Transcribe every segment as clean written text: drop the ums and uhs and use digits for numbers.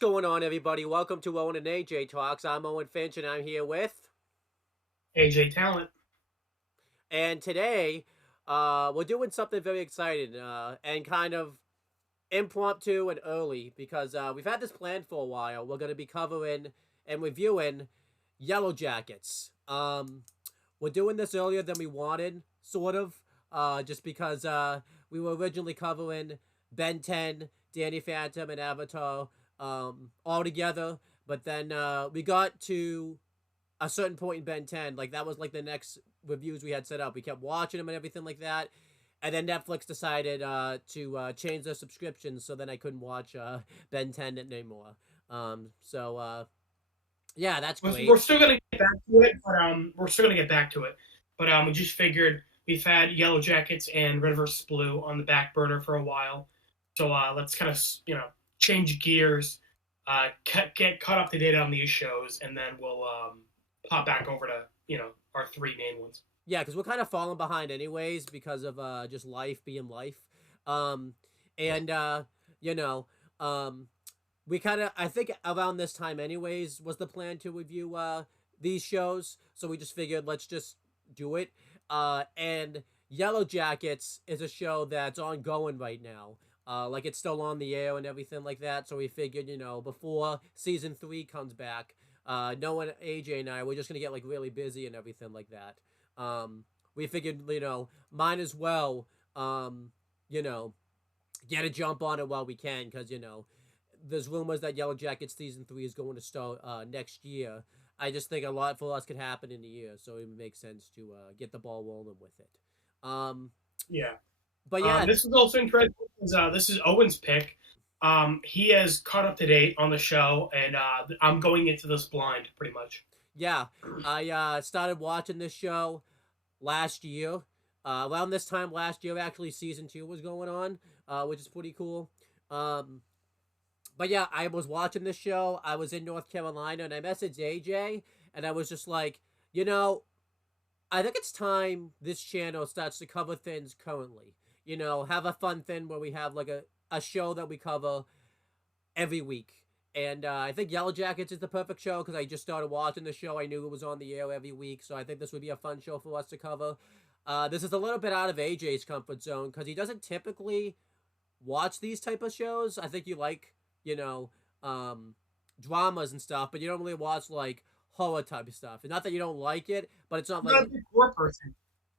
going on, everybody? Welcome to Owen and AJ Talks. I'm Owen Finch, and I'm here with. AJ Talent. And today, we're doing something very exciting and kind of impromptu and early because we've had this planned for a while. We're going to be covering and reviewing Yellowjackets. We're doing this earlier than we wanted, sort of, just because we were originally covering Ben 10, Danny Phantom, and Avatar all together. But then we got to a certain point in Ben 10. Like, that was like the next reviews we had set up. We kept watching them and everything like that. And then Netflix decided to change their subscriptions, so then I couldn't watch Ben 10 anymore. Yeah, that's We're great. still gonna get back to it, but we just figured we've had Yellowjackets and Red vs. Blue on the back burner for a while, so let's kind of change gears, get caught up to date on these shows, and then we'll pop back over to our three main ones. Yeah, because we're kind of falling behind anyways because of just life being life. Um, and you know, um, we kind of I think around this time anyways was the plan to review these shows. So we just figured let's just do it. And Yellow Jackets is a show that's ongoing right now. Like it's still on the air and everything like that. So we figured, before season 3 comes back, knowing AJ and I, we're just gonna get like really busy and everything like that. We figured, might as well, you know, get a jump on it while we can, because there's rumors that Yellow Jackets season 3 is going to start next year. I just think a lot for us could happen in a year, so it makes sense to get the ball rolling with it. Um, Yeah. but yeah, This is also interesting because this is Owen's pick. He has caught up to date on the show, and I'm going into this blind pretty much. yeah, I started watching this show last year. Around this time last year, actually, season 2 was going on, which is pretty cool. Um, but yeah, I was watching this show. I was in North Carolina, and I messaged AJ, and I was just like, you know, I think it's time this channel starts to cover things currently. Have a fun thing where we have like a show that we cover every week. And I think Yellow Jackets is the perfect show because I just started watching the show. I knew it was on the air every week, so I think this would be a fun show for us to cover. This is a little bit out of AJ's comfort zone because he doesn't typically watch these type of shows. I think you like, you know, um, dramas and stuff, but you don't really watch like horror type of stuff. And not that you don't like it, but it's not I'm like not a big horror person.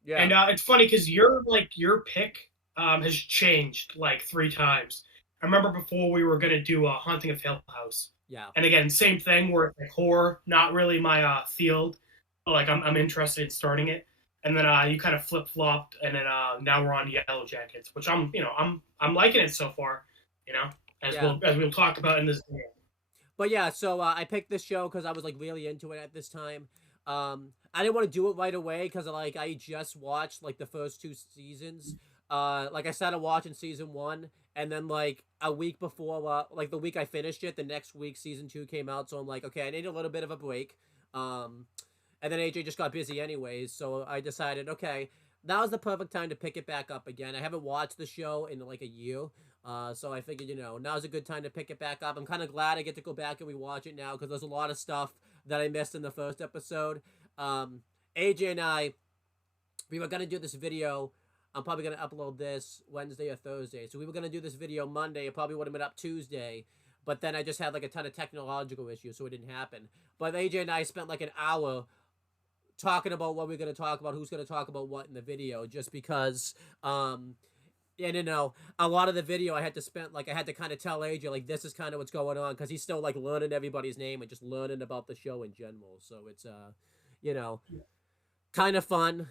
yeah, And it's funny because your pick has changed like three times. I remember before we were gonna do a Haunting of Hill House, yeah, and again, same thing where it's like horror, not really my field, but like I'm interested in starting it. And then you kind of flip flopped, and then now we're on Yellow Jackets, which I'm liking it so far, you know, yeah. as we'll talk about in this video. But yeah, so I picked this show because I was like really into it at this time. I didn't want to do it right away because like I just watched like the first 2 seasons. Like I started watching season 1, and then like a week before, like the week I finished it, the next week season 2 came out. So I'm like, okay, I need a little bit of a break. Um, and then AJ just got busy anyways, so I decided, okay, now is the perfect time to pick it back up again. I haven't watched the show in like a year. So I figured, now's a good time to pick it back up. I'm kind of glad I get to go back and rewatch it now because there's a lot of stuff that I missed in the first episode. AJ and I, we were gonna do this video. I'm probably gonna upload this Wednesday or Thursday. So we were gonna do this video Monday. It probably would have been up Tuesday, but then I just had like a ton of technological issues, so it didn't happen. But AJ and I spent like an hour talking about what we're gonna talk about, who's gonna talk about what in the video, just because and a lot of the video I had to spend like I had to kind of tell AJ like this is kind of what's going on because he's still like learning everybody's name and just learning about the show in general. So it's you know, kind of fun.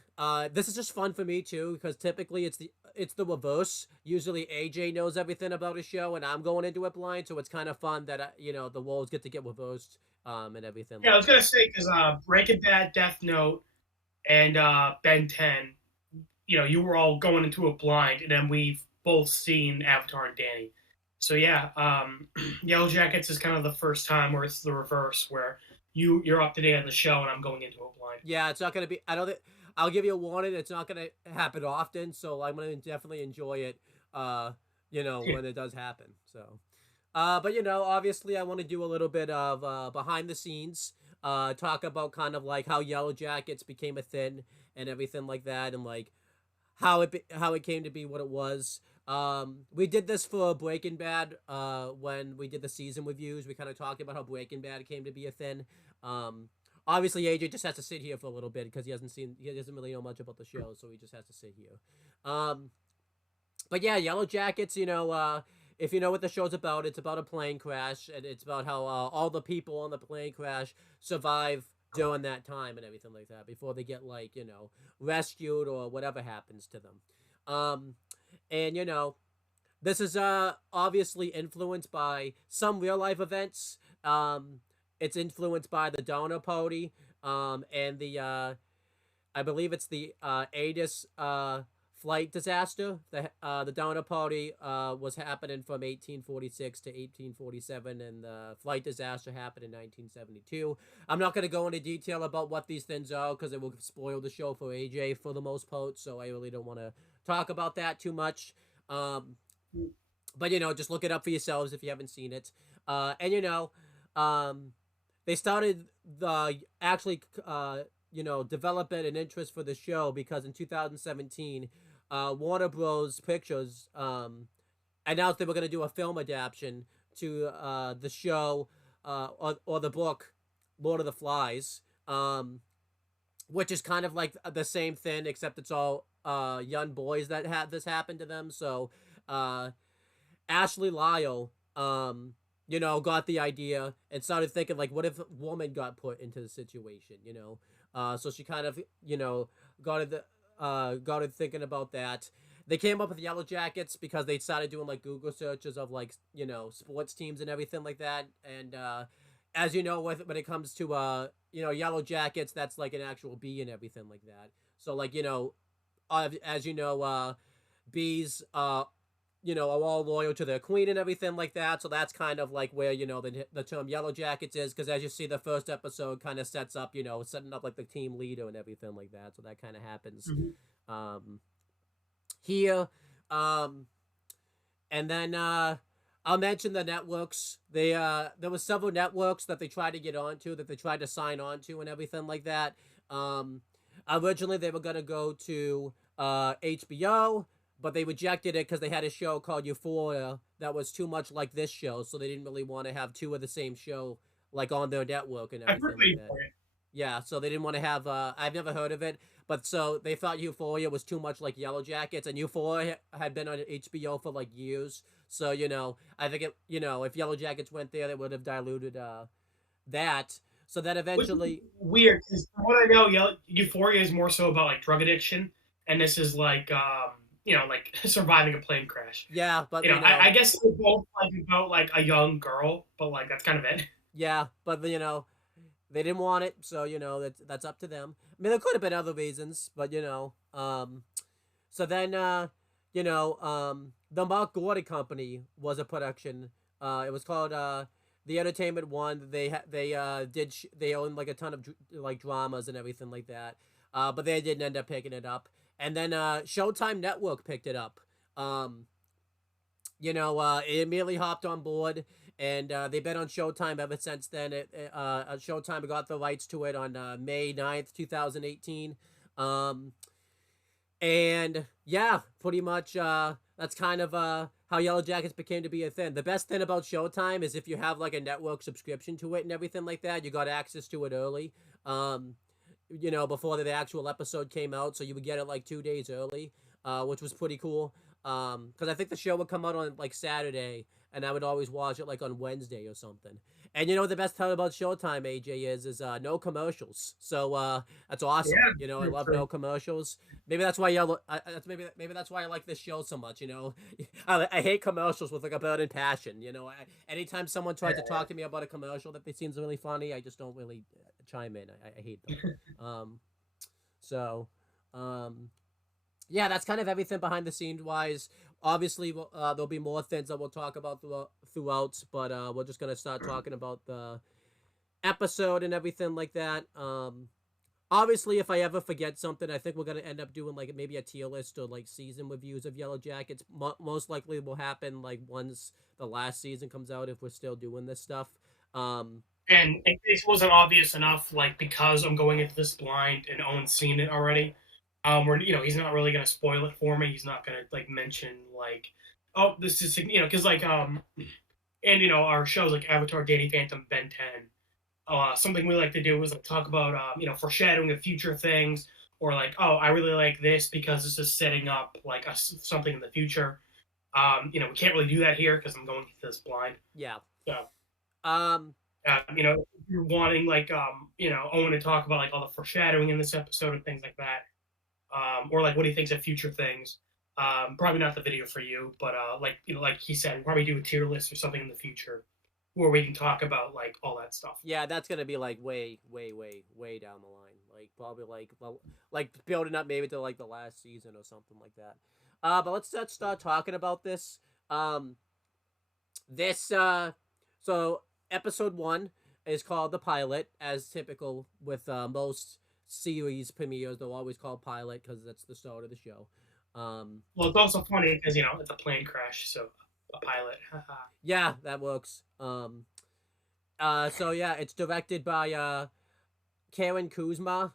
This is just fun for me too because typically it's the reverse. Usually AJ knows everything about a show and I'm going into it blind, so it's kind of fun that the roles get to get reversed and everything Yeah, I like was that. gonna say because Breaking Bad, Death Note, and Ben 10, you were all going into a blind, and then we've both seen Avatar and Danny. So yeah, Yellow Jackets is kind of the first time where it's the reverse, where you're up to date on the show, and I'm going into a blind. Yeah, it's not gonna be. I don't think I'll give you a warning. It's not gonna happen often, so I'm gonna definitely enjoy it. When it does happen. So, But obviously, I want to do a little bit of behind the scenes. Talk about kind of like how Yellow Jackets became a thing and everything like that, and like how it came to be what it was. We did this for Breaking Bad. When we did the season reviews, we kind of talked about how Breaking Bad came to be a thing. Um, Obviously, AJ just has to sit here for a little bit because he doesn't really know much about the show, so he just has to sit here. Um, but yeah, Yellow Jackets. If you know what the show's about, it's about a plane crash, and it's about how all the people on the plane crash survive during that time and everything like that before they get like rescued or whatever happens to them. Um, and this is obviously influenced by some real life events. It's influenced by the Donner Party, and the I believe it's the Adis flight disaster. The Donner Party was happening from 1846 to 1847, and the flight disaster happened in 1972. I'm not going to go into detail about what these things are because it will spoil the show for AJ for the most part. So I really don't want to talk about that too much. But just look it up for yourselves if you haven't seen it. And um, they started the actually development and interest for the show because in 2017, Warner Bros. Pictures announced they were going to do a film adaptation to the show or the book Lord of the Flies, which is kind of like the same thing except it's all young boys that had this happen to them. So Ashley Lyle, got the idea and started thinking like, what if a woman got put into the situation, so she kind of, got it thinking about that. They came up with Yellow Jackets because they started doing like Google searches of like, sports teams and everything like that. And as you know, when it comes to Yellow Jackets, that's like an actual bee and everything like that. So like, as bees are all loyal to their queen and everything like that. So that's kind of like where, the term Yellow Jackets is, because as you see, the first episode kind of sets up, setting up like the team leader and everything like that. So that kind of happens here. And then I'll mention the networks. There was several networks that they tried to get onto, that they tried to sign on to and everything like that. Originally, they were going to go to HBO, but they rejected it because they had a show called Euphoria that was too much like this show, so they didn't really want to have two of the same show like on their network and I've everything heard like that. it. Yeah, so they didn't want to have. I've never heard of it, but so they thought Euphoria was too much like Yellow Jackets, and Euphoria had been on HBO for like years. So I think if Yellow Jackets went there, they would have diluted that. So that Which is eventually, weird because from what I know, Euphoria is more so about like drug addiction, and this is like like surviving a plane crash. yeah, but I guess they're both like about like a young girl, but like that's kind of it. yeah, but they didn't want it, so that's up to them. I mean, there could have been other reasons, but so then the Mark Gordy Company was a production. It was called the Entertainment One. They owned like a ton of like dramas and everything like that, but they didn't end up picking it up. And then Showtime Network picked it up. It immediately hopped on board, and they've been on Showtime ever since then. Showtime got the rights to it on May 9th, 2018. And yeah, pretty much that's kind of how Yellow Jackets became to be a thing. The best thing about Showtime is if you have like a network subscription to it and everything like that, you got access to it early. Before the actual episode came out, so you would get it like 2 days early, which was pretty cool. Because I think the show would come out on like Saturday, and I would always watch it like on Wednesday or something. And the best part about Showtime, AJ, is no commercials. So that's awesome. Yeah, I love no commercials. Maybe that's why maybe that's why I like this show so much. I hate commercials with like a burning passion. Anytime someone tries to talk to me about a commercial that they seems really funny, I just don't really chime in. I hate them. So, yeah, that's kind of everything behind the scenes wise. Obviously, there'll be more things that we'll talk about throughout, but we're just gonna start talking about the episode and everything like that. Obviously, if I ever forget something, I think we're gonna end up doing like maybe a tier list or like season reviews of Yellowjackets. Most likely will happen like once the last season comes out if we're still doing this stuff. Um, And in case it wasn't obvious enough, like because I'm going into this blind and Owen's seen it already, where he's not really gonna spoil it for me. He's not gonna like mention like, oh, this is because like and our shows like Avatar, Danny Phantom, Ben 10. Something we like to do is like talk about foreshadowing of future things, or like, oh, I really like this because this is setting up like something in the future. We can't really do that here because I'm going into this blind. yeah. So Um, if you're wanting like Owen to talk about like all the foreshadowing in this episode and things like that, or like what he thinks of future things. Probably not the video for you, but like he said, we'll probably do a tier list or something in the future where we can talk about like all that stuff. yeah, that's gonna be like way, way, way, way down the line. Like probably like building up maybe to like the last season or something like that. But let's start talking about this. Um, this so episode 1 is called the pilot, as typical with most series premieres. They'll always call pilot because that's the start of the show. Well, it's also funny because it's a plane crash, so a pilot. Yeah, that works. So yeah, it's directed by Karen Kuzma.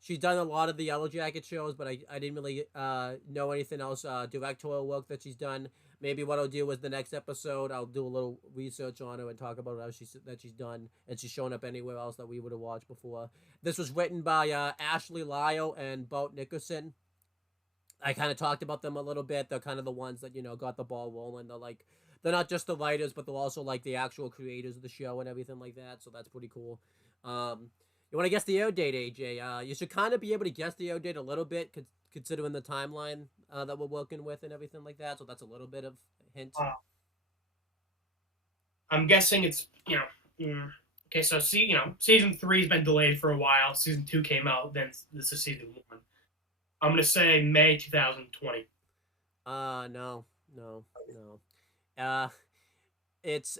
She's done a lot of the Yellowjacket shows, but I didn't really know anything else directorial work that she's done. Maybe what I'll do is the next episode I'll do a little research on her and talk about how she's done, and she's shown up anywhere else that we would have watched before. This was written by Ashley Lyle and Boat Nickerson. I kind of talked about them a little bit. They're kind of the ones that got the ball rolling. They're not just the writers, but they're also like the actual creators of the show and everything like that. So that's pretty cool. You want to guess the air date, AJ? You should kind of be able to guess the air date a little bit, considering the timeline that we're working with and everything like that. So that's a little bit of a hint. I'm guessing it's okay. So season 3's been delayed for a while. Season 2 came out. Then this is season 1. I'm gonna say May 2020. No. It's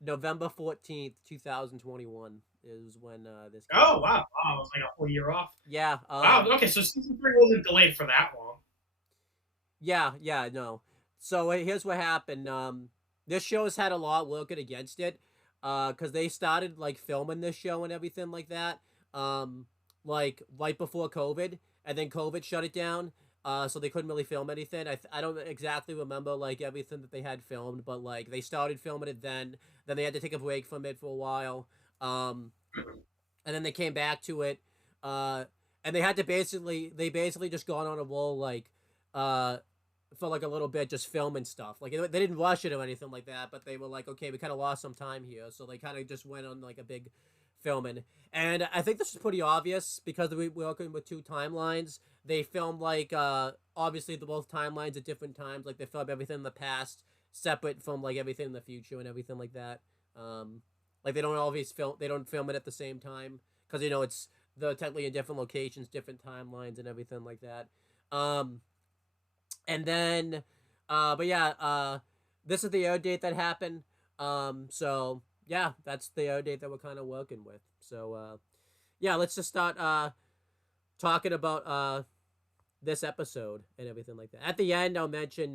November 14th, 2021 is when this came Oh out. wow! I was like a whole year off. Yeah. Wow. Okay, so season 3 wasn't delayed for that long. Yeah, no. So here's what happened. This show has had a lot working against it, because they started like filming this show and everything like that, like right before COVID, and then COVID shut it down. So they couldn't really film anything. I don't exactly remember like everything that they had filmed, but like they started filming it then. Then they had to take a break from it for a while. And then they came back to it. And they basically just gone on a roll like for like a little bit, just filming stuff. Like they didn't rush it or anything like that, but they were like, okay, we kind of lost some time here, so they kind of just went on like a big filming. And I think this is pretty obvious because we're working with two timelines. They filmed like obviously the both timelines at different times. Like they filmed everything in the past separate from like everything in the future and everything like that. Like they don't always film it at the same time because it's they're technically in different locations, different timelines, and everything like that. And then, but yeah, this is the air date that happened. So yeah, that's the air date that we're kind of working with. So yeah, let's just start talking about this episode and everything like that. At the end, I'll mention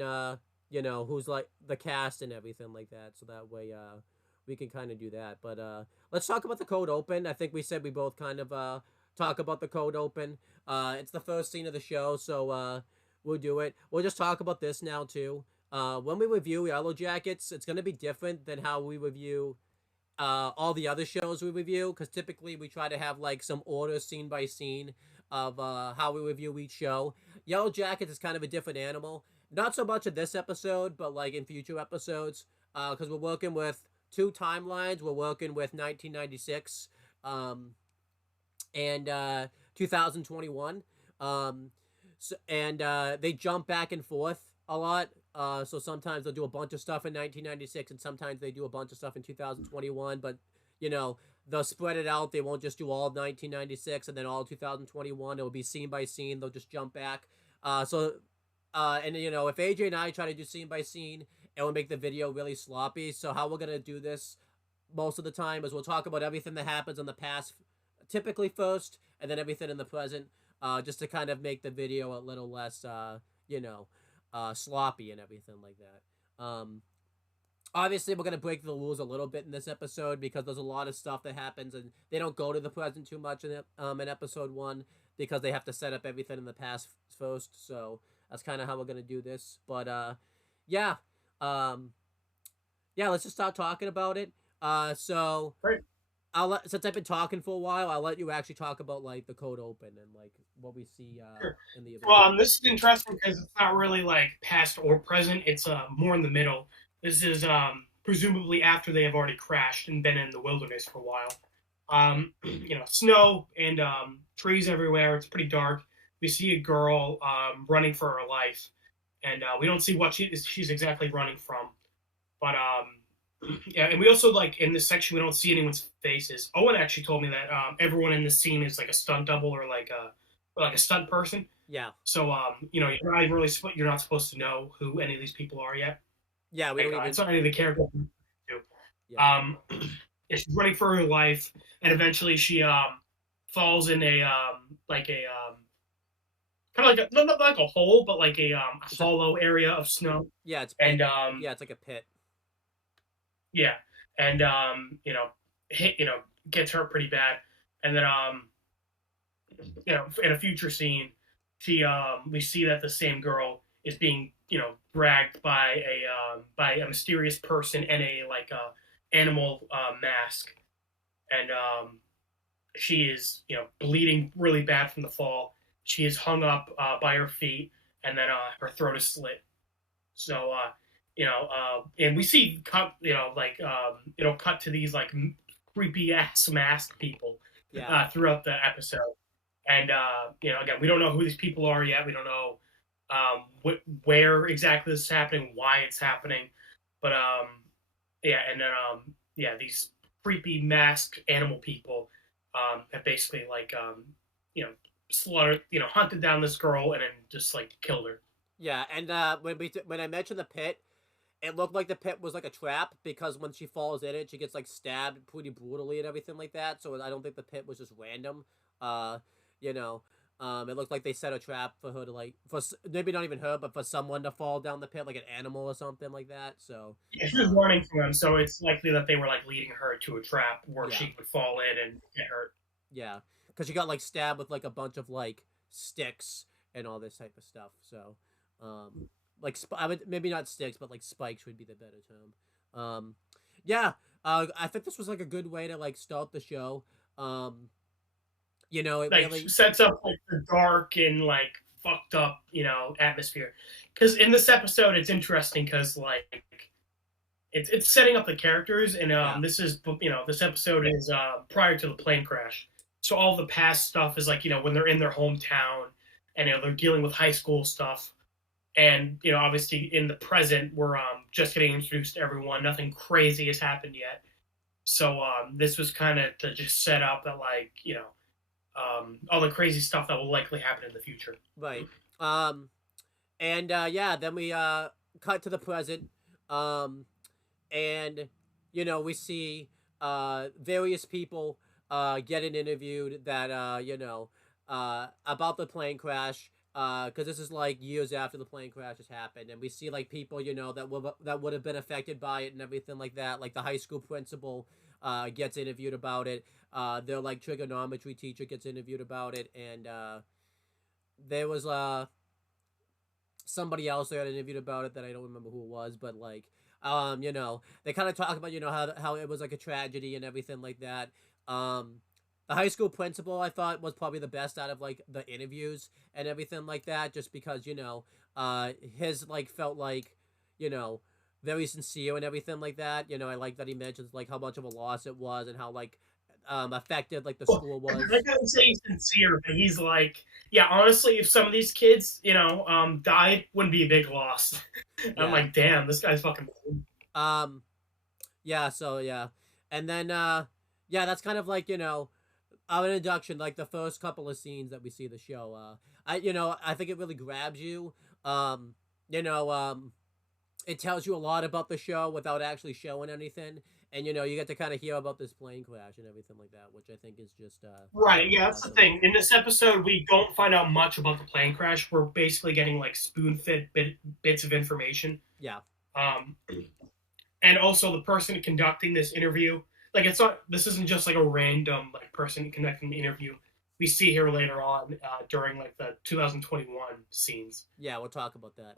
who's like the cast and everything like that, so that way we can kind of do that. But let's talk about the cold open. I think we said we both kind of talk about the cold open. It's the first scene of the show, so we'll do it. We'll just talk about this now too. When we review Yellowjackets, it's gonna be different than how we review all the other shows we review, because typically we try to have like some order scene by scene of how we review each show. Yellowjackets is kind of a different animal. Not so much in this episode, but like in future episodes, because we're working with two timelines. We're working with 1996 and 2021. They jump back and forth a lot. So sometimes they'll do a bunch of stuff in 1996, and sometimes they do a bunch of stuff in 2021. But they'll spread it out. They won't just do all of 1996 and then all of 2021. It'll be scene by scene. They'll just jump back. If AJ and I try to do scene by scene, it will make the video really sloppy. So how we're gonna do this most of the time is we'll talk about everything that happens in the past typically first, and then everything in the present, just to kind of make the video a little less, you know, sloppy and everything like that. Obviously, we're gonna break the rules a little bit in this episode because there's a lot of stuff that happens, and they don't go to the present too much in episode 1 because they have to set up everything in the past first. So that's kind of how we're gonna do this. But yeah, um, yeah, let's just start talking about it. So Right. since I've been talking for a while, I'll let you actually talk about like the code open and like what we see Sure. in the event. Well, this is interesting because it's not really like past or present. It's more in the middle. This is presumably after they have already crashed and been in the wilderness for a while. Snow and trees everywhere. It's pretty dark. We see a girl running for her life, and we don't see what she's exactly running from. But yeah, and we also like in this section we don't see anyone's faces. Owen actually told me that everyone in this scene is like a stunt double or like a stunt person. Yeah. So you're not supposed to know who any of these people are yet. Yeah, we don't even. It's not any of the characters. Yeah. Yeah, she's running for her life, and eventually she falls in a kind of like not like a hole, but like a hollow area of snow. Yeah, it's and yeah, it's like a pit. Yeah, and gets hurt pretty bad, and then in a future scene, we see that the same girl is being dragged by a mysterious person in a animal mask, and she is bleeding really bad from the fall. She is hung up by her feet, and then her throat is slit. So and we see cut to these like creepy ass masked people throughout the episode, and again we don't know who these people are yet. We don't know where exactly this is happening, why it's happening, but these creepy masked animal people have basically slaughtered, hunted down this girl and then just like killed her. Yeah, and when I mentioned the pit, it looked like the pit was like a trap because when she falls in it, she gets like stabbed pretty brutally and everything like that. So I don't think the pit was just random. It looked like they set a trap for her to maybe not even her, but for someone to fall down the pit, like an animal or something like that. So yeah, she was running from them, so it's likely that they were like leading her to a trap where she would fall in and get hurt. Yeah, because she got like stabbed with like a bunch of like sticks and all this type of stuff. So, I would maybe not sticks, but like spikes would be the better term. I think this was like a good way to like start the show. It really sets up like the dark and like fucked up, atmosphere. Because in this episode, it's interesting because like it's setting up the characters, and this is this episode is prior to the plane crash, so all the past stuff is like when they're in their hometown and they're dealing with high school stuff, and obviously in the present we're just getting introduced to everyone. Nothing crazy has happened yet, so this was kind of to just set up that all the crazy stuff that will likely happen in the future. Right. Then we cut to the present. We see various people getting interviewed that about the plane crash, because this is like years after the plane crash has happened, and we see like people that would have been affected by it and everything like that. Like the high school principal gets interviewed about it. Their like trigonometry teacher gets interviewed about it, and there was somebody else that got interviewed about it that I don't remember who it was, but like they kind of talk about how it was like a tragedy and everything like that. The high school principal I thought was probably the best out of like the interviews and everything like that, just because his like felt like very sincere and everything like that. I like that he mentions like how much of a loss it was and how like affected like the school was. I can't say he's sincere, but he's like, yeah, honestly, if some of these kids, died, wouldn't be a big loss. Yeah. I'm like, damn, this guy's fucking. And then that's kind of like our introduction, like the first couple of scenes that we see the show. I think it really grabs you. It tells you a lot about the show without actually showing anything. and you get to kind of hear about this plane crash and everything like that, which I think is just Right, yeah, that's the awesome. thing. In this episode, we don't find out much about the plane crash. We're basically getting like spoon-fed bits of information. Yeah, Um, and also the person conducting this interview, like it's not. This isn't just like a random like person conducting the interview. We see here later on during like the 2021 scenes. yeah, we'll talk about that.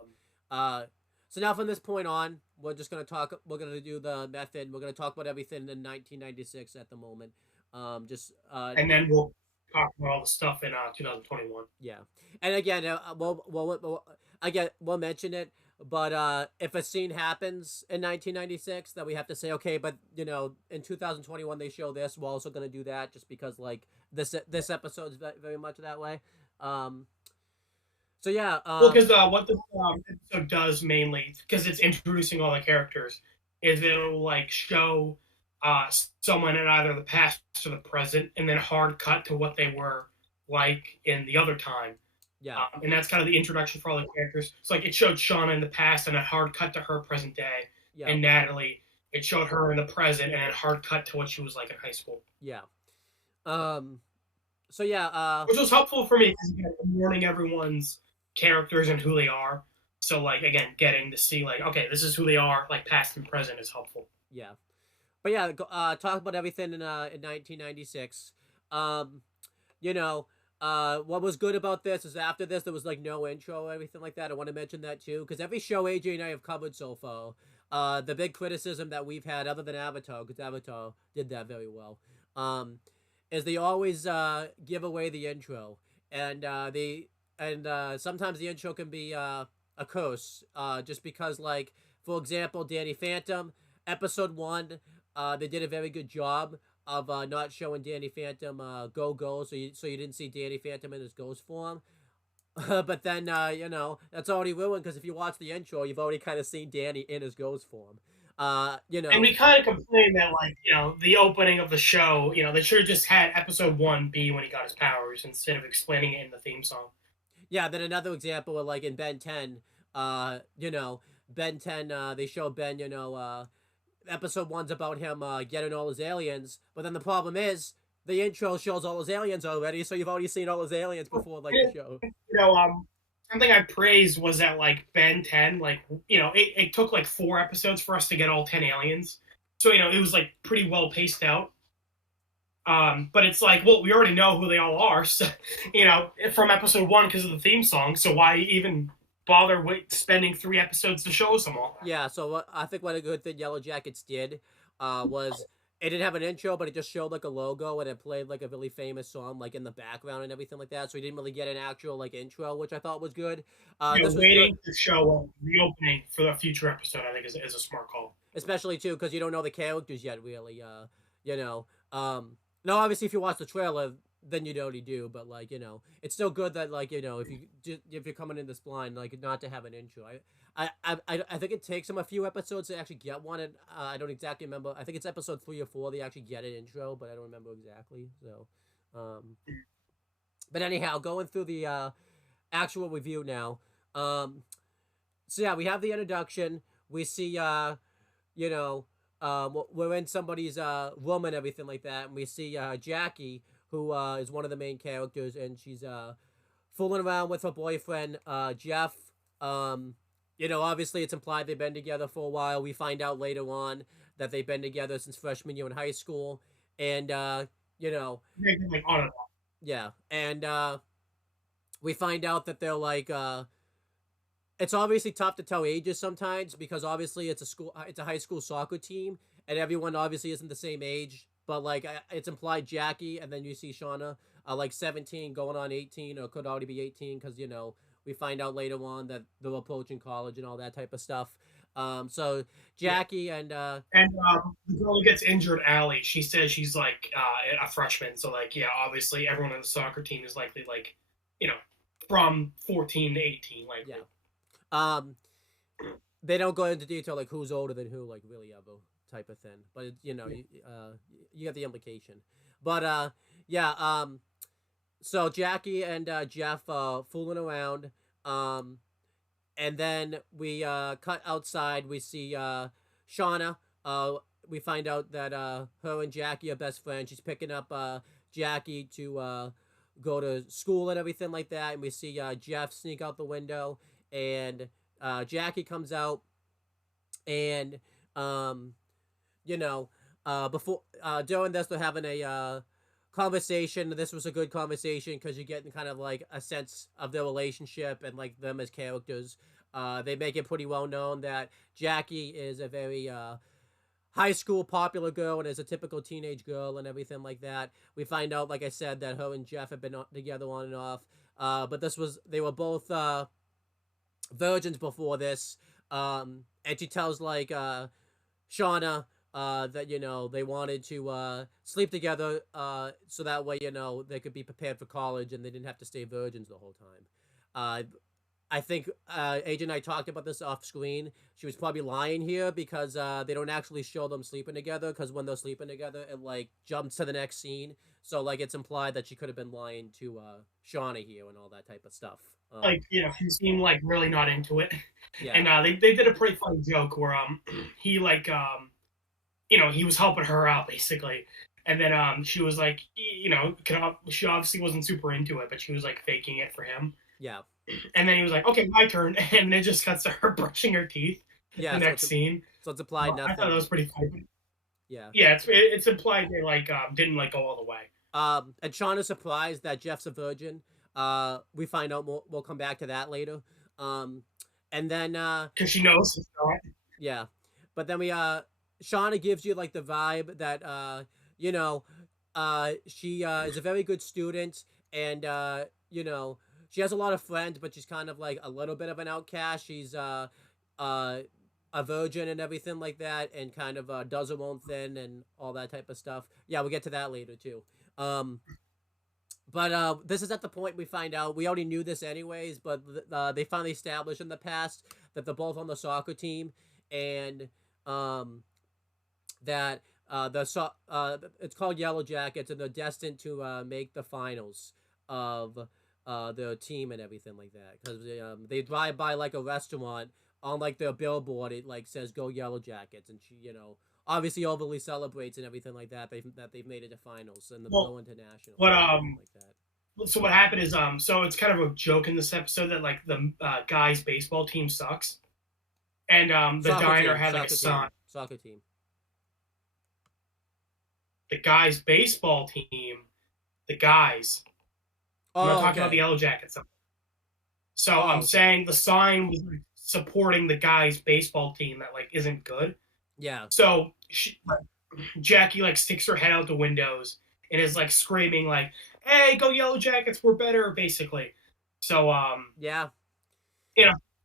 Uh, so now from this point on, we're just gonna talk. We're gonna do the method. We're gonna talk about everything in 1996 at the moment. Just And then we'll talk about all the stuff in 2021. Yeah, and again, again, we'll mention it. But if a scene happens in 1996, that we have to say, okay, but in 2021 they show this, we're also gonna do that, just because like this episode is very much that way. Um, so yeah, Well, because what the episode does mainly, because it's introducing all the characters, is it'll like show someone in either the past or the present, and then hard cut to what they were like in the other time. yeah, And that's kind of the introduction for all the characters. So like it showed Shauna in the past, and a hard cut to her present day, yeah, and Natalie. It showed her in the present, and then hard cut to what she was like in high school. yeah. Um, so yeah, Which was helpful for me because again, I'm learning everyone's characters and who they are. So like again, getting to see like okay, this is who they are, like past and present is helpful. yeah. But yeah, talk about everything in 1996. Um, what was good about this is after this there was like no intro or everything like that. I want to mention that too, because every show AJ and I have covered so far, the big criticism that we've had, other than Avatar, because Avatar did that very well, is they always give away the intro, and sometimes the intro can be a curse, just because, like, for example, Danny Phantom, episode 1, they did a very good job of not showing Danny Phantom go, so you didn't see Danny Phantom in his ghost form. But then that's already ruined, because if you watch the intro, you've already kind of seen Danny in his ghost form. And we kind of complain that like the opening of the show, they should have just had episode 1 be when he got his powers instead of explaining it in the theme song. Yeah, then another example of, like, in Ben 10, Ben 10, they show Ben, episode 1's about him getting all his aliens, but then the problem is the intro shows all his aliens already, so you've already seen all his aliens before, like, the show. Something I praised was that like Ben 10, like it took like 4 episodes for us to get all 10 aliens, so it was like pretty well paced out. But it's like, well, we already know who they all are, so from episode 1 because of the theme song. So why even bother spending 3 episodes to show us them all? Yeah, so I think what a good thing Yellowjackets did was it didn't have an intro, but it just showed like a logo, and it played like a really famous song like in the background and everything like that. So you didn't really get an actual like intro, which I thought was good. This was Waiting good, to show the opening for the future episode, I think, is a smart call. especially too because you don't know the characters yet, really. You know, now obviously if you watch the trailer, then you already do, but like it's still good that like if you're coming in this blind, like not to have an intro. I think it takes them a few episodes to actually get one, and I don't exactly remember. I think it's episode 3 or 4 they actually get an intro, but I don't remember exactly. So, but anyhow, going through the actual review now. So yeah, we have the introduction. We see we're in somebody's room and everything like that, and we see Jackie, who is one of the main characters, and she's fooling around with her boyfriend Jeff. Obviously it's implied they've been together for a while. We find out later on that they've been together since freshman year in high school, and Like on and off. yeah, and we find out that they're like it's obviously tough to tell ages sometimes, because obviously it's a high school soccer team, and everyone obviously isn't the same age, but like it's implied Jackie, and then you see Shauna like 17 going on 18, or could already be 18, because we find out later on that they're approaching college and all that type of stuff. So Jackie and the girl who gets injured, Allie, she says she's like a freshman, so like obviously everyone on the soccer team is likely like from 14 to 18, like they don't go into detail like who's older than who, like really ever type of thing, but you get the implication. But so Jackie and Jeff fooling around, and then we cut outside. We see Shauna we find out that her and Jackie are best friends. She's picking up Jackie to go to school and everything like that. And we see Jeff sneak out the window, and Jackie comes out, and um, you know, before during this they're having a conversation. This was a good conversation because you're getting kind of like a sense of their relationship and like them as characters. They make it pretty well known that Jackie is a very high school popular girl and is a typical teenage girl and everything like that. We find out, like I said, that her and Jeff have been together on and off. But they were both virgins before this. And she tells like Shauna that they wanted to sleep together so that way they could be prepared for college and they didn't have to stay virgins the whole time. I think AJ and I talked about this off screen. She was probably lying here because they don't actually show them sleeping together. Because when they're sleeping together, it like jumps to the next scene. So like it's implied that she could have been lying to Shauna here and all that type of stuff. Like he seemed like really not into it, Yeah. and they did a pretty funny joke where he like he was helping her out basically, and then she was like she obviously wasn't super into it, but she was like faking it for him. Yeah. And then he was like, "Okay, my turn," and it just cuts to her brushing her teeth. Yeah. The next scene. So it's implied nothing. I thought that was pretty funny. Yeah. Yeah, it's implied they like didn't like go all the way. And Shauna's surprised that Jeff's a virgin. We find out more. We'll come back to that later. And then because she knows it's not. Yeah, but then Shauna gives you like the vibe that she is a very good student, and she has a lot of friends, but she's kind of like a little bit of an outcast. She's a virgin and everything like that, and kind of does her own thing and all that type of stuff. Yeah, we'll get to that later too. But this is at the point we find out, we already knew this anyways, but they finally established in the past that they're both on the soccer team, and that it's called Yellowjackets, and they're destined to make the finals of their team and everything like that. Because they drive by like a restaurant, on like their billboard, it like says "Go Yellowjackets," and she obviously overly celebrates and everything like that. They've made it to finals and the go international. But like that. So what happened is so it's kind of a joke in this episode that like the guys' baseball team sucks, and the diner had like a sign. Soccer team. The guys' baseball team, the guys. I'm not talking about the Yellowjackets. So I'm saying the sign was supporting the guys' baseball team that like isn't good. Yeah. So Jackie like sticks her head out the windows and is like screaming like, "Hey, go Yellowjackets, we're better!" basically. So yeah.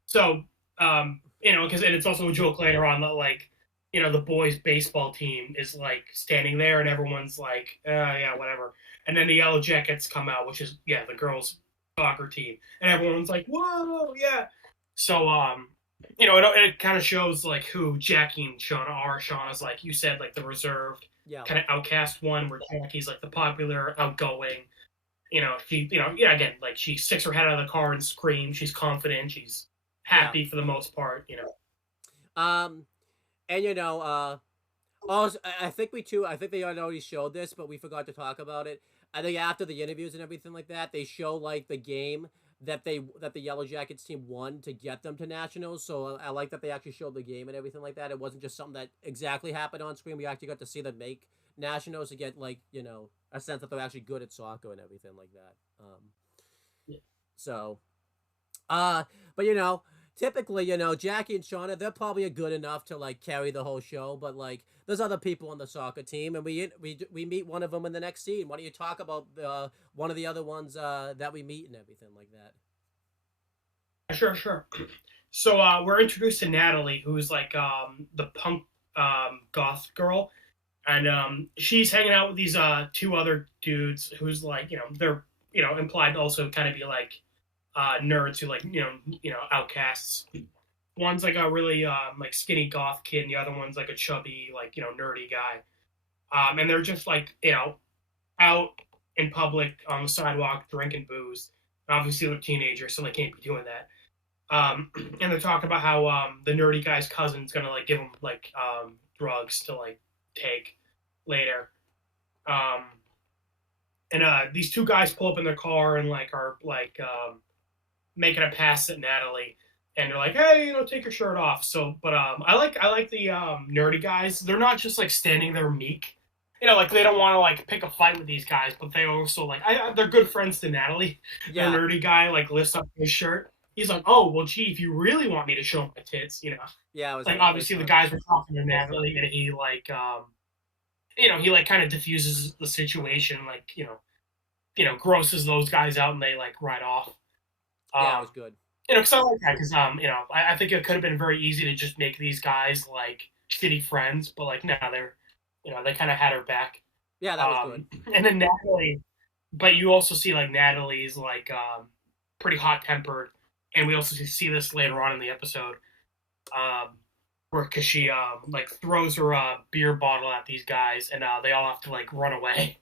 So because and it's also a joke later on that like the boys' baseball team is like standing there and everyone's like, yeah, whatever. And then the Yellowjackets come out, which is the girls' soccer team, and everyone's like, "Whoa, yeah!" So it kind of shows like who Jackie and Shauna are. Shauna's like you said, like the reserved, kind of outcast one, where Jackie's like the popular, outgoing. Again, like she sticks her head out of the car and screams. She's confident. She's happy for the most part. And also, I think they already showed this, but we forgot to talk about it. I think after the interviews and everything like that, they show like the game that the Yellowjackets team won to get them to nationals. So I like that they actually showed the game and everything like that. It wasn't just something that exactly happened on screen. We actually got to see them make nationals to get like a sense that they're actually good at soccer and everything like that. So, but typically, Jackie and Shauna, they're probably good enough to like carry the whole show, but like there's other people on the soccer team, and we meet one of them in the next scene. Why don't you talk about one of the other ones that we meet and everything like that? Sure. So we're introduced to Natalie, who's like the punk goth girl, and she's hanging out with these two other dudes who's like they're implied to also kind of be like nerds who like outcasts. One's like a really like skinny goth kid, and the other one's like a chubby like nerdy guy. And they're just like out in public on the sidewalk drinking booze. And obviously they're teenagers, so they can't be doing that. And they're talking about how the nerdy guy's cousin's gonna like give him like drugs to like take later. Um, and these two guys pull up in their car and like are like making a pass at Natalie, and they're like, "Hey, take your shirt off." So, but I like the nerdy guys. They're not just like standing there meek. Like they don't want to like pick a fight with these guys, but they also like they're good friends to Natalie. The Yeah, nerdy guy like lifts up his shirt. He's like, "Oh, well, gee, if you really want me to show my tits, yeah, it was like it's obviously the funny. guys were talking to Natalie, and he like he like kind of diffuses the situation, like grosses those guys out, and they like ride off. Yeah, it Um, was good. because I like that because I think it could have been very easy to just make these guys like shitty friends, but like no, they're they kind of had her back. Yeah, that was good. And then Natalie, but you also see like Natalie's like pretty hot tempered, and we also see this later on in the episode, um, where because she like throws her beer bottle at these guys, and they all have to like run away.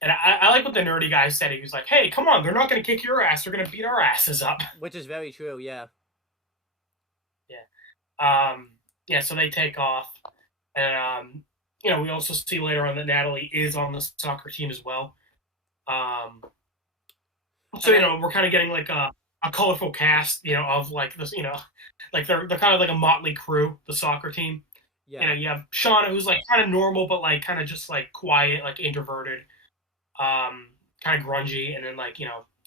And I like what the nerdy guy said. He was like, "Hey, come on, they're not going to kick your ass; they're going to beat our asses up." Which is very true. Yeah. Yeah. Yeah. So they take off, and we also see later on that Natalie is on the soccer team as well. So we're kind of getting like a colorful cast, of like this, like they're kind of like a motley crew, the soccer team. Yeah. You have Shauna, who's like kind of normal, but like kind of just like quiet, like introverted, kind of grungy, and then like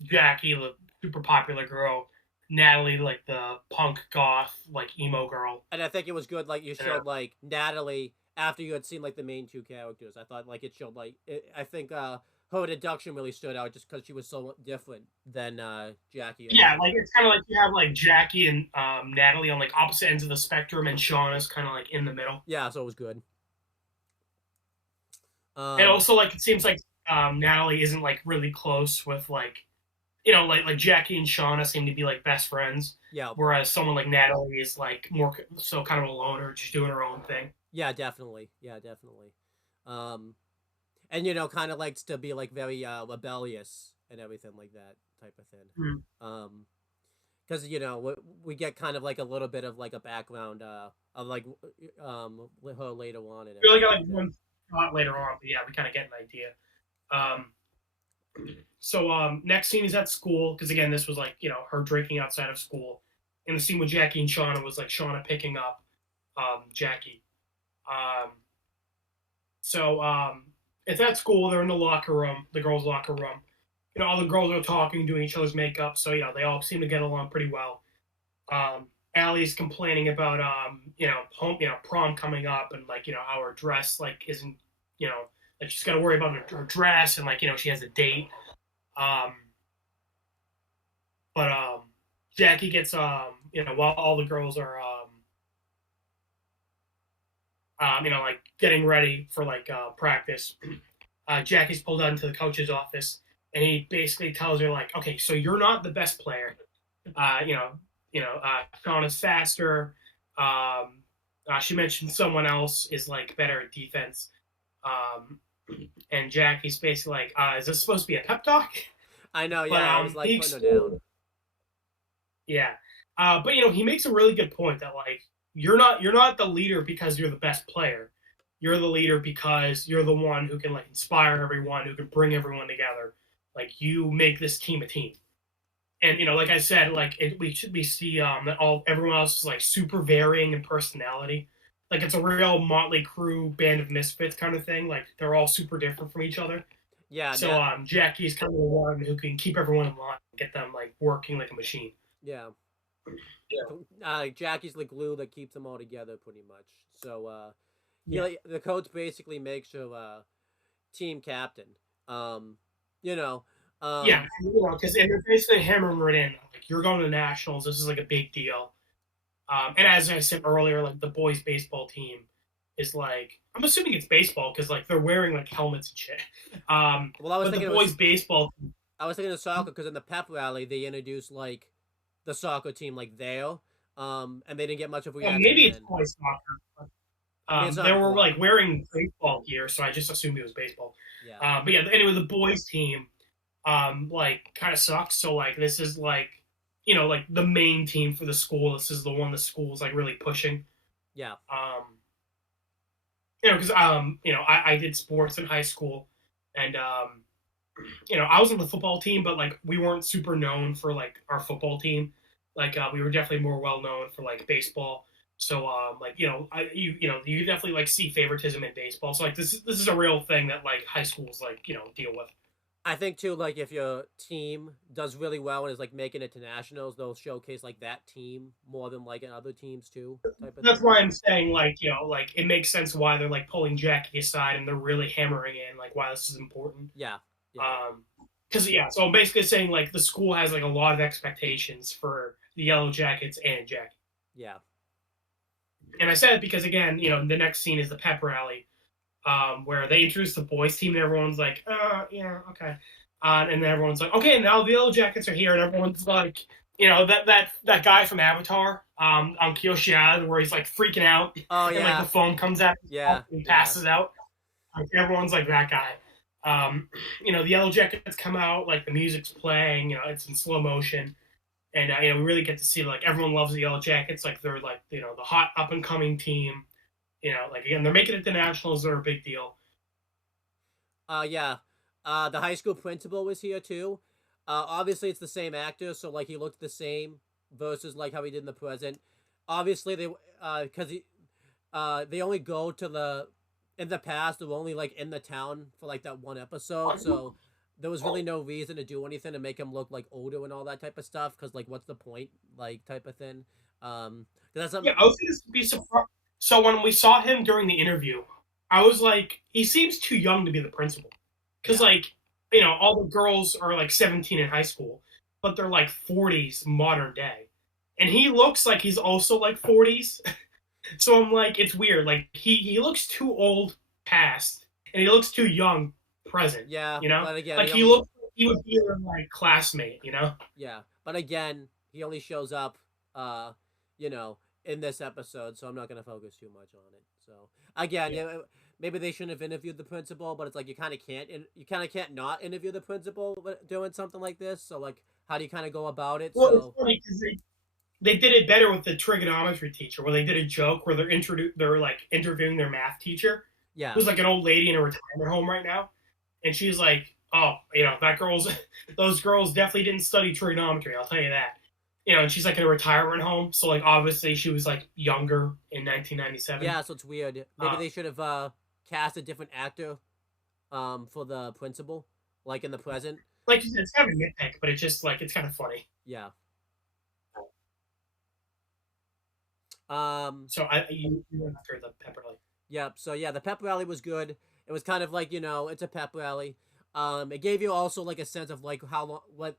Jackie, the super popular girl, Natalie, like the punk goth, like emo girl. And I think it was good, like you showed like Natalie after you had seen like the main two characters. I thought like it showed like I think her deduction really stood out just because she was so different than Jackie. Yeah, like it's kind of like you have like Jackie and Natalie on like opposite ends of the spectrum, and Shauna's kind of like in the middle. Yeah, so it was good. And also like it seems like Natalie isn't like really close with like like Jackie and Shauna seem to be like best friends. Yeah. Whereas someone like Natalie is like more so kind of a loner, just doing her own thing. Yeah, definitely. Yeah, definitely. And kind of likes to be like very rebellious and everything like that type of thing. Because we get kind of like a little bit of like a background of like her later on. And we only got like one shot later on, but yeah, we kind of get an idea. So next scene is at school because again, this was like her drinking outside of school, and the scene with Jackie and Shauna was like Shauna picking up Jackie. So it's at school. They're in the locker room, the girls' locker room. All the girls are talking, doing each other's makeup, so they all seem to get along pretty well. Allie's complaining about home, prom coming up, and like how her dress like isn't like she's got to worry about her dress, and like she has a date. But Jackie gets while all the girls are like getting ready for like practice, Jackie's pulled out into the coach's office, and he basically tells her like, okay, so you're not the best player. Shauna's faster. She mentioned someone else is like better at defense. And Jackie's basically like, is this supposed to be a pep talk? I know, yeah, but, I was like putting her down. Yeah. But he makes a really good point that like you're not the leader because you're the best player. You're the leader because you're the one who can like inspire everyone, who can bring everyone together. Like you make this team a team. And like I said, like we see that everyone else is like super varying in personality. Like it's a real motley crew, band of misfits kind of thing. Like they're all super different from each other. Yeah. So Jackie's kind of the one who can keep everyone in line, get them like working like a machine. Yeah. Jackie's the glue that keeps them all together, pretty much. So the coach basically makes her team captain. Yeah, because they're basically hammering it in. Like you're going to nationals. This is like a big deal. And as I said earlier, like the boys' baseball team is like, I'm assuming it's baseball because like they're wearing like helmets and shit. Well, I was thinking the boys' baseball. I was thinking of soccer because in the pep rally they introduced like the soccer team like there, and they didn't get much of a reaction. Maybe it's boys soccer. They were like wearing baseball gear, so I just assumed it was baseball. Yeah. But yeah, anyway, the boys' team, like kind of sucks. So like this is like like the main team for the school. This is the one the school's like really pushing. Yeah. because I did sports in high school, and I was on the football team, but like we weren't super known for like our football team. Like we were definitely more well known for like baseball. So like you definitely like see favoritism in baseball. So like this is a real thing that like high schools like deal with. I think too, like if your team does really well and is like making it to nationals, they'll showcase like that team more than like in other teams too, type of That's thing. why I'm saying like like it makes sense why they're like pulling Jackie aside and they're really hammering in like why this is important. Yeah, yeah, Um, because yeah, so I'm basically saying like the school has like a lot of expectations for the Yellow Jackets and Jackie. yeah. And I said it because again, the next scene is the pep rally, where they introduce the boys team and everyone's like, yeah, okay. And then everyone's like, okay, now the Yellow Jackets are here, and everyone's like, that guy from Avatar, on Kyoshi Island, where he's like freaking out, Oh and like the yeah, foam comes out and yeah, he yeah. passes out. Like everyone's like that guy. The Yellow Jackets come out, like the music's playing, it's in slow motion, and we really get to see like everyone loves the Yellow Jackets, like they're like the hot up and coming team. Like again, they're making it to nationals. They're a big deal. Yeah. The high school principal was here too. Obviously it's the same actor, so like he looked the same versus like how he did in the present. Obviously they because he they only go to the in the past they were only like in the town for like that one episode, so there was really no reason to do anything to make him look like older and all that type of stuff. Because like what's the point, like type of thing. 'Cause that's Yeah, something. I was gonna be surprised. So when we saw him during the interview, I was like, he seems too young to be the principal, because Yeah. like all the girls are like 17 in high school, but they're like 40s modern day, and he looks like he's also like 40s. So I'm like, it's weird. Like he looks too old past, and he looks too young present. Yeah, but again Like he he only. looks like he would be their like classmate. Yeah, but again, he only shows up, uh, you know, in this episode, so I'm not gonna focus too much on it. So again, Yeah. yeah, maybe they shouldn't have interviewed the principal, but it's like you kind of can't not interview the principal doing something like this. So like, how do you kind of go about it? Well, it's So funny because they did it better with the trigonometry teacher, where they did a joke where they're like interviewing their math teacher, yeah, who's like an old lady in a retirement home right now, and she's like, "Oh, that girl's those girls definitely didn't study trigonometry. I'll tell you that." And she's like in a retirement home, so like obviously she was like younger in 1997. yeah. So it's weird. Maybe Uh, they should have cast a different actor for the principal, like in the present. like you said, it's kind of a nitpick, but it's just like it's kind of funny. Yeah. Um. So you went after the Pepperly. Yep. So yeah, the pep rally was good. It was kind of like it's a pep rally. It gave you also like a sense of like how long, what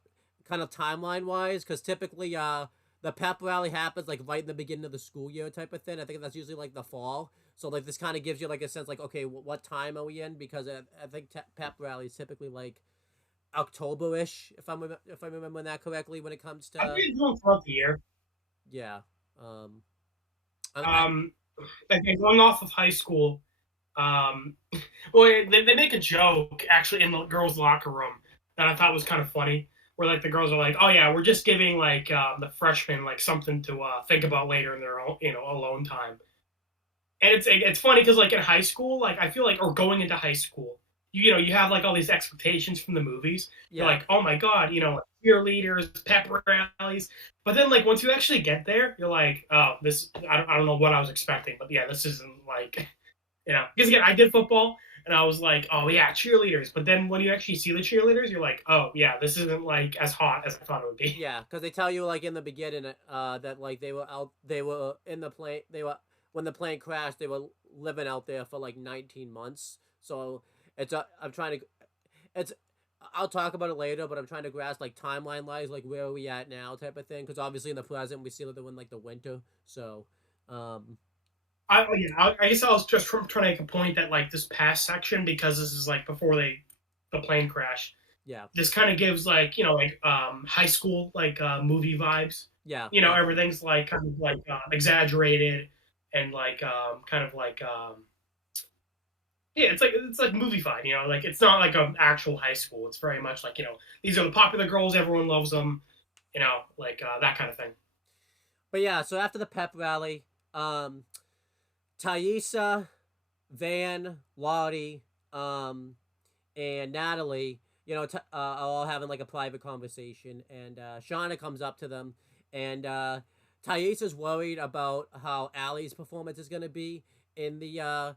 kind of timeline wise, because typically the pep rally happens like right in the beginning of the school year type of thing. I think that's usually like the fall. So like this kind of gives you like a sense like okay, what time are we in? Because I think pep rally is typically like October-ish, if I'm remembering that correctly when it comes I've to been doing throughout the year. yeah. Um. I Um, Again, going off of high school, um, well, they make a joke actually in the girls' locker room that I thought was kind of funny. Where like the girls are like, "Oh yeah, we're just giving like the freshmen like something to think about later in their own alone time." And it's funny because like in high school, like I feel like or going into high school, you have like all these expectations from the movies. You're yeah. like, oh my god, cheerleaders, pep rallies. But then like once you actually get there, you're like, oh, this I don't know what I was expecting, but yeah, this isn't like because again I did football and I was like, oh yeah, cheerleaders. But then when you actually see the cheerleaders, you're like, oh yeah, this isn't like as hot as I thought it would be. Yeah, because they tell you like in the beginning, that like they were in the plane, they were when the plane crashed, they were living out there for like 19 months. So I'm trying to, it's, I'll talk about it later, but I'm trying to grasp like timeline wise, like where are we at now type of thing. Because obviously in the present we see that they're in like the winter. So, um, I guess I was just trying to make a point that like this past section because this is like before the plane crash. yeah, This kind of gives like like high school like movie vibes. yeah, yeah, Everything's like kind of like exaggerated and like kind of like yeah, it's like movie vibe. Like it's not like an actual high school. It's very much like these are the popular girls, everyone loves them. Like that kind of thing. but yeah. So after the pep rally, Thaisa Van, Lottie, and Natalie, are all having like a private conversation, and Shauna comes up to them, and Thais is worried about how Allie's performance is gonna be in the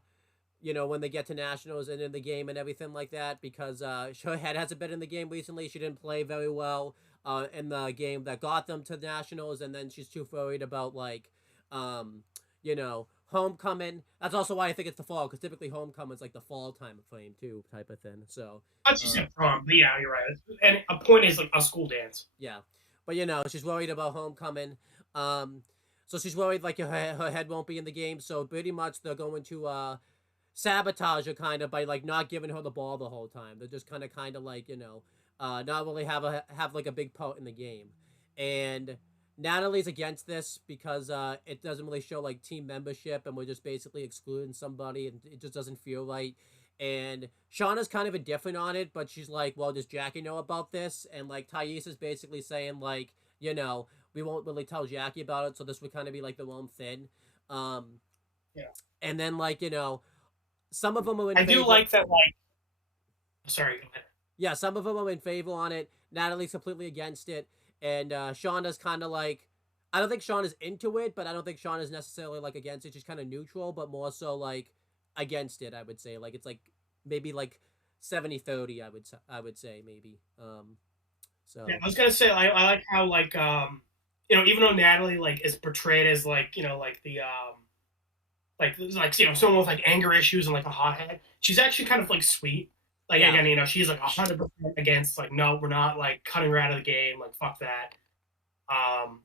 when they get to nationals and in the game and everything like that, because her head hasn't been in the game recently. She didn't play very well in the game that got them to nationals, and then she's too worried about like, homecoming. That's also why I think it's the fall, because typically homecoming's like the fall time frame too, type of thing. So, I thought you said prom, but yeah, you're right. And a point is like a school dance. yeah, but she's worried about homecoming. Um, so she's worried like her head won't be in the game. So pretty much they're going to sabotage her kind of by like not giving her the ball the whole time. They're just kind of like not really have like a big part in the game. And Natalie's against this because it doesn't really show like team membership, and we're just basically excluding somebody, and it just doesn't feel right. And Shauna's kind of indifferent on it, but she's like, well, does Jackie know about this? And like Thais is basically saying like, we won't really tell Jackie about it, so this would kind of be like the wrong thing. Um, Yeah. and then like, some of them are in I favor. do like that. Like, sorry, go ahead. Yeah, some of them are in favor on it. Natalie's completely against it, and Shauna's kind of like, I don't think Shauna's into it, but I don't think Shauna's necessarily like against it. She's kind of neutral, but more so like against it. I would say like it's like maybe like 70-30. I would say maybe. So Yeah, I was gonna say I like how like even though Natalie like is portrayed as like like the someone with like anger issues and like a hothead, she's actually kind of like sweet. Like yeah, again, she's like 100% against like no, we're not like cutting her out of the game, like fuck that. Um,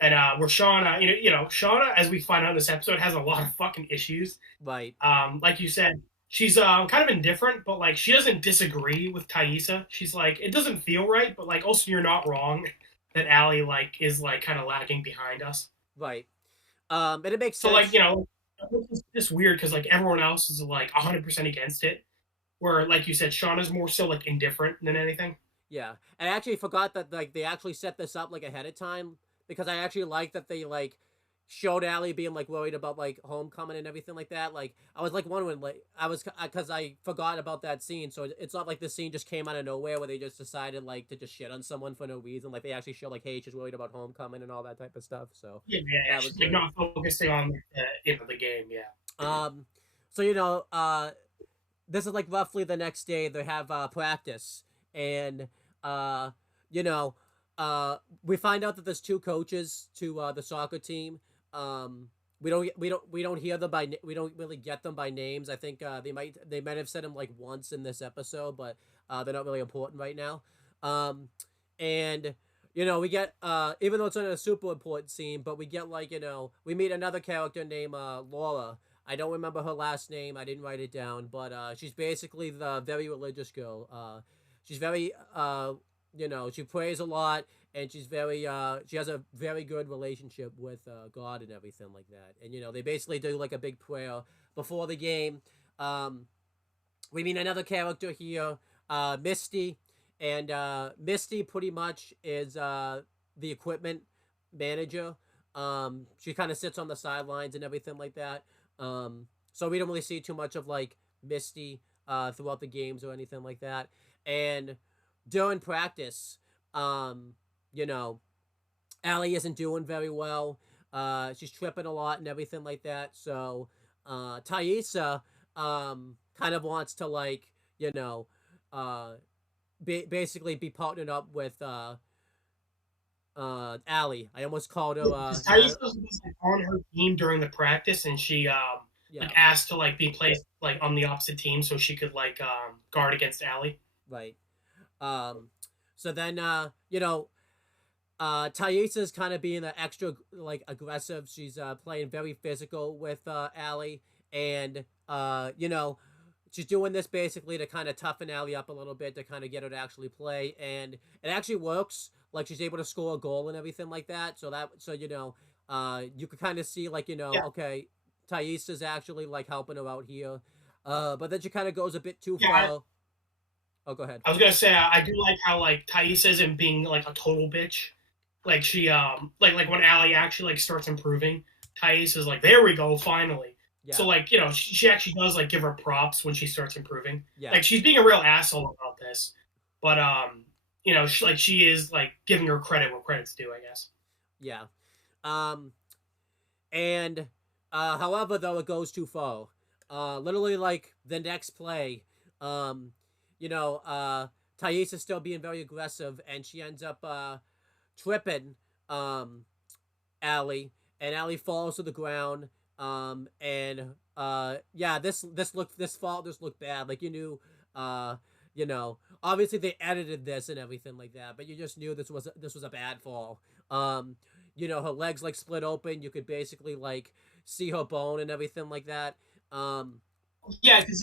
and where Shauna, Shauna, as we find out in this episode, has a lot of fucking issues. right, Like you said, she's kind of indifferent, but like she doesn't disagree with Thaisa. She's like, it doesn't feel right, but like also you're not wrong that Allie like is like kind of lagging behind us. right. And it makes So sense. like it's just weird because like everyone else is like 100% against it, where like you said, Shauna's more so like indifferent than anything. Yeah, and I actually forgot that like they actually set this up like ahead of time, because I actually like that they like showed Allie being like worried about like homecoming and everything like that. Like I was like wondering, like I was because I forgot about that scene, so it's not like this scene just came out of nowhere where they just decided like to just shit on someone for no reason. Like they actually show like, hey, she's worried about homecoming and all that type of stuff. So Yeah. that was She's like good. not focusing on the game. Yeah. Um, so this is like roughly the next day they have practice, and uh you know we find out that there's two coaches to the soccer team. um we don't hear them we don't really get them by names. I think they might have said them like once in this episode, but they're not really important right now. um and we get even though it's not a super important scene, but we get like we meet another character named Laura. I don't remember her last name. I didn't write it down, but she's basically the very religious girl. She's very, she prays a lot, and she has a very good relationship with God and everything like that. And they basically do like a big prayer before the game. Um, we meet another character here, Misty, and Misty pretty much is the equipment manager. She kind of sits on the sidelines and everything like that. So we don't really see too much of like Misty throughout the games or anything like that. And during practice, you know, Allie isn't doing very well. She's tripping a lot and everything like that. So Thaisa kind of wants to like uh, basically be partnered up with Allie. I almost called her Thaisa was like, on her team during the practice, and she yeah, like asked to like be placed like on the opposite team so she could like guard against Allie. right. Um, so then Thaisa's kind of being extra like aggressive. She's playing very physical with Allie, and she's doing this basically to kind of toughen Allie up a little bit, to kind of get her to actually play, and it actually works. Like she's able to score a goal and everything like that. So you could kind of see like Yeah, okay, Thaisa's actually like helping her out here, but then she kind of goes a bit too yeah. far. Oh, go ahead. I was gonna say I do like how like Thaisa isn't being like a total bitch. Like she like when Allie actually like starts improving, Thais is like, there we go, finally. So Yeah. like, she actually does like give her props when she starts improving. Yeah. Like she's being a real asshole about this, but she is like giving her credit where credit's due, I guess. Yeah. Um, and however, though, it goes too far. Literally, like the next play, um, you know, Thais is still being very aggressive, and she ends up tripping Allie, and Allie falls to the ground. And yeah, this looked bad. Like you knew, uh, obviously they edited this and everything like that, but you just knew this was a bad fall. Um, her legs like split open. You could basically like see her bone and everything like that. Um, Yeah, because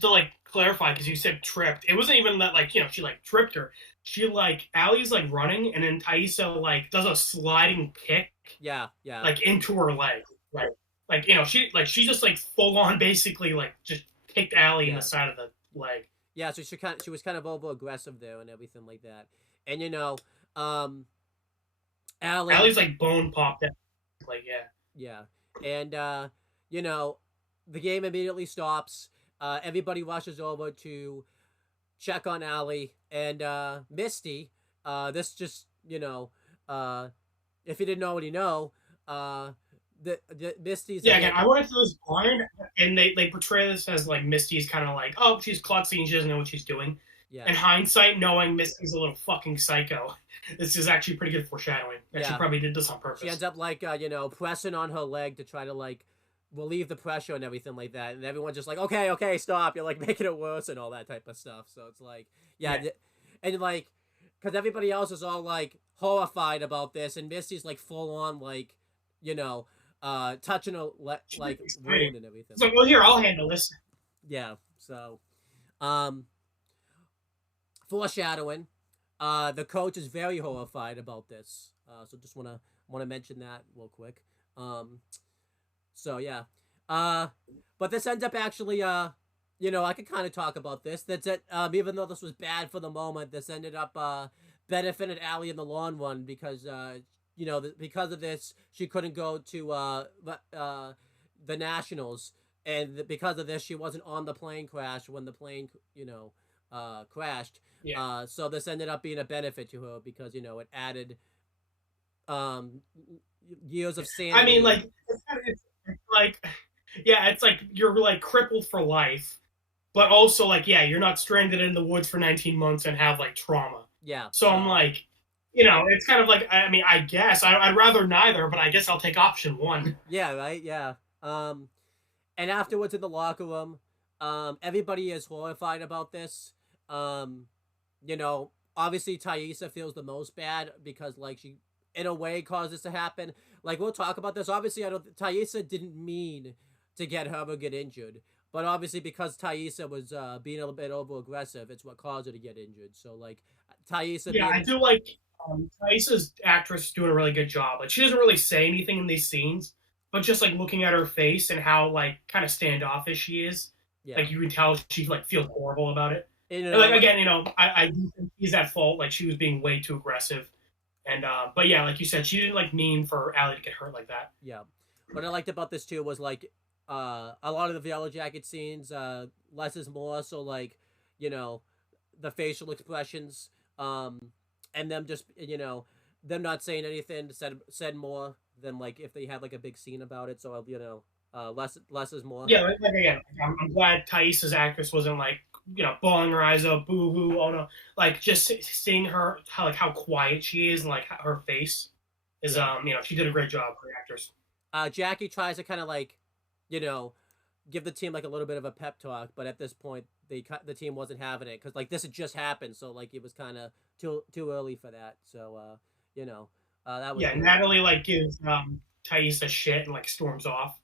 to like clarify, because you said tripped, it wasn't even that like she like tripped her. She like Allie's like running, and then Thaisa like does a sliding kick yeah, yeah, like into her leg, right? Like she just like full on basically like just kicked Allie in the yeah, side of the leg. yeah. So she was kind of over aggressive there and everything like that. And um, Allie, Allie's like bone popped out, like yeah. yeah, and you know, the game immediately stops. Everybody rushes over to check on Allie and Misty. This just uh, if you didn't already know, uh, the Misty's Yeah, again, again. I went into this blind, and they portray this as like Misty's kind of like, oh, she's klutzy and she doesn't know what she's doing. Yeah, In hindsight, knowing Misty's a little fucking psycho, this is actually pretty good foreshadowing. That she yeah. probably did this on She ends purpose. up like pressing on her leg to try to like relieve the pressure and everything like that, and everyone's just like, okay, okay, stop. You're like making it worse and all that type of stuff. So it's like, yeah, Yeah, and like, because everybody else is all like horrified about this, and Misty's like full on like, you know, touching a she's like exciting. wound and everything It's like, like well, that. here, I'll handle this. Yeah. So, um, foreshadowing. The coach is very horrified about this. So just wanna mention that real quick. Um, so yeah. Uh, but this ends up actually I could kind of talk about this. That's it. Even though this was bad for the moment, this ended up benefited Allie in the long run because because of this she couldn't go to the nationals, and because of this she wasn't on the plane crash when the plane crashed. Yeah, So this ended up being a benefit to her because it added um years of I mean, sanity. like it's like yeah, it's like you're like crippled for life, but also like yeah, you're not stranded in the woods for 19 months and have like trauma. Yeah. So I'm So like, it's kind of like I mean, I guess I'd rather neither, but I guess I'll take option one. yeah, right. Yeah. And afterwards in the locker room, everybody is horrified about this. Um, obviously Thaisa feels the most bad because like she in a way caused this to happen. Like we'll talk about this. Obviously, I don't. Thaisa didn't mean to get her or get injured, but obviously because Thaisa was being a little bit over aggressive, it's what caused her to get injured. So like Thaisa Yeah, I being do like Thaisa's actress is doing a really good job. Like she doesn't really say anything in these scenes, but just like looking at her face and how like kind of standoffish she is, yeah, like you can tell she like feels horrible about it. and, And like again, I do think he's at fault. Like she was being way too aggressive. And but yeah, like you said, she didn't like mean for Allie to get hurt like that. yeah. What I liked about this too was like a lot of the Yellowjacket scenes, less is more. So like, you know, the facial expressions, and them just them not saying anything said more than like if they had like a big scene about it. So less is more. Yeah, like again, I'm glad Thaisa's actress wasn't like bawling her eyes out, boo hoo, oh no, like just seeing her how quiet she is and like her face is Yeah. she did a great job for the actress. Jackie tries to kind of like, you know, give the team like a little bit of a pep talk, but at this point, the team wasn't having it because like this had just happened, so like it was kind of too early for that. So that was Yeah, good. Natalie like gives Thaisa shit and like storms off.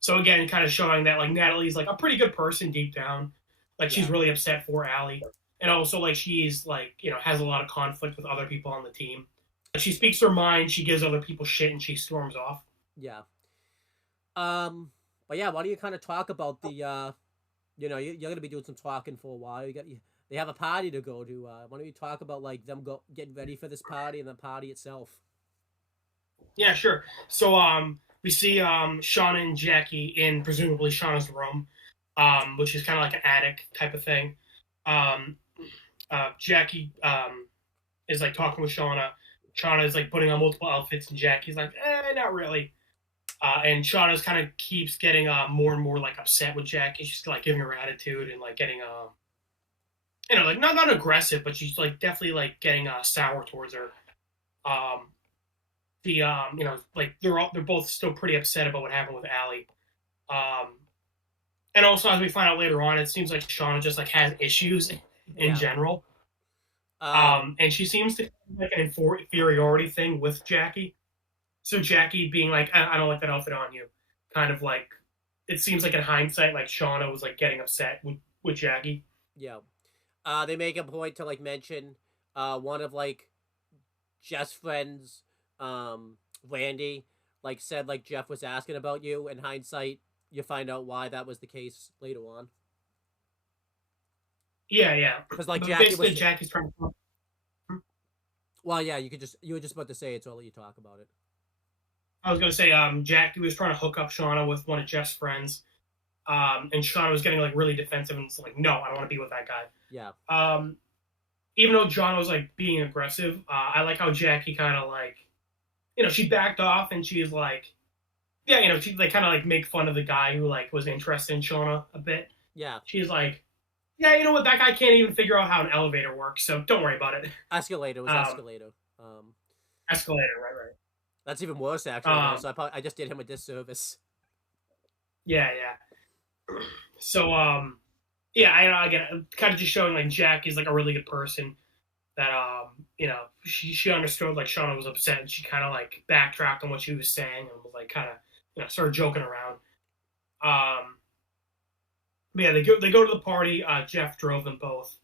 So again, kind of showing that like Natalie's like a pretty good person deep down. Like she's Yeah, really upset for Allie, and also like she's like has a lot of conflict with other people on the team. She speaks her mind. She gives other people shit, and she storms off. yeah. But yeah, why don't you kind of talk about the you're gonna be doing some talking for a while. They have a party to go to. Why don't you talk about like them getting ready for this party and the party itself? Yeah, sure. So we see Shauna and Jackie in presumably Shauna's room, which is kind of like an attic type of thing. Um, Jackie is like talking with Shauna. Shauna is like putting on multiple outfits, and Jackie's like, not really. And Shauna's kind of keeps getting more and more like upset with Jackie. She's like giving her attitude and like getting like not aggressive, but she's like definitely like getting sour towards her. Um, like they're both still pretty upset about what happened with Allie. Um, and also as we find out later on, it seems like Shauna just like has issues in Yeah. general. Um, And she seems to have like an inferiority thing with Jackie. So Jackie being like, I don't like that outfit on you, kind of like, it seems like in hindsight, like Shauna was like getting upset with Jackie. yeah. They make a point to like mention one of like Jeff's friends, Randy, like said like Jeff was asking about you. In hindsight, you find out why that was the case later on. Yeah. Because like But Jackie basically, was, Jackie's trying to. well, yeah, you were just about to say it, so I'll let you talk about it. I was gonna say, Jackie was trying to hook up Shauna with one of Jeff's friends, and Shauna was getting like really defensive and was like, "No, I don't want to be with that guy." Yeah, Even though John was like being aggressive, I like how Jackie kind of like, she backed off and she's like, yeah, she like kind of like make fun of the guy who like was interested in Shauna a bit. yeah. She's like, yeah, you know what, that guy can't even figure out how an elevator works, so don't worry about it. Escalator was Um, escalator. Um, Escalator, right. that's even worse actually. Though, Um, so I just did him a disservice. yeah. So yeah, I get kind of just showing like Jackie's like a really good person that she understood like Shauna was upset and she kind of like backtracked on what she was saying and was like kind of started joking around. Um, but yeah, they go to the party. Jeff drove them both.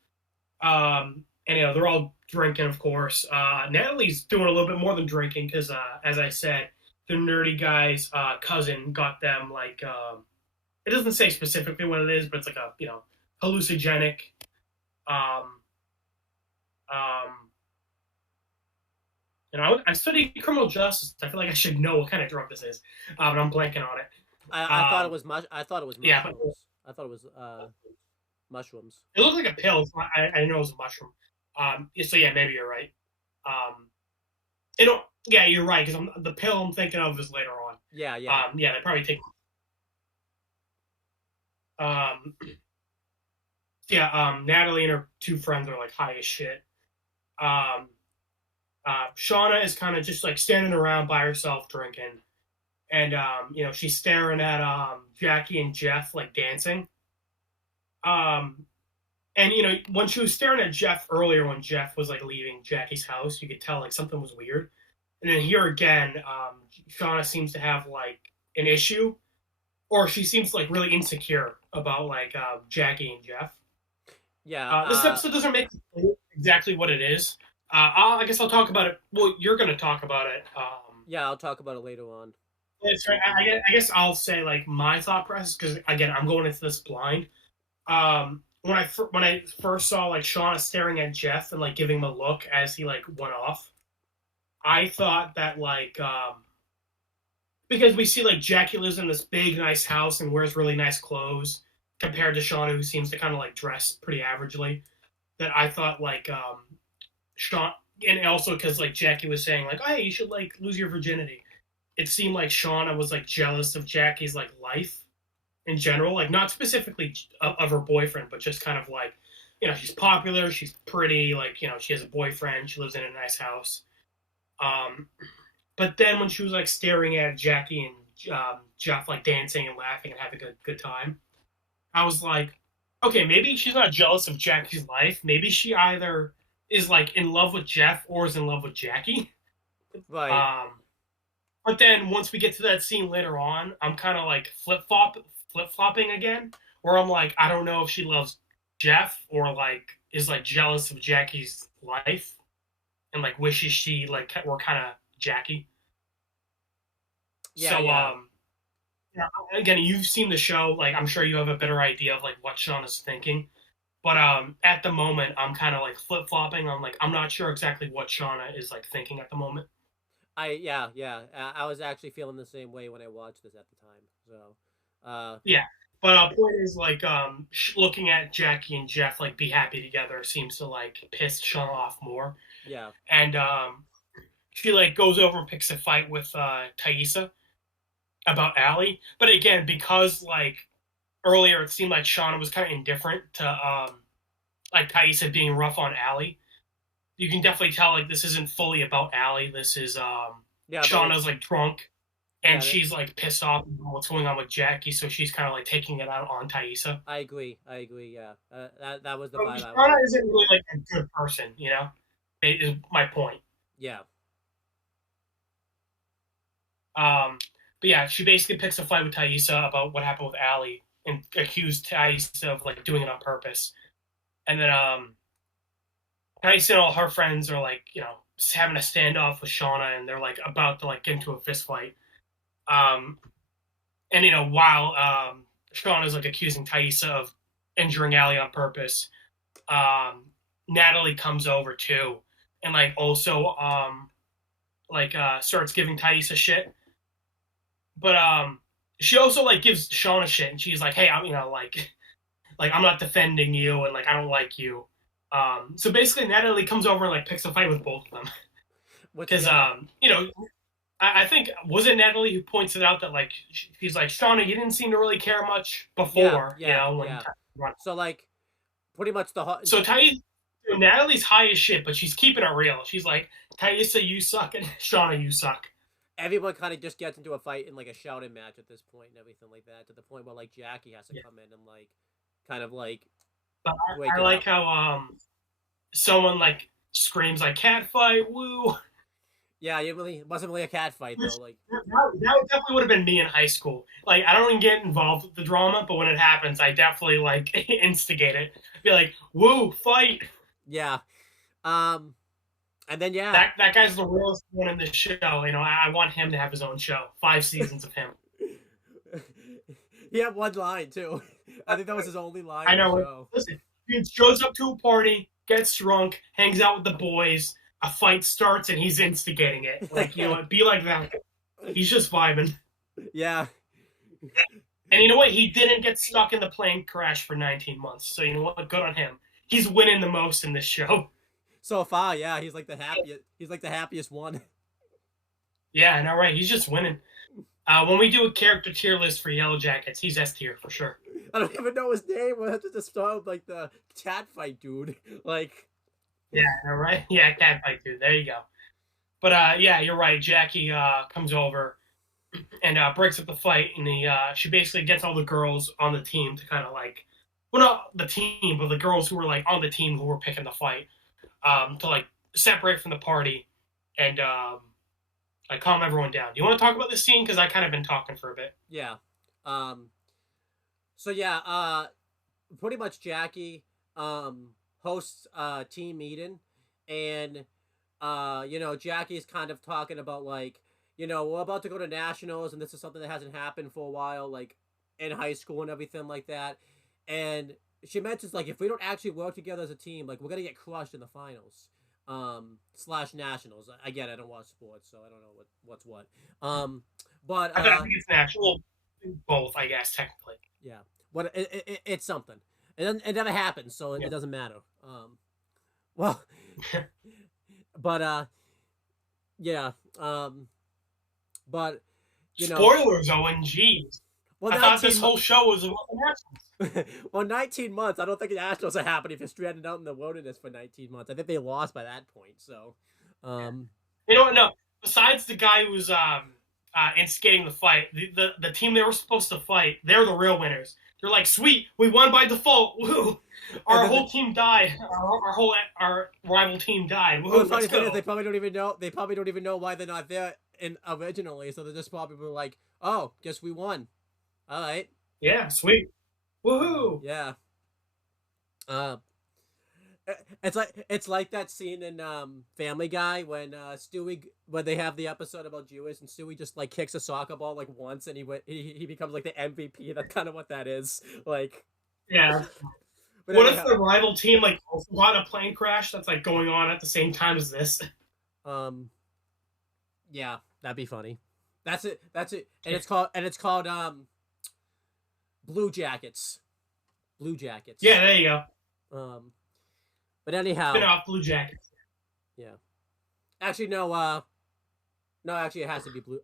And they're all drinking, of course. Natalie's doing a little bit more than drinking because, as I said, the nerdy guy's cousin got them like it doesn't say specifically what it is, but it's like a hallucinogenic. Um, um, I study criminal justice. I feel like I should know what kind of drug this is, but I'm blanking on it. I thought it was I thought it was Yeah, mushrooms. I thought it was mushrooms. it looked like a pill. So I know it was a mushroom. So yeah, maybe you're right. It don't. Yeah, you're right because the pill I'm thinking of is later on. Yeah. Yeah, they probably take. Um, yeah. Natalie and her two friends are like high as shit. Um, Shauna is kind of just like standing around by herself drinking, and she's staring at Jackie and Jeff like dancing. Um, and when she was staring at Jeff earlier, when Jeff was like leaving Jackie's house, you could tell like something was weird. And then here again, Shauna seems to have like an issue, or she seems like really insecure about like Jackie and Jeff. Yeah. This episode doesn't make exactly what it is. I guess I'll talk about it. Well, you're going to talk about it. Yeah, I'll talk about it later on. I guess I'll say like my thought process because again, I'm going into this blind. When I first saw like Shauna staring at Jeff and like giving him a look as he like went off, I thought that like because we see like Jackie lives in this big nice house and wears really nice clothes compared to Shauna who seems to kind of like dress pretty averagely. That I thought like Shawn, and also because like Jackie was saying like, oh, hey, you should like lose your virginity. It seemed like Shauna was like jealous of Jackie's like life in general, like not specifically of her boyfriend, but just kind of like, she's popular, she's pretty, like she has a boyfriend, she lives in a nice house. But then when she was like staring at Jackie and Jeff like dancing and laughing and having a good time, I was like, okay, maybe she's not jealous of Jackie's life. Maybe she either is like in love with Jeff or is in love with Jackie. Right. But then once we get to that scene later on, I'm kind of like flip-flopping again, where I'm like, I don't know if she loves Jeff or like is like jealous of Jackie's life and like wishes she like were kind of Jackie. Yeah. Again, you've seen the show, like I'm sure you have a better idea of like what Shauna's thinking. But at the moment, I'm kind of like flip-flopping. I'm like, I'm not sure exactly what Shauna is like thinking at the moment. I was actually feeling the same way when I watched this at the time. So, Yeah. But point is like looking at Jackie and Jeff like be happy together seems to like piss Shauna off more. yeah, And she like goes over and picks a fight with Thaisa about Allie. But again, because like earlier it seemed like Shauna was kind of indifferent to like Thaisa being rough on Allie. You can definitely tell like this isn't fully about Allie. This is yeah, but Shauna's like drunk and yeah, she's like pissed off about what's going on with Jackie, so she's kind of like taking it out on Thaisa. I agree. I agree. Yeah, that was the So vibe I was Shauna getting. isn't really like a good person, you know. Is my point. Yeah, But yeah, she basically picks a fight with Thaisa about what happened with Allie and accused Thaisa of like doing it on purpose. And then Thaisa and all her friends are like, you know, having a standoff with Shauna, and they're like about to like get into a fist fight. Um, and you know, while Shauna's like accusing Thaisa of injuring Allie on purpose, Natalie comes over too, and like also starts giving Thaisa shit. But she also like gives Shauna shit, and she's like, "Hey, I'm like I'm not defending you, and like I don't like you." So basically, Natalie comes over and like picks a fight with both of them which because you know, I think was it Natalie who points it out that like she's like Shauna, you didn't seem to really care much yeah, before, you yeah, know, when yeah. So like, pretty much so Natalie's high as shit, but she's keeping it real. She's like, Thaisa, you suck, and Shauna, you suck. everyone kind of just gets into a fight in like a shouting match at this point and everything like that. To the point where like Jackie has to Yeah. come in and like, kind of like But break I it like up. how someone like screams like cat fight, woo. Yeah, it wasn't really a cat fight Which though. Like, that definitely would have been me in high school. Like I don't even get involved with the drama, but when it happens, I definitely like instigate it. Be like, woo, fight. yeah, um, and then yeah, That guy's the realest one in the show. You know, I want him to have his own show. 5 seasons of him. he had one line too. I think that was his only line I in the know. show. Listen, dude shows up to a party, gets drunk, hangs out with the boys. A fight starts, and he's instigating it. Like you know, be like that. He's just vibing. Yeah, And you know what? He didn't get stuck in the plane crash for 19 months. So you know what? Good on him. He's winning the most in this show. so far, yeah, he's like the happiest. He's like the happiest one. Yeah, I know, right? He's just winning. When we do a character tier list for Yellowjackets, he's S tier for sure. I don't even know his name. We'll have to just start with like the cat fight dude. Like, Yeah, I know, right? Yeah, cat fight dude. There you go. But yeah, you're right. Jackie comes over and breaks up the fight, and she basically gets all the girls on the team to kind of like, well, not the team, but the girls who were like on the team who were picking the fight, to like separate from the party and like calm everyone down. Do you want to talk about this scene? Because I kind of been talking for a bit. yeah. Um. So yeah. Pretty much Jackie hosts team meeting, and Jackie's kind of talking about like, we're about to go to nationals, and this is something that hasn't happened for a while, like in high school and everything like that. And she mentions like if we don't actually work together as a team, like we're gonna get crushed in the finals. Slash nationals. Again, I don't watch sports, so I don't know what's what. But I think it's national, both, I guess technically. yeah, but it's something. It never happens, so Yeah. it doesn't matter. Well, but yeah. But Spoilers, Owen. Jeez. well, I thought this whole show was about the nationals. well, 19 months. I don't think the Nationals are happening if you're stranded out in the wilderness for 19 months. I think they lost by that point. So, You know what? No. Besides the guy who's instigating the fight, the team they were supposed to fight, they're the real winners. They're like, sweet, we won by default. Woo! Our whole team died. Our rival team died. Woo! Well, the funny Let's thing go. is, they probably don't even know. They probably don't even know why they're not there originally. So they're just probably like, "Oh, guess we won." All right. Yeah, sweet. Woohoo! Yeah. Uh, it's like that scene in Family Guy when Stewie when they have the episode about Jewish and Stewie just like kicks a soccer ball like once and he becomes like the MVP. That's kind of what that is. Like, Yeah. but What anyhow, if the rival team like also got a plane crash that's like going on at the same time as this? um Yeah, that'd be funny. That's it. That's it. And it's called Blue Jackets. Blue Yeah, Jackets. there you go. Um, but anyhow, Spin-off Blue Jackets. yeah. Actually, no. No. Actually, it has to be blue.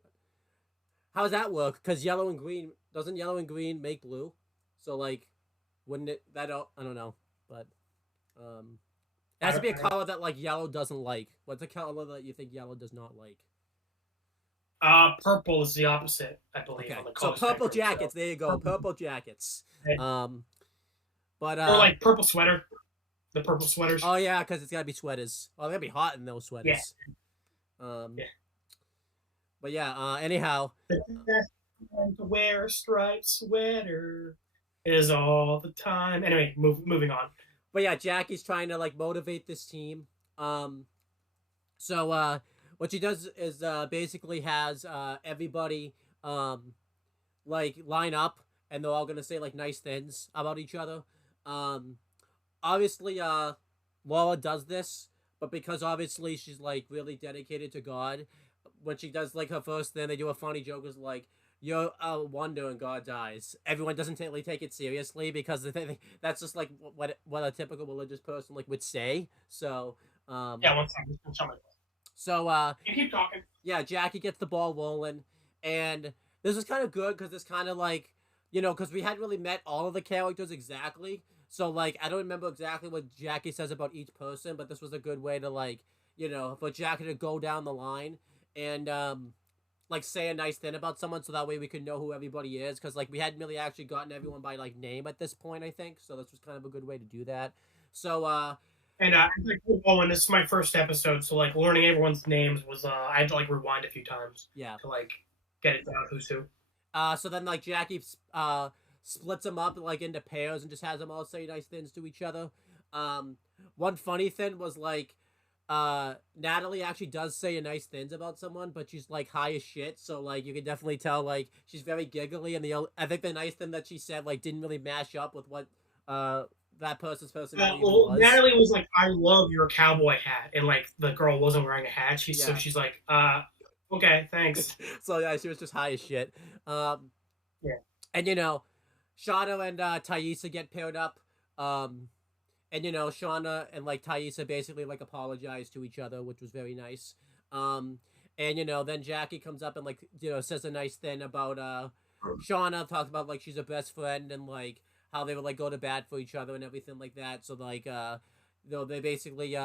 How does that work? Because yellow and green doesn't yellow and green make blue? So like, wouldn't it? I don't know, but it has to be a color that like yellow doesn't like. What's a color that you think yellow does not like? Purple is the opposite, I believe, Okay, on the so color purple spectrum. jackets. So There you go, purple, purple jackets. Um, but or like purple sweater, the purple sweaters. oh yeah, because it's gotta be sweaters. Oh, they're gonna be hot in those Yeah, sweaters. Um, yeah. but yeah. Anyhow, The best time to wear a striped sweater is all the time. Anyway, moving on. but yeah, Jackie's trying to like motivate this team. Um, so what she does is basically has everybody like line up, and they're all gonna say like nice things about each other. Um, obviously, Laura does this, but because obviously she's like really dedicated to God, when she does like her first thing, they do a funny joke is like, "You're a wonder in God's eyes." Everyone doesn't really take it seriously because that's just like what a typical religious person like would say. So, Yeah, one second. so You keep talking. yeah, Jackie gets the ball rolling, and this is kind of good because it's kind of like, because we hadn't really met all of the characters exactly. So like, I don't remember exactly what Jackie says about each person, but this was a good way to like, for Jackie to go down the line and like say a nice thing about someone, so that way we could know who everybody is. Because like we hadn't really actually gotten everyone by like name at this point, I think. So this was kind of a good way to do that. So And like, oh, and this is my first episode, so like learning everyone's names was I had to like rewind a few times yeah. to like get it down who's who. So then like Jackie splits them up like into pairs and just has them all say nice things to each other. One funny thing was like Natalie actually does say a nice things about someone, but she's like high as shit, so like you can definitely tell like she's very giggly, and I think the nice thing that she said like didn't really mash up with what that person's personality even was. Natalie was like, "I love your cowboy hat," and like the girl wasn't wearing a hat. So Yeah. she's like, okay, thanks." So yeah, she was just high as shit. Yeah. And Shauna and Thaisa get paired up. And Shauna and like Thaisa basically like apologize to each other, which was very nice. And then Jackie comes up and like says a nice thing about Shauna, talks about like she's a best friend and like how they would like go to bat for each other and everything like that. So like they basically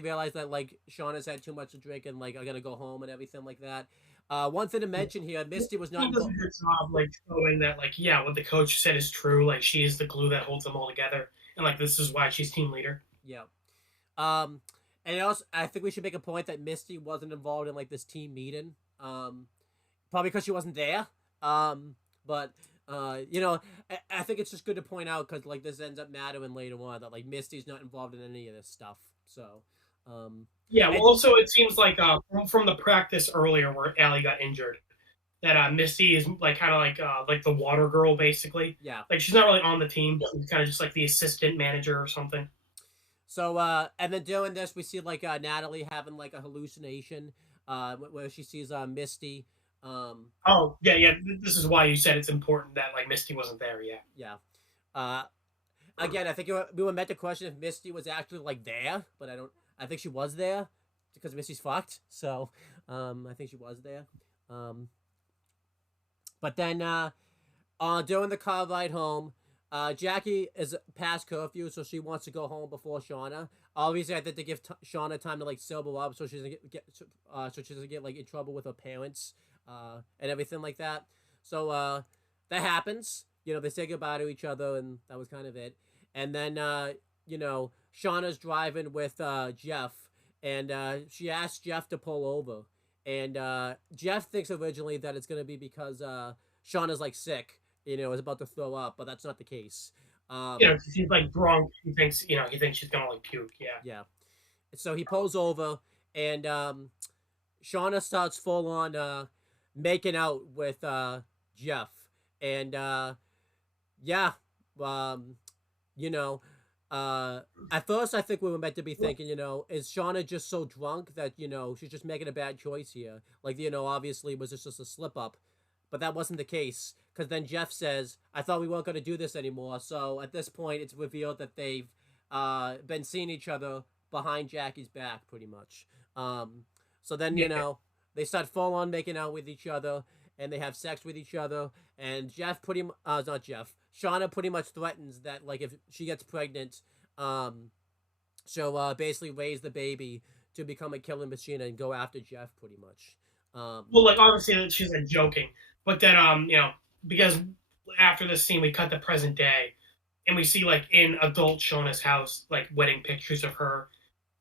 realize that like Shauna's had too much to drink and like I gotta go home and everything like that. One thing to mention here, Misty was not. He does a good job, like showing that, like, yeah, what the coach said is true. Like, she is the glue that holds them all together, and like this is why she's team leader. Yeah. And also, I think we should make a point that Misty wasn't involved in like this team meeting. Probably because she wasn't there. But I think it's just good to point out because like this ends up mattering later on that like Misty's not involved in any of this stuff. So. Yeah. Well, also it seems like from the practice earlier where Allie got injured, that Misty is like kind of like the water girl basically. Yeah. Like she's not really on the team. She's kind of just like the assistant manager or something. So and then during this we see like Natalie having like a hallucination where she sees Misty. Oh yeah. This is why you said it's important that like Misty wasn't there. Yeah. Yeah. Again, I think we were meant to question if Misty was actually like there, but I think she was there because Misty's fucked. So I think she was there. But then during the car ride home, Jackie is past curfew, so she wants to go home before Shauna. Obviously, I think they give Shauna time to like sober up, so she doesn't so she doesn't get like in trouble with her parents and everything like that. So that happens. They say goodbye to each other, and that was kind of it. And then Shauna's driving with Jeff, and she asks Jeff to pull over. And Jeff thinks originally that it's gonna be because Shauna's like sick, is about to throw up, but that's not the case. She's like drunk. He thinks she's gonna like puke. Yeah. Yeah. So he pulls over, and Shauna starts full on making out with Jeff, and yeah, At first I think we were meant to be thinking, is Shauna just so drunk that she's just making a bad choice here? Like, obviously was this just a slip up, but that wasn't the case. Because then Jeff says, "I thought we weren't going to do this anymore." So at this point, it's revealed that they've been seeing each other behind Jackie's back, pretty much. So then Yeah. they start full on making out with each other, and they have sex with each other. And Jeff not Jeff, Shauna pretty much threatens that like if she gets pregnant, she'll basically raise the baby to become a killing machine and go after Jeff pretty much. Well, like obviously she's like joking, but then because after this scene we cut the present day, and we see like in adult Shauna's house like wedding pictures of her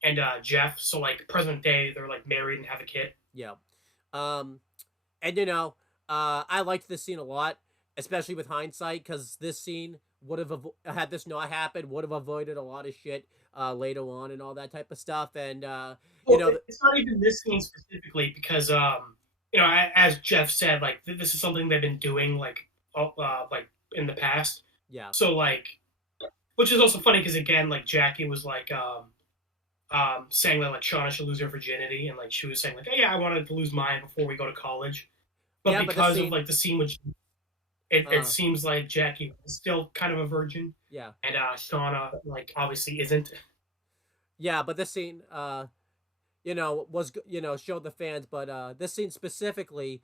and Jeff. So like present day they're like married and have a kid. Yeah. Um, and I liked this scene a lot, especially with hindsight, because this scene would have had this not happened, would have avoided a lot of shit later on and all that type of stuff. And Well, it's not even this scene specifically because as Jeff said, like this is something they've been doing like in the past. yeah, So like, which is also funny because again, like Jackie was like saying that like Shauna should lose her virginity, and like she was saying like, hey, yeah, I wanted to lose mine before we go to college, but yeah, but this because of scene, like the scene which it uh, seems like Jackie is still kind of a virgin, yeah, and Shauna like obviously isn't. yeah, but this scene, was showed the fans, but this scene specifically,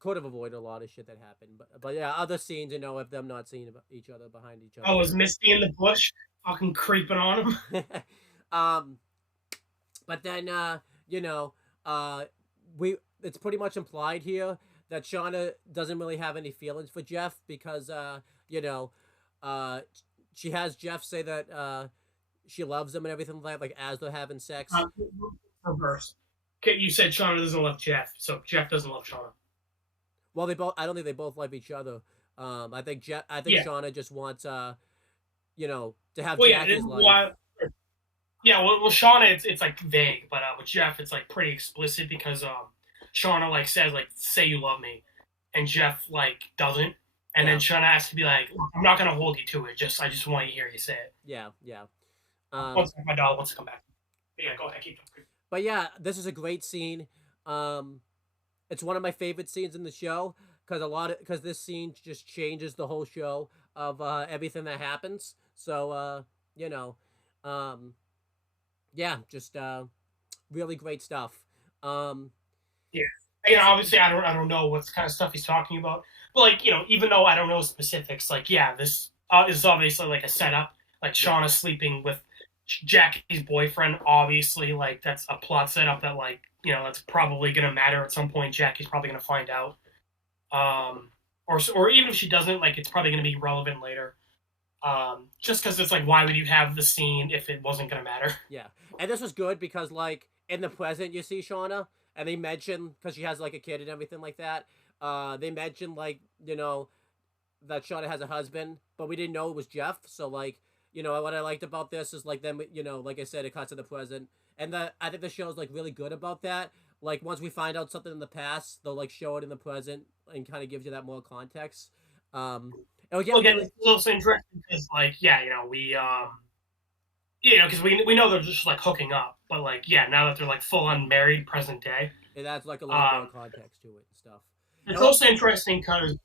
could have avoided a lot of shit that happened. But yeah, other scenes, of them not seeing each other behind each Oh, other. was Misty in the bush fucking creeping on him? um, but then you know, uh, we it's pretty much implied here that Shauna doesn't really have any feelings for Jeff because you know, uh, she has Jeff say that she loves him and everything like that, like as they're having sex. Uh, Reverse. Okay, you said Shauna doesn't love Jeff, so Jeff doesn't love Shauna. Well, they both. I don't think they both love each other. I think I think Yeah. Shauna just wants to have Well, yeah. Jackie's life. Well, yeah. Well, Shauna, it's like vague, but with Jeff, it's like pretty explicit because Shauna like says like say you love me, and Jeff like doesn't, and then Yeah, Shauna has to be like, I'm not gonna hold you to it. I just want to hear you say it. yeah, yeah. Once Um, my dog wants to come back. Yeah, go ahead, keep talking. but yeah, this is a great scene. Um, it's one of my favorite scenes in the show because this scene just changes the whole show of everything that happens. So you know, um, yeah, just really great stuff. Um, Yeah. Obviously, I don't know what kind of stuff he's talking about, but like, even though I don't know specifics, like, yeah, this is obviously like a setup. Like yeah, Shauna sleeping with Jackie's boyfriend, obviously, like that's a plot setup that, like, that's probably gonna matter at some point. Jackie's probably gonna find out, or even if she doesn't, like, it's probably gonna be relevant later. Just because it's like, why would you have the scene if it wasn't gonna matter? yeah. And this was good because like in the present you see Shauna and they mention because she has like a kid and everything like that. They mention like that Shauna has a husband, but we didn't know it was Jeff. So like, what I liked about this is like them, like I said, it cuts to the present, and I think the show is like really good about that. Like once we find out something in the past, they'll like show it in the present and kind of gives you that more context. It'll Well, get again, really, it's also interesting because, like, yeah, we because we know they're just like hooking up, but like, yeah, now that they're like full on married, present day, it adds like a little more um, context to it and stuff. it's And, also interesting because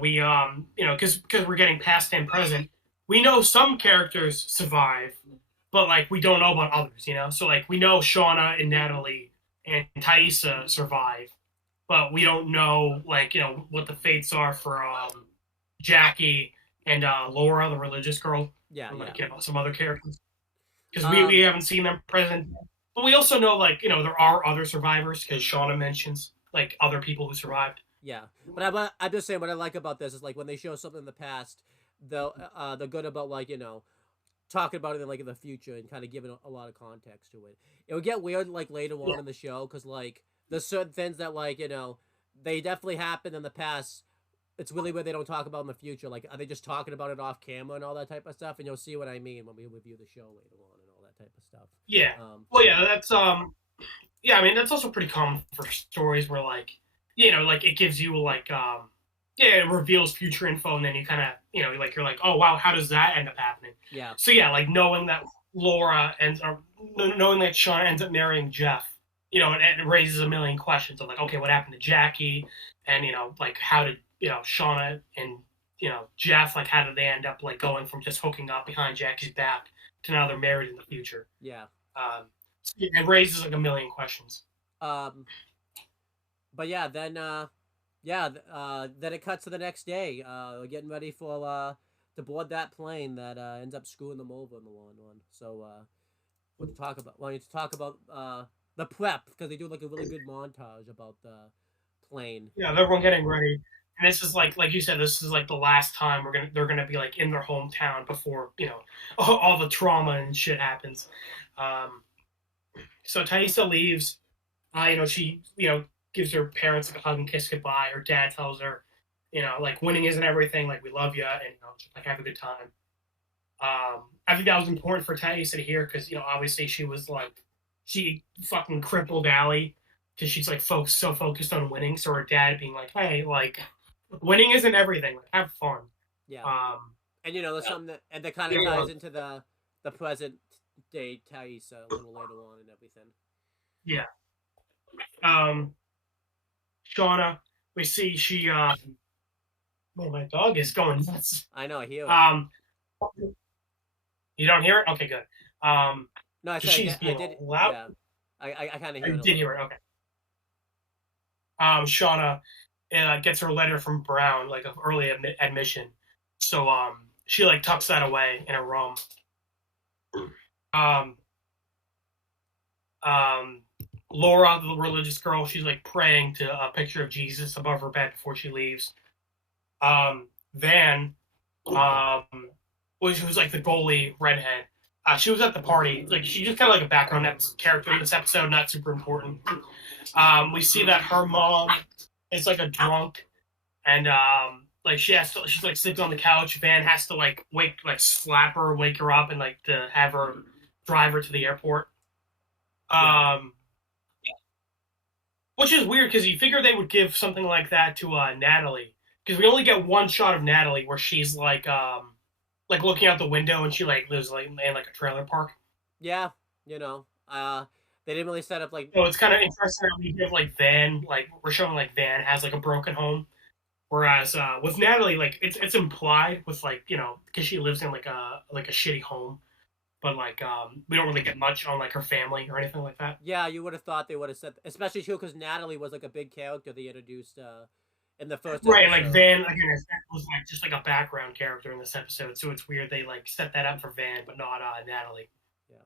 we because we're getting past and present. We know some characters survive, but like we don't know about others. So like we know Shauna and Natalie and Thaisa survive, but we don't know like what the fates are for Jackie and Laura, the religious girl, yeah, and yeah. like some other characters because we Um, haven't seen them present. But we also know like there are other survivors because Shauna mentions like other people who survived. Yeah, but I'm just saying what I like about this is like when they show something in the past, they're good about like talking about it in like in the future and kind of giving a lot of context to it. It would get weird like later Yeah. on in the show because like there's certain things that like they definitely happened in the past. It's really weird they don't talk about in the future. Like are they just talking about it off camera and all that type of stuff? And you'll see what I mean when we review the show later on and all that type of stuff. Yeah. Um, Well, yeah, that's yeah, I mean that's also pretty common for stories where like like it gives you like yeah, it reveals future info, and then you kind of, you're like, oh wow, how does that end up happening? Yeah. So yeah, like knowing that Laura ends, or knowing that Sean ends up marrying Jeff, it raises a million questions of like, okay, what happened to Jackie, and like how did Shauna and Jeff, like how did they end up like going from just hooking up behind Jackie's back to now they're married in the future? Yeah. So it raises like a million questions. Um. But yeah, then then it cuts to the next day. Getting ready for to board that plane that ends up screwing them over in the long run. So what to talk about? Wanted to talk about the prep because they do like a really good montage about the plane. Yeah, everyone getting ready. And this is like you said, this is like the last time they're gonna be like in their hometown before all the trauma and shit happens. Um, so Taissa leaves. She gives her parents like a hug and kiss goodbye. Her dad tells her, like winning isn't everything. Like we love you, and just, like have a good time. I think that was important for Taissa to hear because obviously she fucking crippled Allie because she's like so focused on winning. So her dad being like, hey, like winning isn't everything. Like have fun. Yeah, Um, and there's something that kind of ties into the present day Thais a little later on and everything. yeah. Um, Shauna, we see my dog is going nuts. I know, I hear it. You don't hear it? Okay, good. No, I said she's I did. loud. Yeah, I kind of hear it. You did hear it? Okay. Shauna gets her letter from Brown, like of early admission. So she like tucks that away in her room. Laura, the religious girl, she's like praying to a picture of Jesus above her bed before she leaves. Van, which was like the goalie redhead, she was at the party. Like she's just kind of like a background character in this episode, not super important. We see that her mom is like a drunk, and like she's like sleeping on the couch. Van has to like slap her, wake her up, and like to have her drive her to the airport. Which is weird because you figure they would give something like that to Natalie, because we only get one shot of Natalie where she's like looking out the window and she like lives like in like a trailer park. Yeah, they didn't really set up like. So it's kind of interesting that we give like Van, like we're showing like Van has like a broken home, whereas with Natalie, like it's implied with like because she lives in like a shitty home, but like we don't really get much on like her family or anything like that. Yeah, you would have thought they would have said, especially too because Natalie was like a big character they introduced in the first right, episode. like Van again was like just like a background character in this episode, so it's weird they like set that up for Van but not Natalie. Yeah,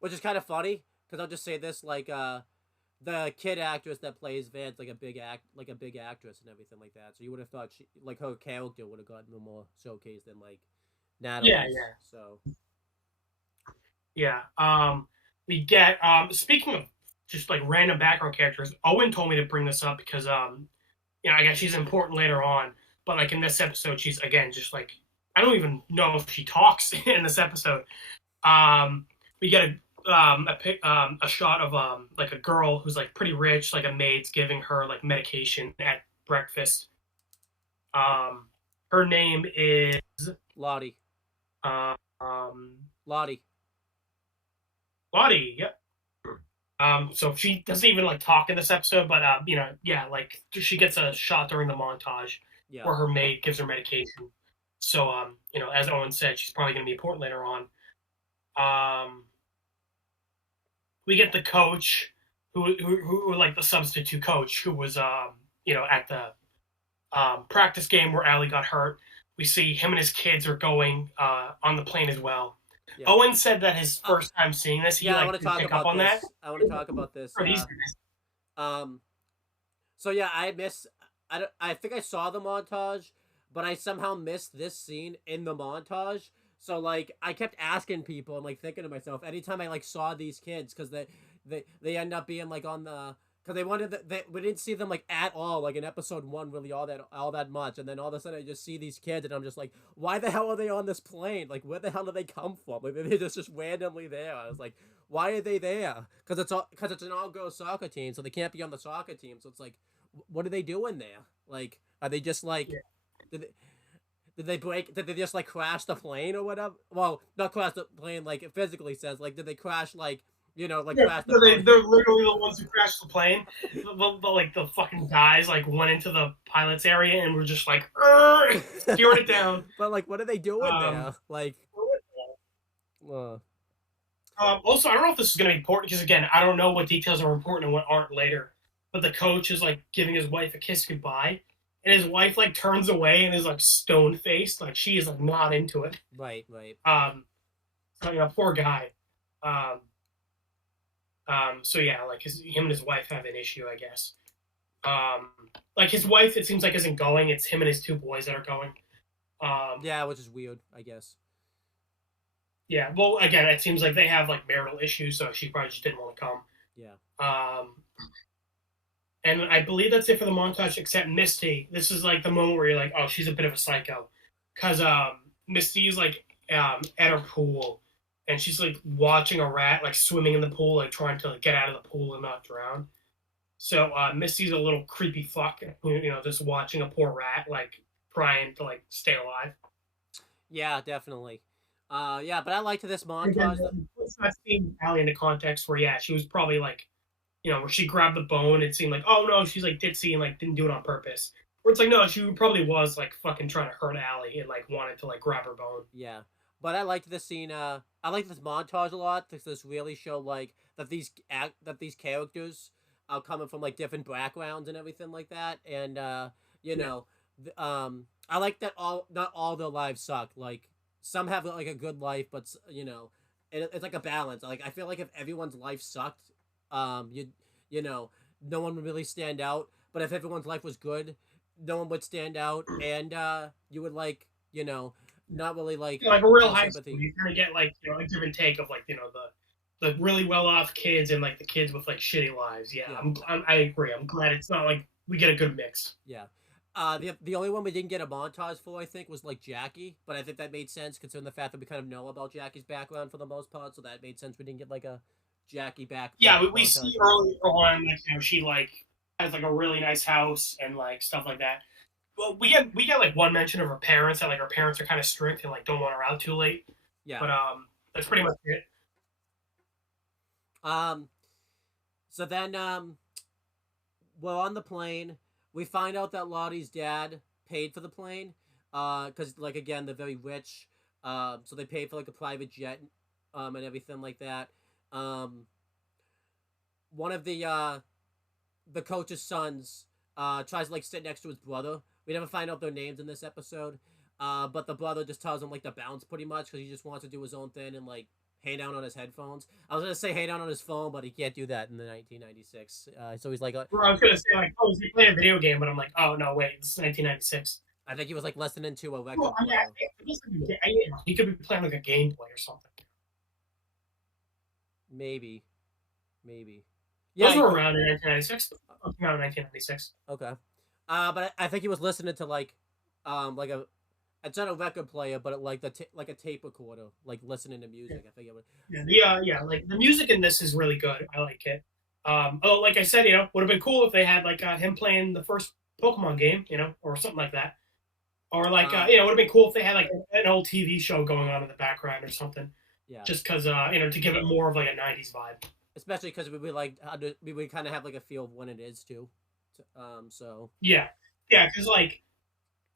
which is kind of funny because I'll just say this like the kid actress that plays Van's like a big actress and everything like that. So you would have thought she like her character would have gotten more showcased than like Natalie. Yeah. So yeah, we get speaking of just like random background characters, Owen told me to bring this up because I guess she's important later on, but like in this episode, she's again just like I don't even know if she talks in this episode. We get a shot of like a girl who's like pretty rich, like a maid's giving her like medication at breakfast. Her name is Lottie. Lottie. Lottie. Yep. So she doesn't even like talk in this episode, but like she gets a shot during the montage where her maid gives her medication. So as Owen said, she's probably going to be important later on. We get the coach who like the substitute coach who was at the practice game where Allie got hurt. We see him and his kids are going on the plane as well. Yeah. Owen said that his first time seeing this, I want to talk about this. That. I want to talk about this. So yeah, I think I saw the montage, but I somehow missed this scene in the montage. So like I kept asking people and like thinking to myself anytime I like saw these kids because they end up being like on the. Because they wanted we didn't see them like at all like in episode 1 really all that much, and then all of a sudden I just see these kids and I'm just like, why the hell are they on this plane? Like where the hell did they come from? Like they're just randomly there. I was like, why are they there? Because it's an all girls soccer team, so they can't be on the soccer team. So it's like, what are they doing there? Like Are they just like, Yeah. did they, did they break? Did they just like crash the plane or whatever? Well, not crash the plane like it physically says. Like, did they crash like like Yeah, crash the no, boat? they're literally the ones who crashed the plane. Like the fucking guys like went into the pilot's area and were just like steering it down. But like, what are they doing Um, there? Like, uh, Also, I don't know if this is going to be important because again, I don't know what details are important and what aren't later. But the coach is like giving his wife a kiss goodbye, and his wife like turns away and is like stone faced, like she is like not into it. right, right. So poor guy. Um, so yeah, like him and his wife have an issue, I guess. Um, like his wife, it seems like isn't going. It's him and his two boys that are going. Yeah, which is weird, I guess. Yeah, well, again, it seems like they have like marital issues, so she probably just didn't want to come. Yeah. And I believe that's it for the montage, except Misty. This is like the moment where you're like, oh, she's a bit of a psycho, because Misty's like at her pool, and she's like watching a rat like swimming in the pool, like trying to like, get out of the pool and not drown. So Misty's a little creepy fuck, just watching a poor rat like trying to like stay alive. Yeah, definitely. Yeah, but I liked this Again, montage. let's not see Allie in the context where yeah, she was probably like, where she grabbed the bone. It seemed like oh no, she's like ditzy and like didn't do it on purpose. Where it's like no, she probably was like fucking trying to hurt Allie and like wanted to like grab her bone. Yeah, but I liked this scene. I liked this montage a lot because this really showed like that these characters are coming from like different backgrounds and everything like that. And you Yeah. know, I like that not all their lives suck. Like some have like a good life, but it's like a balance. Like I feel like if everyone's life sucked, you know, no one would really stand out. But if everyone's life was good, no one would stand out, and you would like not really like Yeah, like a real feel high school, sympathy. you kind of get like a give and take of like the really well off kids and like the kids with like shitty lives. Yeah, Yeah, I agree. I'm glad it's not like we get a good mix. yeah. The only one we didn't get a montage for, I think, was like Jackie, but I think that made sense considering the fact that we kind of know about Jackie's background for the most part, so that made sense. We didn't get like a Jackie Yeah, we montage. see earlier on like she like has like a really nice house and like stuff like that. Well, we get like one mention of her parents that like her parents are kind of strict and like don't want her out too late. Yeah. But that's pretty much it. Um. So then, we're on the plane. We find out that Lottie's dad paid for the plane. Because like again, they're very rich. So they paid for like a private jet, and everything like that. Um. One of the coach's sons tries to like sit next to his brother. We never find out their names in this episode. But the brother just tells him like to bounce pretty much because he just wants to do his own thing and like hang down on his headphones. I was gonna say hang down on his phone, but he can't do that in the 1996. So he's like, Well, I was gonna say like, oh, is he playing a video game? But I'm like, oh no, wait, this is 1996. I think he was like listening to a record Well, I mean, player. I guess he could be playing like a Game Boy or something. Maybe, maybe. Those Yeah. were around in 1996. Around 1996. Okay. But I think he was listening to like a. It's not a record player, but like like a tape recorder, like listening to music. I think it was. Yeah, like the music in this is really good. I like it. Like I said, would have been cool if they had like him playing the first Pokemon game, or something like that. Or like, it would have been cool if they had like an old TV show going on in the background or something. Yeah. Just because, to give it more of like a '90s vibe. Especially because we would like we would kind of have like a feel of when it is too. So. Yeah, because like,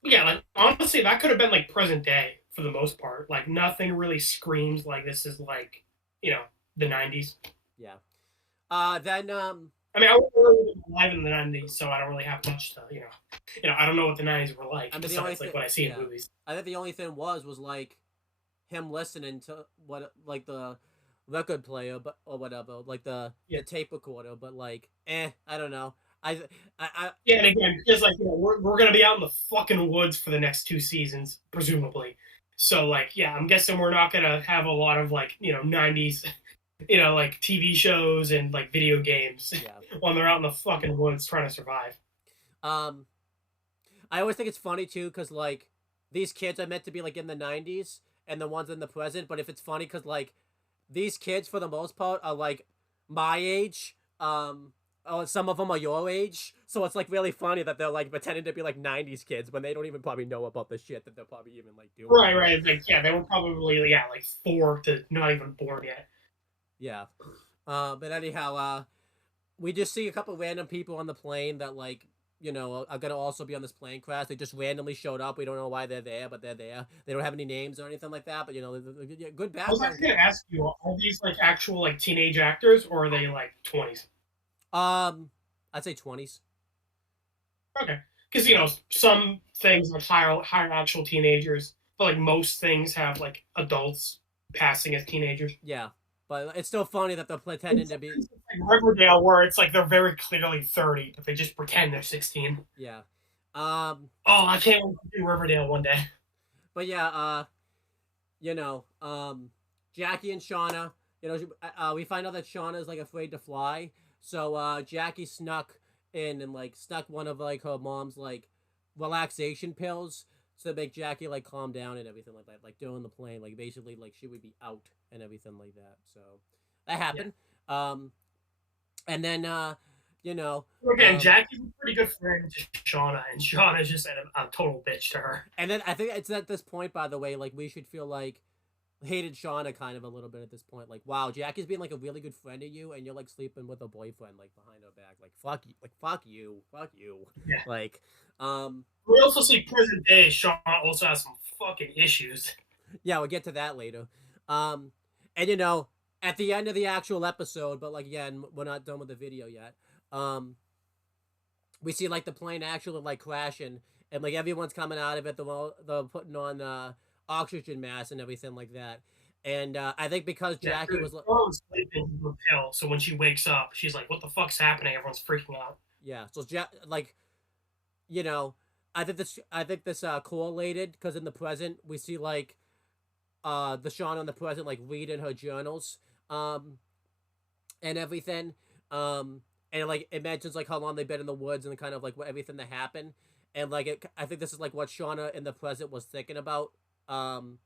yeah, like honestly, that could have been like present day for the most part. Like nothing really screams like this is like, the '90s. Yeah. Then I mean, I wasn't really alive in the '90s, so I don't really have much to, I don't know what the '90s were like. I mean, the besides only like thing, what I see yeah, in movies. I think the only thing was like him listening to what like the record player, but or whatever, like Yeah. the tape recorder, but like, I don't know. I Yeah, and again, because like we're gonna be out in the fucking woods for the next 2 seasons, presumably. So like, yeah, I'm guessing we're not gonna have a lot of like '90s, like TV shows and like video games yeah. when they're out in the fucking woods trying to survive. Um, I always think it's funny too, cause like these kids are meant to be like in the '90s, and the ones in the present. But if it's funny, cause like these kids for the most part are like my age. oh, some of them are your age, so it's like really funny that they're like pretending to be like '90s kids when they don't even probably know about the shit that they're probably even like doing. Right, right. Like, yeah, they were probably like 4 to not even born yet. Yeah. But anyhow, we just see a couple random people on the plane that like are gonna also be on this plane crash. They just randomly showed up. We don't know why they're there, but they're there. They don't have any names or anything like that. But good I was background. actually gonna ask you, are these like actual like teenage actors or are they like 20s? I'd say 20s. Okay, because you know some things like hire actual teenagers, but like most things have like adults passing as teenagers. Yeah, but it's still funny that they're pretending to be. It's like Riverdale, where it's like they're very clearly 30, but they just pretend they're 16. Yeah. Um. Oh, I can't wait to do Riverdale one day. But yeah. Jackie and Shauna. We find out that Shauna is like afraid to fly. So Jackie snuck in and like snuck one of like her mom's like relaxation pills to make Jackie like calm down and everything like that. Like during the plane, like basically like she would be out and everything like that. So that Yeah. happened. And then Again, Jackie's a pretty good friend to Shauna, and Shauna's just a total bitch to her. and then I think it's at this point, by the way, like we should feel like hated Shauna kind of a little bit at this point. Like, wow, Jackie's being like a really good friend to you, and you're like sleeping with a boyfriend like behind her back. Like, fuck you. Yeah. Like, We also see present day Shauna also has some fucking issues. yeah, we'll get to that later. And at the end of the actual episode, but like again, we're not done with the video yet. We see like the plane actually like crashing, and like everyone's coming out of it. They're putting on oxygen masks and everything like that. And I think because Jackie was sleeping with a pill, so when she wakes up, she's like, "What the fuck's happening?" Everyone's freaking out. yeah, so like I think this correlated because in the present we see like the Shawn in the present like reading her journals and everything and like it mentions like how long they've been in the woods and kind of like what everything that happened and like I think this is like what Shauna in the present was thinking about um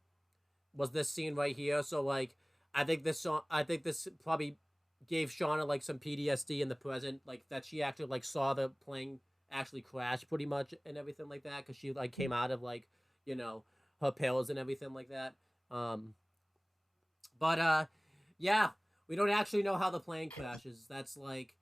was this scene right here. So like I think this probably gave Shauna like some PTSD in the present, like that she actually like saw the plane actually crash pretty much and everything like that because she like came out of like you know her pills and everything like that. But yeah, we don't actually know how the plane crashes. That's like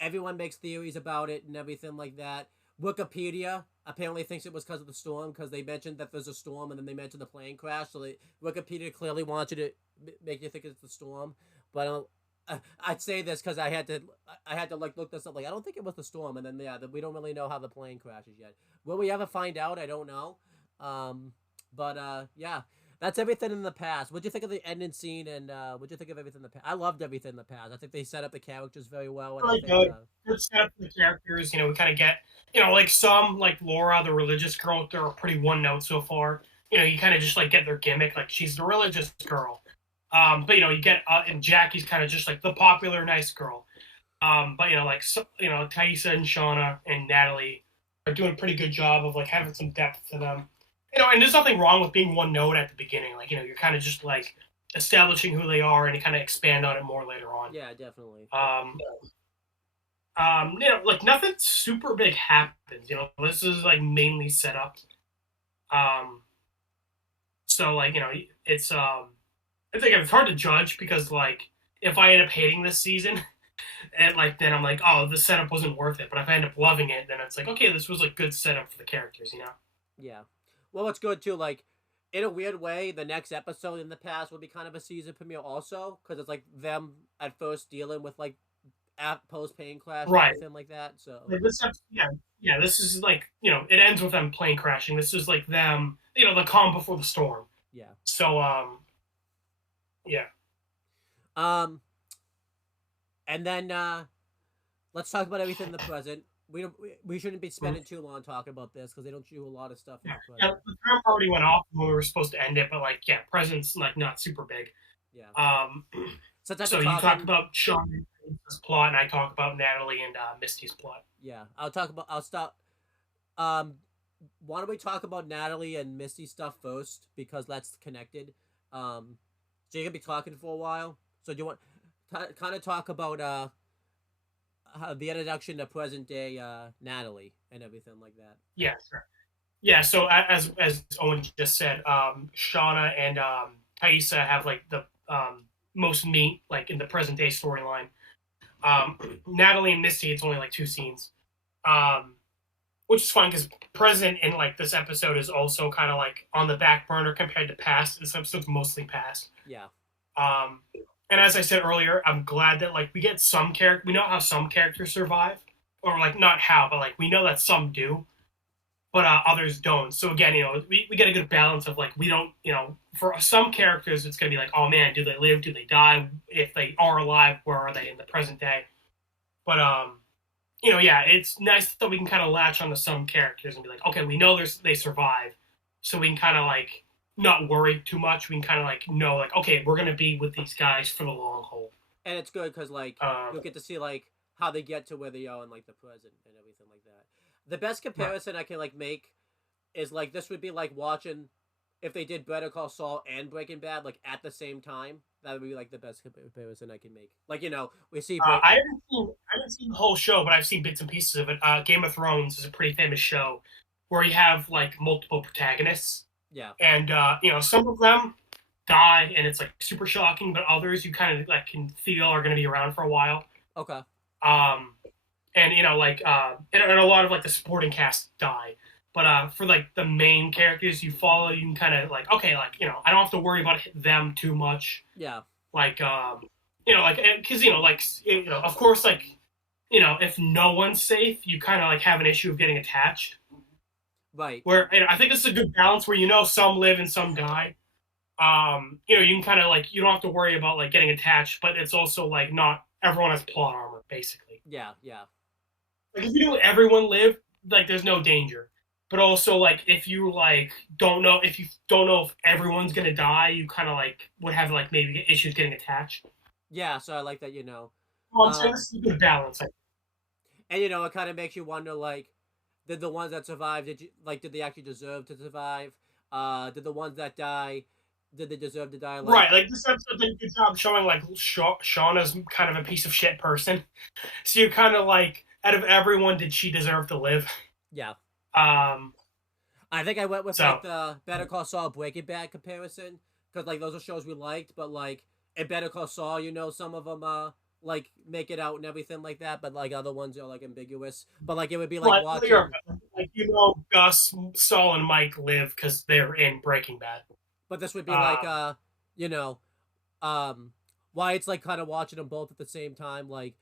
everyone makes theories about it and everything like that. Wikipedia apparently thinks it was because of the storm because they mentioned that there's a storm and then they mentioned the plane crash. So Wikipedia clearly wants you to make you think it's the storm. But I'd say this because I had to like look this up. Like I don't think it was the storm, and then we don't really know how the plane crashes yet. Will we ever find out? I don't know. But yeah, that's everything in the past. What'd you think of the ending scene, and what'd you think of everything in the past? I loved everything in the past. I think they set up the characters very well, and I Really think good setup for the characters. You know, we kind of get, you know, like some like Laura, the religious girl. They're pretty one note so far. You know, you kind of just like get their gimmick, like she's the religious girl. But you know, you get and Jackie's kind of just like the popular nice girl. But you know, like so, you know, Thaisa and Shauna and Natalie are doing a pretty good job of like having some depth to them. You know, and there's nothing wrong with being one note at the beginning. Like you know, you're kind of just like establishing who they are, and you kind of expand on it more later on. yeah, definitely. You know, like nothing super big happens. You know, this is like mainly set up. Um, so like you know, I think it's hard to judge because like if I end up hating this season, and like then I'm like, oh, the setup wasn't worth it. But if I end up loving it, then it's like, okay, this was a good setup for the characters, you know? Yeah. Well, it's good too. Like, in a weird way, the next episode in the past will be kind of a season premiere also, because it's like them at first dealing with like post plane crash and Right. everything like that. So Like this, yeah, yeah. This is like you know, it ends with them plane crashing. This is like them, you know, the calm before the storm. yeah. So yeah. Um, and then let's talk about everything in the present. We shouldn't be spending too long talking about this because they don't do a lot of stuff in Yeah, the yeah, present. the time already went off when we were supposed to end it, but like, yeah, present's like not super big. Yeah. Um, so you talk about Sean's plot, and I talk about Natalie and Misty's plot. Yeah, I'll stop. Why don't we talk about Natalie and Misty stuff first because that's connected. So you're gonna be talking for a while. So do you want kind of talk about the introduction to present day Natalie and everything like that. Yeah, sure. Yeah, so as Owen just said, Shauna and Thaisa have like the most meat like in the present day storyline. Natalie and Misty, it's only like two scenes, um, which is fine because present in like this episode is also kind of like on the back burner compared to past. This episode's mostly past. Yeah. Um, and as I said earlier, I'm glad that like we get some character. We know how some characters survive, or like not how, but like we know that some do, but others don't. So again, we get a good balance of like we don't, for some characters it's gonna be like, oh man, do they live? Do they die? If they are alive, where are they in the present day? But yeah, it's nice that we can kind of latch onto some characters and be like, okay, we know they survive, so we can kind of like not worry too much. We can kind of like know like, okay, we're gonna be with these guys for the long haul. And it's good because like you'll get to see like how they get to where they are in like the present and everything like that. The best comparison I can like make is like this would be like watching if they did Better Call Saul and Breaking Bad like at the same time. That would be like the best comparison I can make. Like we see. I haven't seen the whole show, but I've seen bits and pieces of it. Game of Thrones is a pretty famous show where you have like multiple protagonists. Yeah. And some of them die, and it's like super shocking, but others you kind of like can feel are going to be around for a while. Okay. And and a lot of like the supporting cast die. But for like the main characters you follow, you can kind of like, okay, like I don't have to worry about them too much. Yeah. Like because of course, like if no one's safe, you kind of like have an issue of getting attached. Right. Where I think it's a good balance where some live and some die. You can kind of like you don't have to worry about like getting attached, but it's also like not everyone has plot armor basically. Yeah. Yeah. Like if you do everyone live, like there's no danger. But also like if you like don't know if everyone's gonna die, you kind of like would have like maybe issues getting attached. Yeah. So I like that. Well, I'm saying this is a good balance. And it kind of makes you wonder like, did the ones that survived did they actually deserve to survive? Did the ones that die, did they deserve to die? Right, like this episode did a good job showing like Shauna's kind of a piece of shit person. So you're kind of like, out of everyone, did she deserve to live? Yeah. Um, I think I went with like the Better Call Saul Breaking Bad comparison because like those are shows we liked, but like in Better Call Saul, some of them like make it out and everything like that, but like other ones are like ambiguous. But like it would be like watching like Gus, Saul, and Mike live because they're in Breaking Bad. But this would be like why it's like kind of watching them both at the same time, like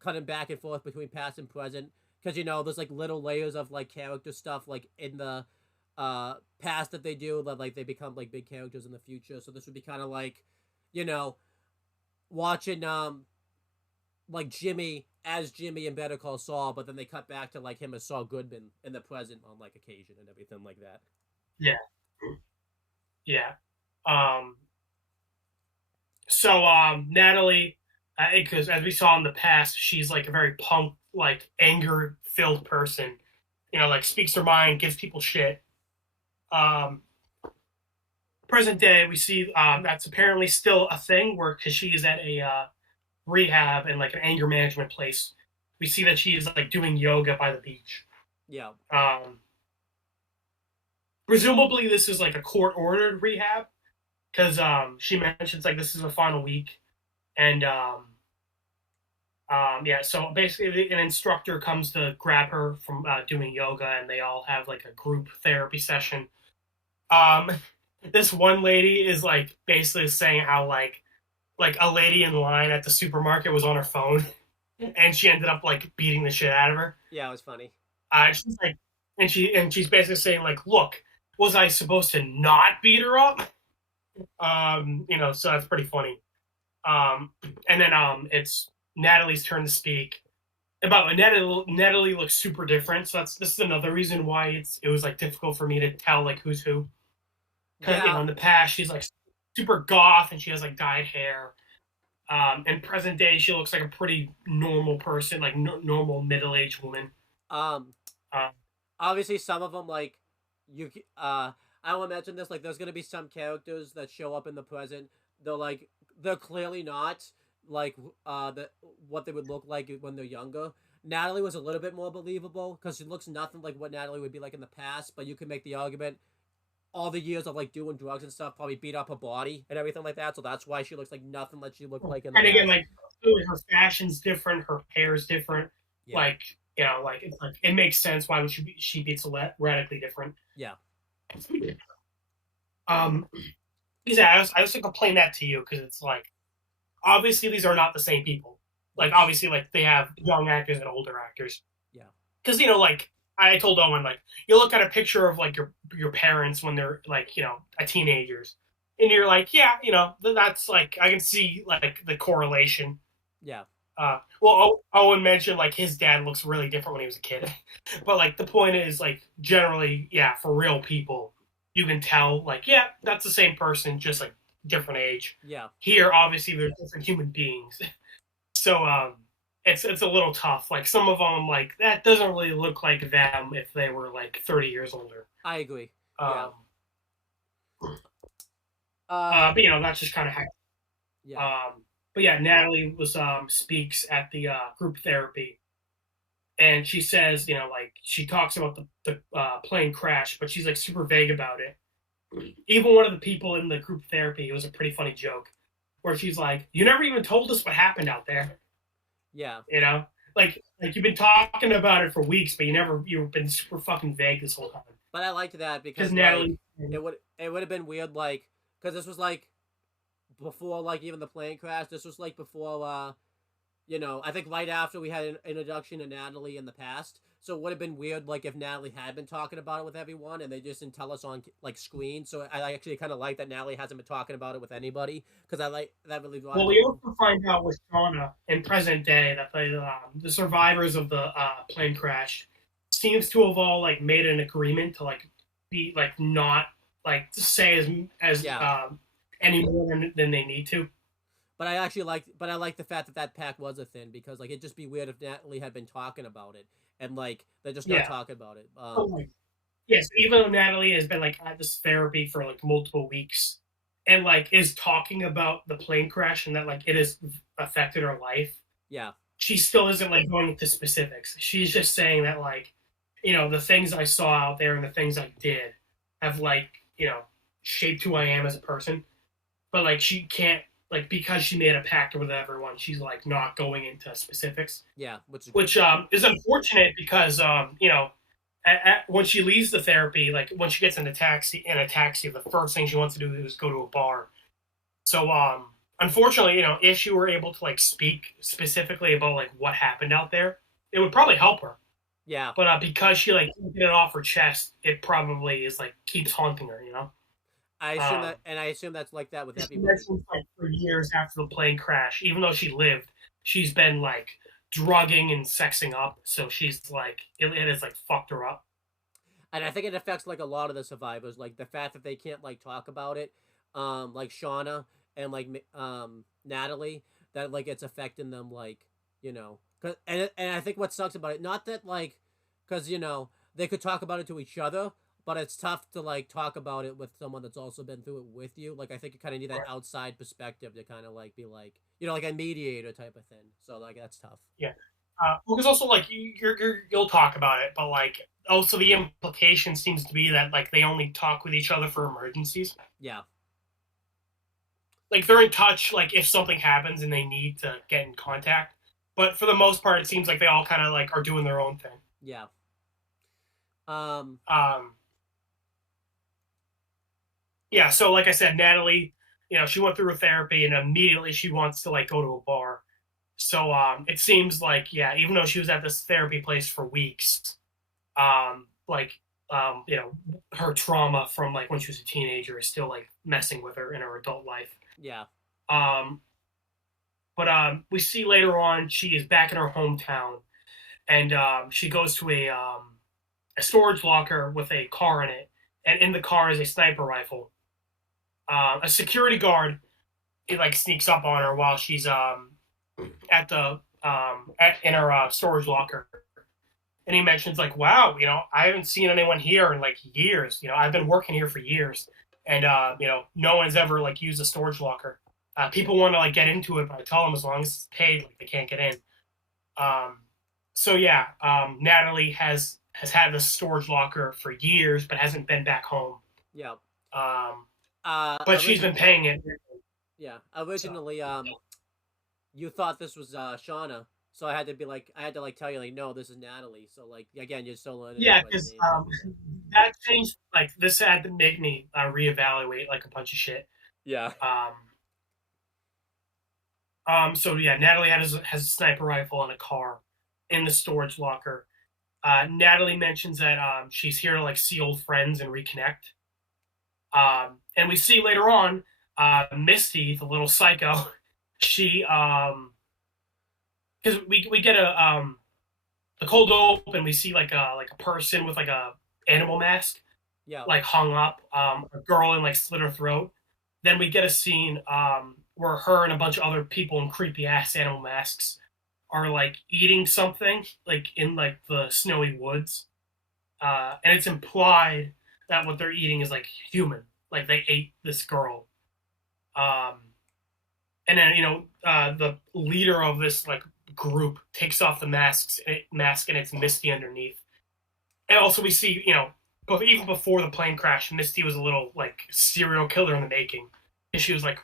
cutting back and forth between past and present, because there's like little layers of like character stuff like in the past that they do that like they become like big characters in the future. So this would be kind of like watching like Jimmy as Jimmy in Better Call Saul, but then they cut back to like him as Saul Goodman in the present on like occasion and everything like that. Yeah. Yeah. So Natalie, because as we saw in the past, she's like a very punk, like anger-filled person. Like speaks her mind, gives people shit. Present day, we see that's apparently still a thing because she is at a rehab and like an anger management place. We see that she is like doing yoga by the beach. Yeah. Presumably this is like a court-ordered rehab because she mentions like this is the final week, and so basically an instructor comes to grab her from doing yoga, and they all have like a group therapy session. This one lady is like basically saying how like a lady in line at the supermarket was on her phone, and she ended up like beating the shit out of her. Yeah, it was funny. She's like, and she's basically saying like, look, was I supposed to not beat her up? So that's pretty funny. And then it's Natalie's turn to speak. Natalie looks super different, so this is another reason why it was like difficult for me to tell like who's who. Because in the past she's like super goth and she has like dyed hair. In present day she looks like a pretty normal person, like normal middle-aged woman. Obviously some of them like I will mention this, like there's gonna be some characters that show up in the present. They're clearly not like the what they would look like when they're younger. Natalie was a little bit more believable because she looks nothing like what Natalie would be like in the past. But you could make the argument all the years of like doing drugs and stuff probably beat up her body and everything like that. So that's why she looks like nothing like she looked like in the And again, past. like clearly her fashion's different, her hair's different. Yeah, Like like it's like it makes sense why would she be so radically different. yeah, Um, yeah, I was to complain that to you because it's like obviously these are not the same people. Like yes, obviously, like they have young actors and older actors. yeah, Because like I told Owen, like you look at a picture of like your parents when they're like a teenagers, and you're like, yeah, that's like I can see like the correlation. yeah. Well, Owen mentioned like his dad looks really different when he was a kid, but like the point is like generally, yeah, for real people, you can tell like yeah, that's the same person, just like different age. Yeah. Here, obviously, they're different human beings, so it's a little tough. Like some of them, like that doesn't really look like them if they were like 30 years older. I agree. Yeah. Um, Uh, but that's just kind of how. yeah. But yeah, Natalie was speaks at the group therapy, and she says, like she talks about the plane crash, but she's like super vague about it. Even one of the people in the group therapy, it was a pretty funny joke, where she's like, "You never even told us what happened out there." Yeah. Like you've been talking about it for weeks, but you've been super fucking vague this whole time. But I liked that because Because like Natalie, it would have been weird like because this was like before like even the plane crash. This was like before I think right after we had an introduction to Natalie in the past. So it would have been weird like if Natalie had been talking about it with everyone and they just didn't tell us on like screen. So I actually kind of like that Natalie hasn't been talking about it with anybody because I like that really. well, we also find out with Shauna in present day that the survivors of the plane crash seems to have all like made an agreement to like be like not like say as Yeah. any more than they need to. But I like the fact that that pack was a thing because like it'd just be weird if Natalie had been talking about it and like they're just not Yeah. talking about it. Oh, like, yes, even though Natalie has been like at this therapy for like multiple weeks and like is talking about the plane crash and that like it has affected her life, Yeah, she still isn't like going into specifics. She's just saying that like, the things I saw out there and the things I did have like, shaped who I am as a person. But like she can't like because she made a pact with everyone, she's like not going into specifics. yeah, which is Which is unfortunate because when she leaves the therapy, like when she gets in a taxi, the first thing she wants to do is go to a bar. So unfortunately, if she were able to like speak specifically about like what happened out there, it would probably help her. yeah. But because she like can't get it off her chest, it probably is like keeps haunting her. Um, I assume that's like that with she everybody. mentioned like for years after the plane crash, even though she lived, she's been like drugging and sexing up. So she's like it has like fucked her up. And I think it affects like a lot of the survivors, like the fact that they can't like talk about it, like Shauna and like Natalie, that like it's affecting them, like and I think what sucks about it, not that like, because they could talk about it to each other, but it's tough to like talk about it with someone that's also been through it with you. Like I think you kind of need that Right. outside perspective to kind of like be like like a mediator type of thing. So like that's tough. Yeah. Because also like you'll talk about it, but like also the implication seems to be that like they only talk with each other for emergencies. Yeah, Like they're in touch like if something happens and they need to get in contact. But for the most part, it seems like they all kind of like are doing their own thing. yeah. Um, Um, yeah. So like I said, Natalie, she went through a therapy and immediately she wants to like go to a bar. So it seems like yeah, even though she was at this therapy place for weeks, like her trauma from like when she was a teenager is still like messing with her in her adult life. yeah, Um, but we see later on she is back in her hometown, and she goes to a storage locker with a car in it, and in the car is a sniper rifle. A security guard it like sneaks up on her while she's at the in her storage locker, and he mentions like, "Wow, I haven't seen anyone here in like years. I've been working here for years, and no one's ever like used a storage locker." People want to like get into it, but I tell them as long as it's paid, like they can't get in. Um, so yeah, Natalie has had this storage locker for years, but hasn't been back home. Yeah. Um, but she's Origin. been paying it. Yeah. So Originally, you thought this was Shauna, so I had to be like, I had to like tell you like, no, this is Natalie. So like, again, you're still learning yeah, everybody's because names and everything. that changed. Like this had to make me reevaluate like a bunch of shit. Yeah. Um, so yeah, Natalie has a sniper rifle and a car in the storage locker. Natalie mentions that she's here to like see old friends and reconnect. And we see later on Misty, the little psycho, she because we get a cold open, we see like a person with like a animal mask Yeah. like hung up, a girl in like slit her throat. Then we get a scene where her and a bunch of other people in creepy ass animal masks are like eating something like in like the snowy woods, and it's implied that what they're eating is like human, like they ate this girl. Um, and then the leader of this like group takes off the mask and it's Misty underneath. And also we see but even before the plane crash, Misty was a little like serial killer in the making. And she was like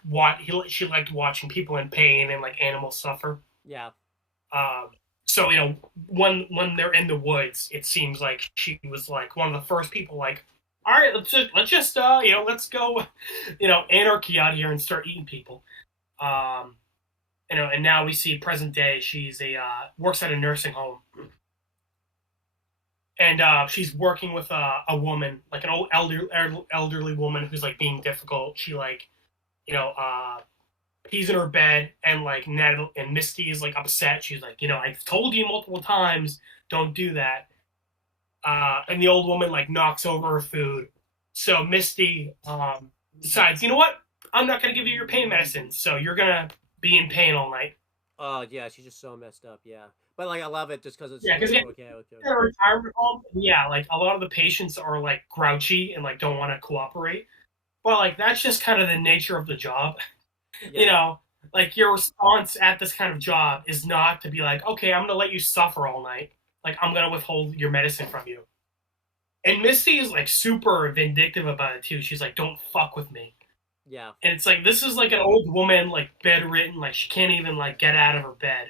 she liked watching people in pain and like animals suffer. Yeah. Um, so when they're in the woods, it seems like she was like one of the first people like, all right, let's just let's go, anarchy out here and start eating people. Um, and now we see present day. She's works at a nursing home, and she's working with a woman, like an old elderly woman who's like being difficult. She like, you know, uh, he's in her bed, and like Ned and Misty is like upset. She's like, I've told you multiple times, don't do that. And the old woman like knocks over her food. So Misty decides, you know what? I'm not gonna give you your pain medicine. So you're gonna be in pain all night. Oh yeah, she's just so messed up. Yeah, but like I love it just because it's Yeah, because so okay. a retirement home, yeah, like a lot of the patients are like grouchy and like don't want to cooperate. But like that's just kind of the nature of the job. Yeah. Like your response at this kind of job is not to be like, okay, I'm gonna let you suffer all night. Like I'm gonna withhold your medicine from you. And Misty is like super vindictive about it too. She's like, don't fuck with me. Yeah. And it's like this is like an old woman, like bedridden, like she can't even like get out of her bed.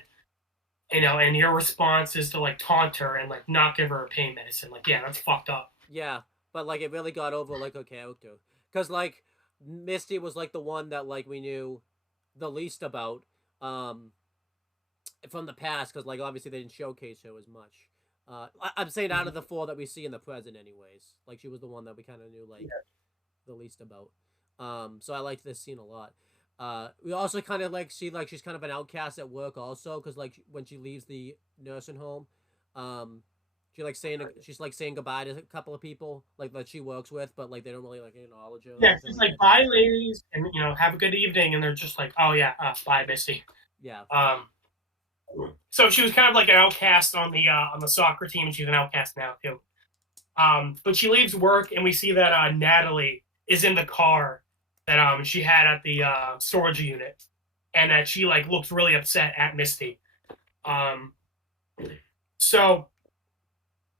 And your response is to like taunt her and like not give her a pain medicine. Like, yeah, that's fucked up. Yeah, but like it really got over like a character because like Misty was like the one that like we knew the least about um from the past because like obviously they didn't showcase her as much. I'm saying out of the four that we see in the present, anyways, like she was the one that we kind of knew like the least about. So I liked this scene a lot. We also kind of like see like she's kind of an outcast at work also because like when she leaves the nursing home, um, she's like saying goodbye to a couple of people like that she works with, but like they don't really like acknowledge her. Yeah, she's like, bye, ladies, and have a good evening. And they're just like, oh yeah, bye, Misty. Yeah. So she was kind of like an outcast on the soccer team, and she's an outcast now too. But she leaves work, and we see that Natalie is in the car that she had at the storage unit, and that she like looks really upset at Misty. So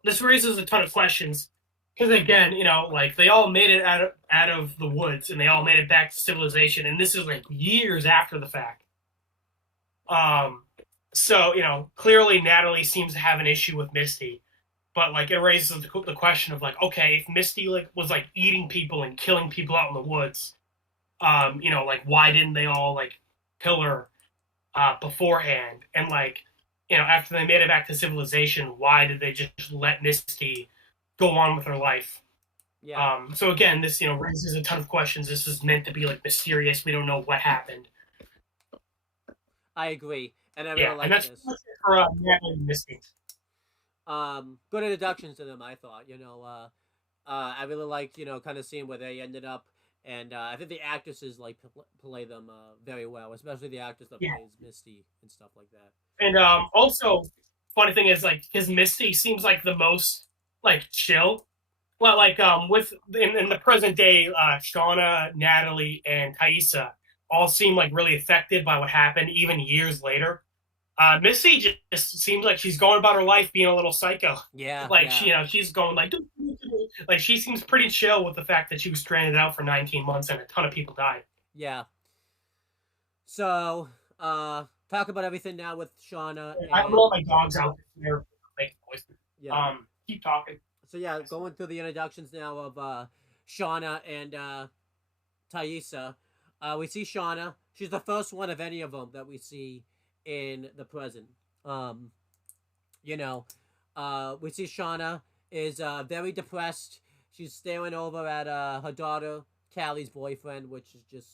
this raises a ton of questions because again, like they all made it out of the woods, and they all made it back to civilization, and this is like years after the fact. So clearly Natalie seems to have an issue with Misty, but like it raises the question of like, okay, if Misty like was like eating people and killing people out in the woods, like why didn't they all like kill her beforehand? And like, after they made it back to civilization, why did they just let Misty go on with her life? Yeah. So again, this raises a ton of questions. This is meant to be like mysterious. We don't know what happened. I agree, and I really like this. For Natalie and Misty. Good introductions to them. I thought, I really liked, kind of seeing where they ended up, and I think the actresses like play them very well, especially the actress that plays Misty and stuff like that. And also, funny thing is like his Misty seems like the most like chill. Well, like with in the present day, Shauna, Natalie, and Thaisa, all seem like really affected by what happened, even years later. Missy just seems like she's going about her life being a little psycho. Yeah, Like yeah, she's going like she seems pretty chill with the fact that she was stranded out for 19 months and a ton of people died. yeah. So, talk about everything now with Shauna I'm and gonna let my dogs out there making noises. yeah. Keep talking. So yeah, going through the introductions now of Shauna and Thaisa. We see Shauna. She's the first one of any of them that we see in the present. Um, you know, we see Shauna is very depressed. She's staring over at her daughter Callie's boyfriend, which is just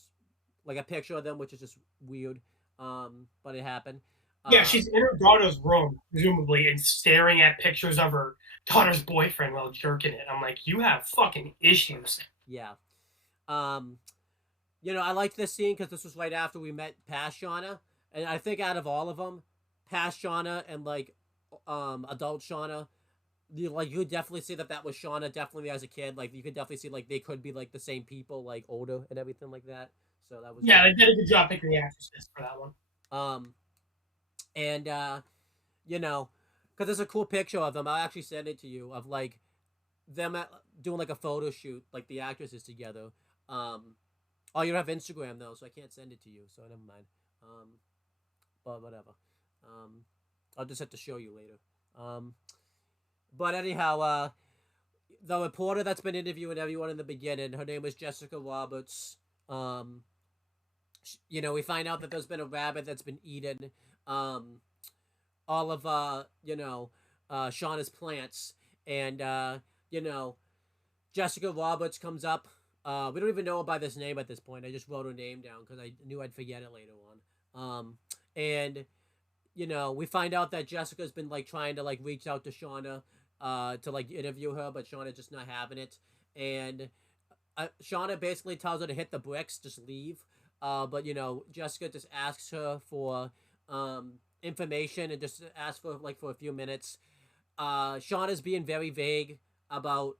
like a picture of them, which is just weird. But it happened. Yeah, she's in her daughter's room, presumably, and staring at pictures of her daughter's boyfriend while jerking it. I'm like, you have fucking issues. Yeah. Um, I liked this scene because this was right after we met past Shauna, and I think out of all of them, past Shauna and like adult Shauna, you could definitely see that was Shauna definitely as a kid. Like you could definitely see like they could be like the same people, like older and everything like that. So that was Yeah, good. they did a good job picking the actresses for that one. Um, and you know, because there's a cool picture of them. I'll actually send it to you of like them doing like a photo shoot, like the actresses together. Um, oh, you don't have Instagram though, so I can't send it to you. So never mind. Um, but whatever. Um, I'll just have to show you later. But anyhow, the reporter that's been interviewing everyone in the beginning, her name was Jessica Roberts. Um, we find out that there's been a rabbit that's been eaten. Um, all of Shauna's plants, and you know, Jessica Roberts comes up. We don't even know her by this name at this point. I just wrote her name down because I knew I'd forget it later on. And we find out that Jessica's been like trying to like reach out to Shauna, to like interview her, but Shauna's just not having it. And Shauna basically tells her to hit the bricks, just leave. But Jessica just asks her for information and just asks for a few minutes. Shauna's being very vague about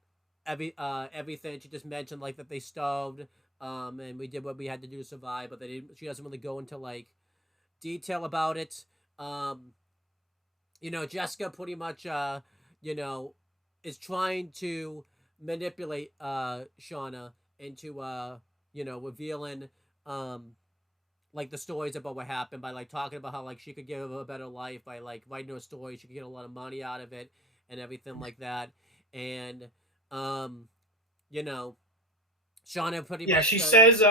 everything. She just mentioned like that they starved, and we did what we had to do to survive, but she doesn't really go into like detail about it. Um, Jessica pretty much is trying to manipulate Shauna into revealing like the stories about what happened by like talking about how like she could give her a better life by like writing her story. She could get a lot of money out of it and everything like that. And um, you know, Shauna pretty Yeah, much she says,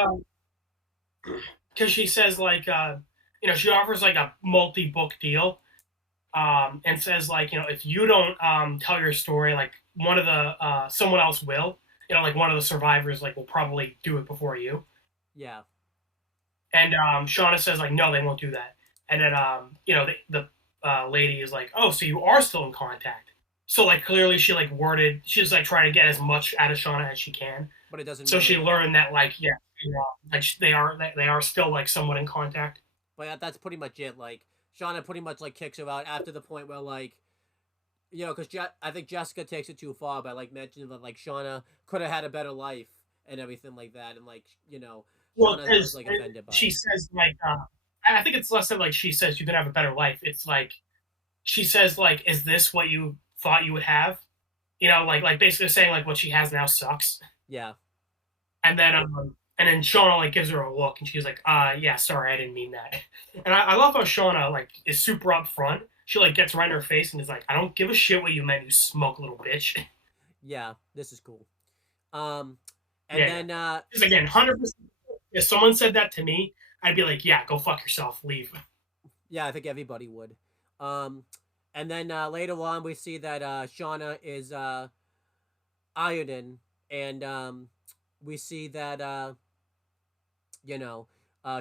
because she says like, she offers like a multi-book deal, and says like, if you don't tell your story, like one of the someone else will, like one of the survivors like will probably do it before you. yeah. And Shauna says like, no, they won't do that. And then the lady is like, oh, so you are still in contact. So like clearly she's like trying to get as much out of Shauna as she can. But it doesn't So really she learned that like like they are still like somewhat in contact. But that's pretty much it. Like Shauna pretty much like kicks her out after the point where like because I think Jessica takes it too far by like mentioning that like Shauna could have had a better life and everything like that, and like Well, Shauna was because like offended by she it. says like, I think it's less than like she says you can have a better life. It's like she says like, is this what you thought you would have? Like basically saying like what she has now sucks. Yeah, And then Shauna like gives her a look and she's like, yeah, sorry, I didn't mean that. And I love how Shauna like is super upfront. She like gets right in her face and is like, I don't give a shit what you meant, you smoke little bitch. yeah, this is cool. Um, and Yeah. then Because again, 100%. If someone said that to me, I'd be like, yeah, go fuck yourself, leave. yeah, I think everybody would. Um, and then later on we see that Shauna is ironing, and we see that you know,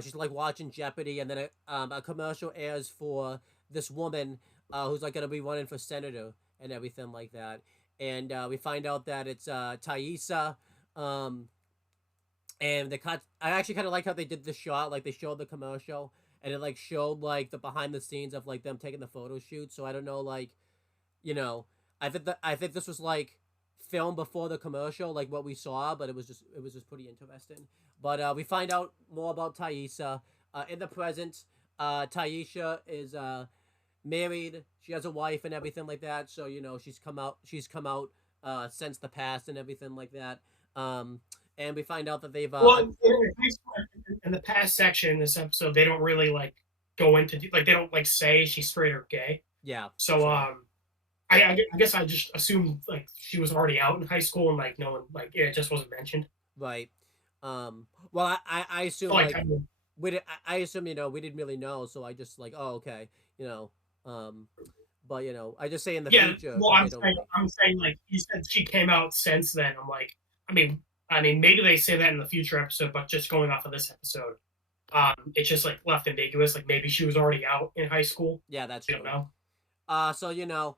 she's like watching Jeopardy, and then a commercial airs for this woman who's like gonna be running for senator and everything like that. And we find out that it's Thaisa. Um, and the cut. I actually kind of like how they did the shot. Like they showed the commercial, and it like showed like the behind the scenes of like them taking the photo shoot. So I don't know, like you know, I think this was like filmed before the commercial, like what we saw, but it was just pretty interesting. But we find out more about Taissa. In the present, Taisha is married. She has a wife and everything like that. So she's come out since the past and everything like that. And we find out that they've Well, in the past section in this episode, they don't really like go into like they don't like say she's straight or gay. yeah. So I guess I just assumed like she was already out in high school and like no one like it just wasn't mentioned. Right. Well, I assume So, like I mean, I assume we didn't really know, so I just like, oh, okay, you know. But I just say in the yeah. future. Well, 'cause I'm they don't saying really. I'm saying like you said she came out since then. I'm like, I mean maybe they say that in the future episode, but just going off of this episode, it's just like left ambiguous. Like maybe she was already out in high school. Yeah, that's I don't true. know. So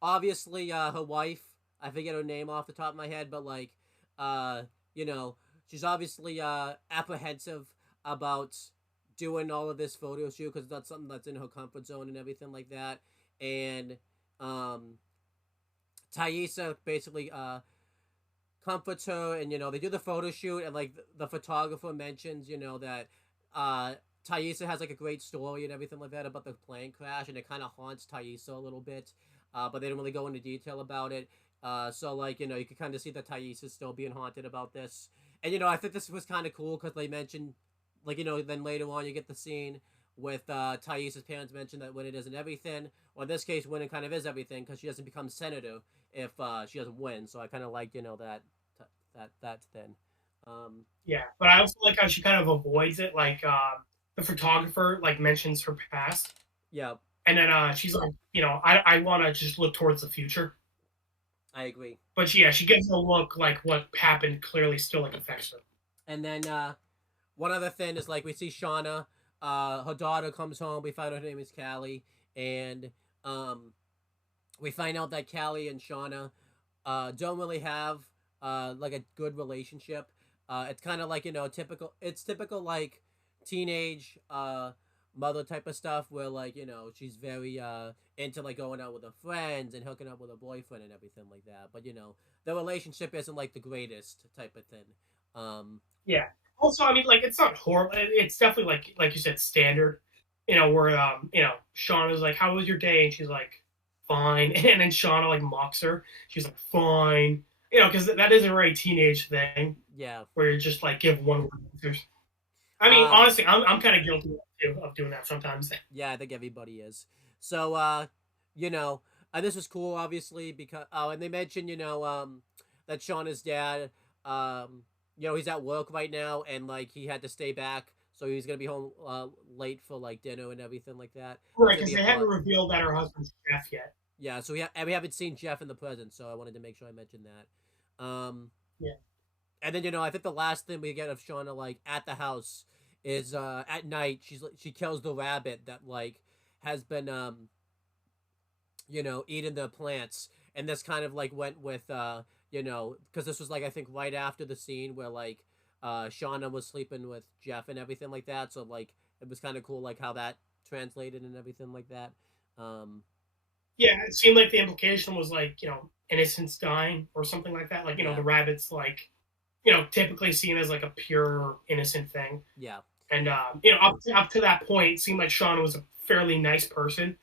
obviously, her wife, I forget her name off the top of my head, but like, uh, you know, she's obviously apprehensive about doing all of this photo shoot because that's something that's in her comfort zone and everything like that. And um, Thaisa basically comforts her, and they do the photo shoot, and like the photographer mentions, that uh Thaisa has like a great story and everything like that about the plane crash, and it kind of haunts Thaisa a little bit, but they don't really go into detail about it. So like you can kind of see that Thaisa is still being haunted about this, and I think this was kind of cool because they mentioned, like then later on you get the scene with Thaisa's parents mention that Winnet isn't everything, or in this case, Winnet kind of is everything because she doesn't become senator if she doesn't win. So I kind of like that then. Yeah, but I also like how she kind of avoids it. Like the photographer like mentions her past, Yeah, and then she's like, I want to just look towards the future. I agree. But she gives a look like what happened clearly still like affects her. And then one other thing is like we see Shauna, her daughter comes home. We find out her name is Callie, and we find out that Callie and Shauna don't really have like a good relationship. It's kind of like typical. It's typical like teenage mother type of stuff where like she's very into like going out with her friends and hooking up with her boyfriend and everything like that. But the relationship isn't like the greatest type of thing. Yeah. Also, I mean, like it's not horrible. It's definitely like you said, standard. Where Shauna is like, "How was your day?" And she's like, "Fine." And then Shauna like mocks her. She's like, "Fine." Because that is a very teenage thing Yeah. where you just like give one word answers. I mean, honestly, I'm kind of guilty of doing that sometimes. Yeah, I think everybody is. So, and this was cool, obviously, because and they mentioned, that Shauna's dad, he's at work right now, and like he had to stay back, so he's gonna be home late for like dinner and everything like that. Right, because they haven't revealed that her husband's Jeff yet. Yeah, so we haven't seen Jeff in the present, so I wanted to make sure I mentioned that. Yeah. And then I think the last thing we get of Shauna like at the house is at night she kills the rabbit that like has been eating the plants, and this kind of like went with because this was like I think right after the scene where like Shauna was sleeping with Jeff and everything like that, so like it was kind of cool like how that translated and everything like that. Yeah, it seemed like the implication was like innocence dying or something like that. Like the rabbit's like typically seen as like a pure innocent thing. Yeah. And up to that point, it seemed like Shauna was a fairly nice person.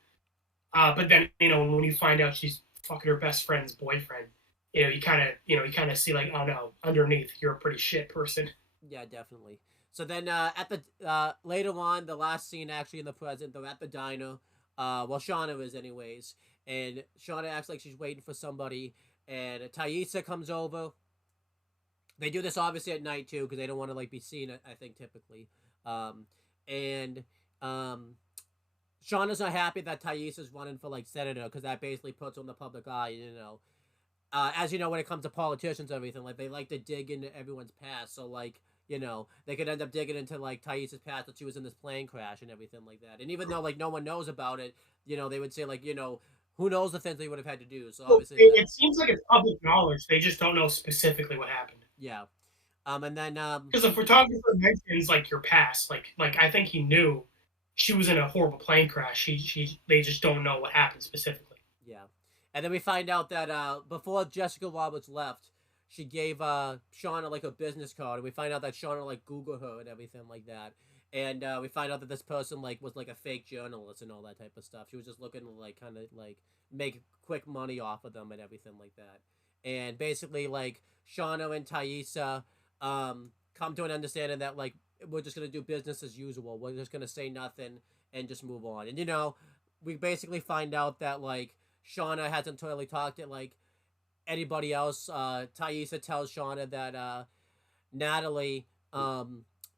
But then when you find out she's fucking her best friend's boyfriend, you kind of see like, oh no, underneath you're a pretty shit person. Yeah, definitely. So then at the later on, the last scene actually in the present, they're at the diner. Well, Shauna is anyways, and Shauna acts like she's waiting for somebody, and Thaisa comes over. They do this obviously at night too because they don't want to like be seen. I think typically, and Shauna's not happy that Thaisa's running for like senator because that basically puts her in the public eye. As you know, when it comes to politicians and everything, like they like to dig into everyone's past. So like they could end up digging into like Thaisa's past that she was in this plane crash and everything like that. And even though like no one knows about it, they would say like who knows the things they would have had to do. So obviously it seems like it's public knowledge. They just don't know specifically what happened. Yeah. And then because the photographer mentions like your past, like I think he knew she was in a horrible plane crash. They just don't know what happened specifically. Yeah. And then we find out that before Jessica Roberts left, she gave Shauna like a business card, and we find out that Shauna like Googled her and everything like that. And we find out that this person like was like a fake journalist and all that type of stuff. She was just looking to like kind of like make quick money off of them and everything like that. And basically like Shauna and Thaisa come to an understanding that like we're just gonna do business as usual. We're just gonna say nothing and just move on. And we basically find out that like Shauna hasn't totally talked to like anybody else. Thaisa tells Shauna that Natalie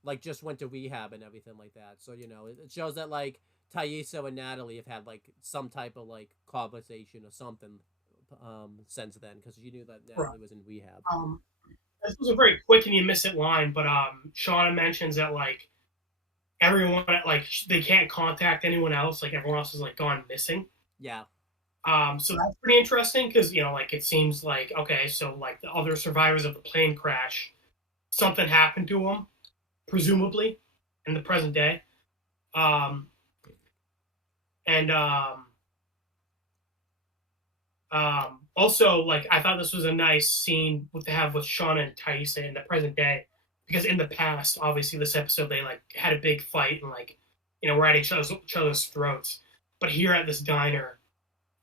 like just went to rehab and everything like that. So it shows that like Thaisa and Natalie have had like some type of like conversation or something since then because you knew that Natalie was in rehab. This was a very quick and you miss it line, but Shauna mentions that like everyone like they can't contact anyone else, like everyone else is like gone missing. Yeah. So that's pretty interesting because like it seems like okay, so like the other survivors of the plane crash, something happened to them, presumably, in the present day, and also like I thought this was a nice scene to have with Shauna and Thaisa in the present day because in the past, obviously, this episode they like had a big fight and like we're at each other's throats, but here at this diner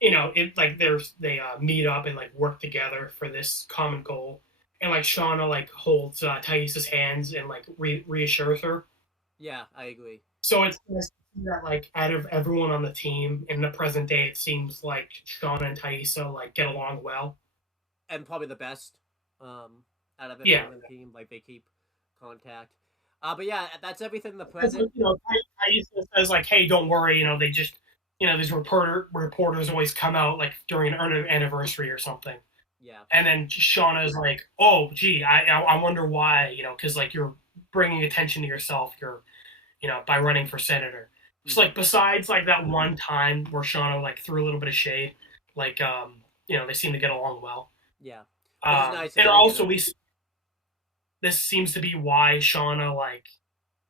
it like they meet up and like work together for this common goal. And like Shauna like holds Thaisa's hands and like reassures her. Yeah, I agree. So it's nice to see that like out of everyone on the team in the present day, it seems like Shauna and Thaisa like get along well. And probably the best out of Yeah. everyone on the team. Like they keep contact. But yeah, that's everything in the It's like, present. Thaisa says like, "Hey, don't worry. They just these reporters always come out like during an anniversary or something." Yeah. And then Shauna is like, "Oh, gee, I wonder why, because like you're bringing attention to yourself, you're, by running for senator." Just like besides like that one time where Shauna like threw a little bit of shade, like they seem to get along well. Yeah. Which is nice. And also this seems to be why Shauna like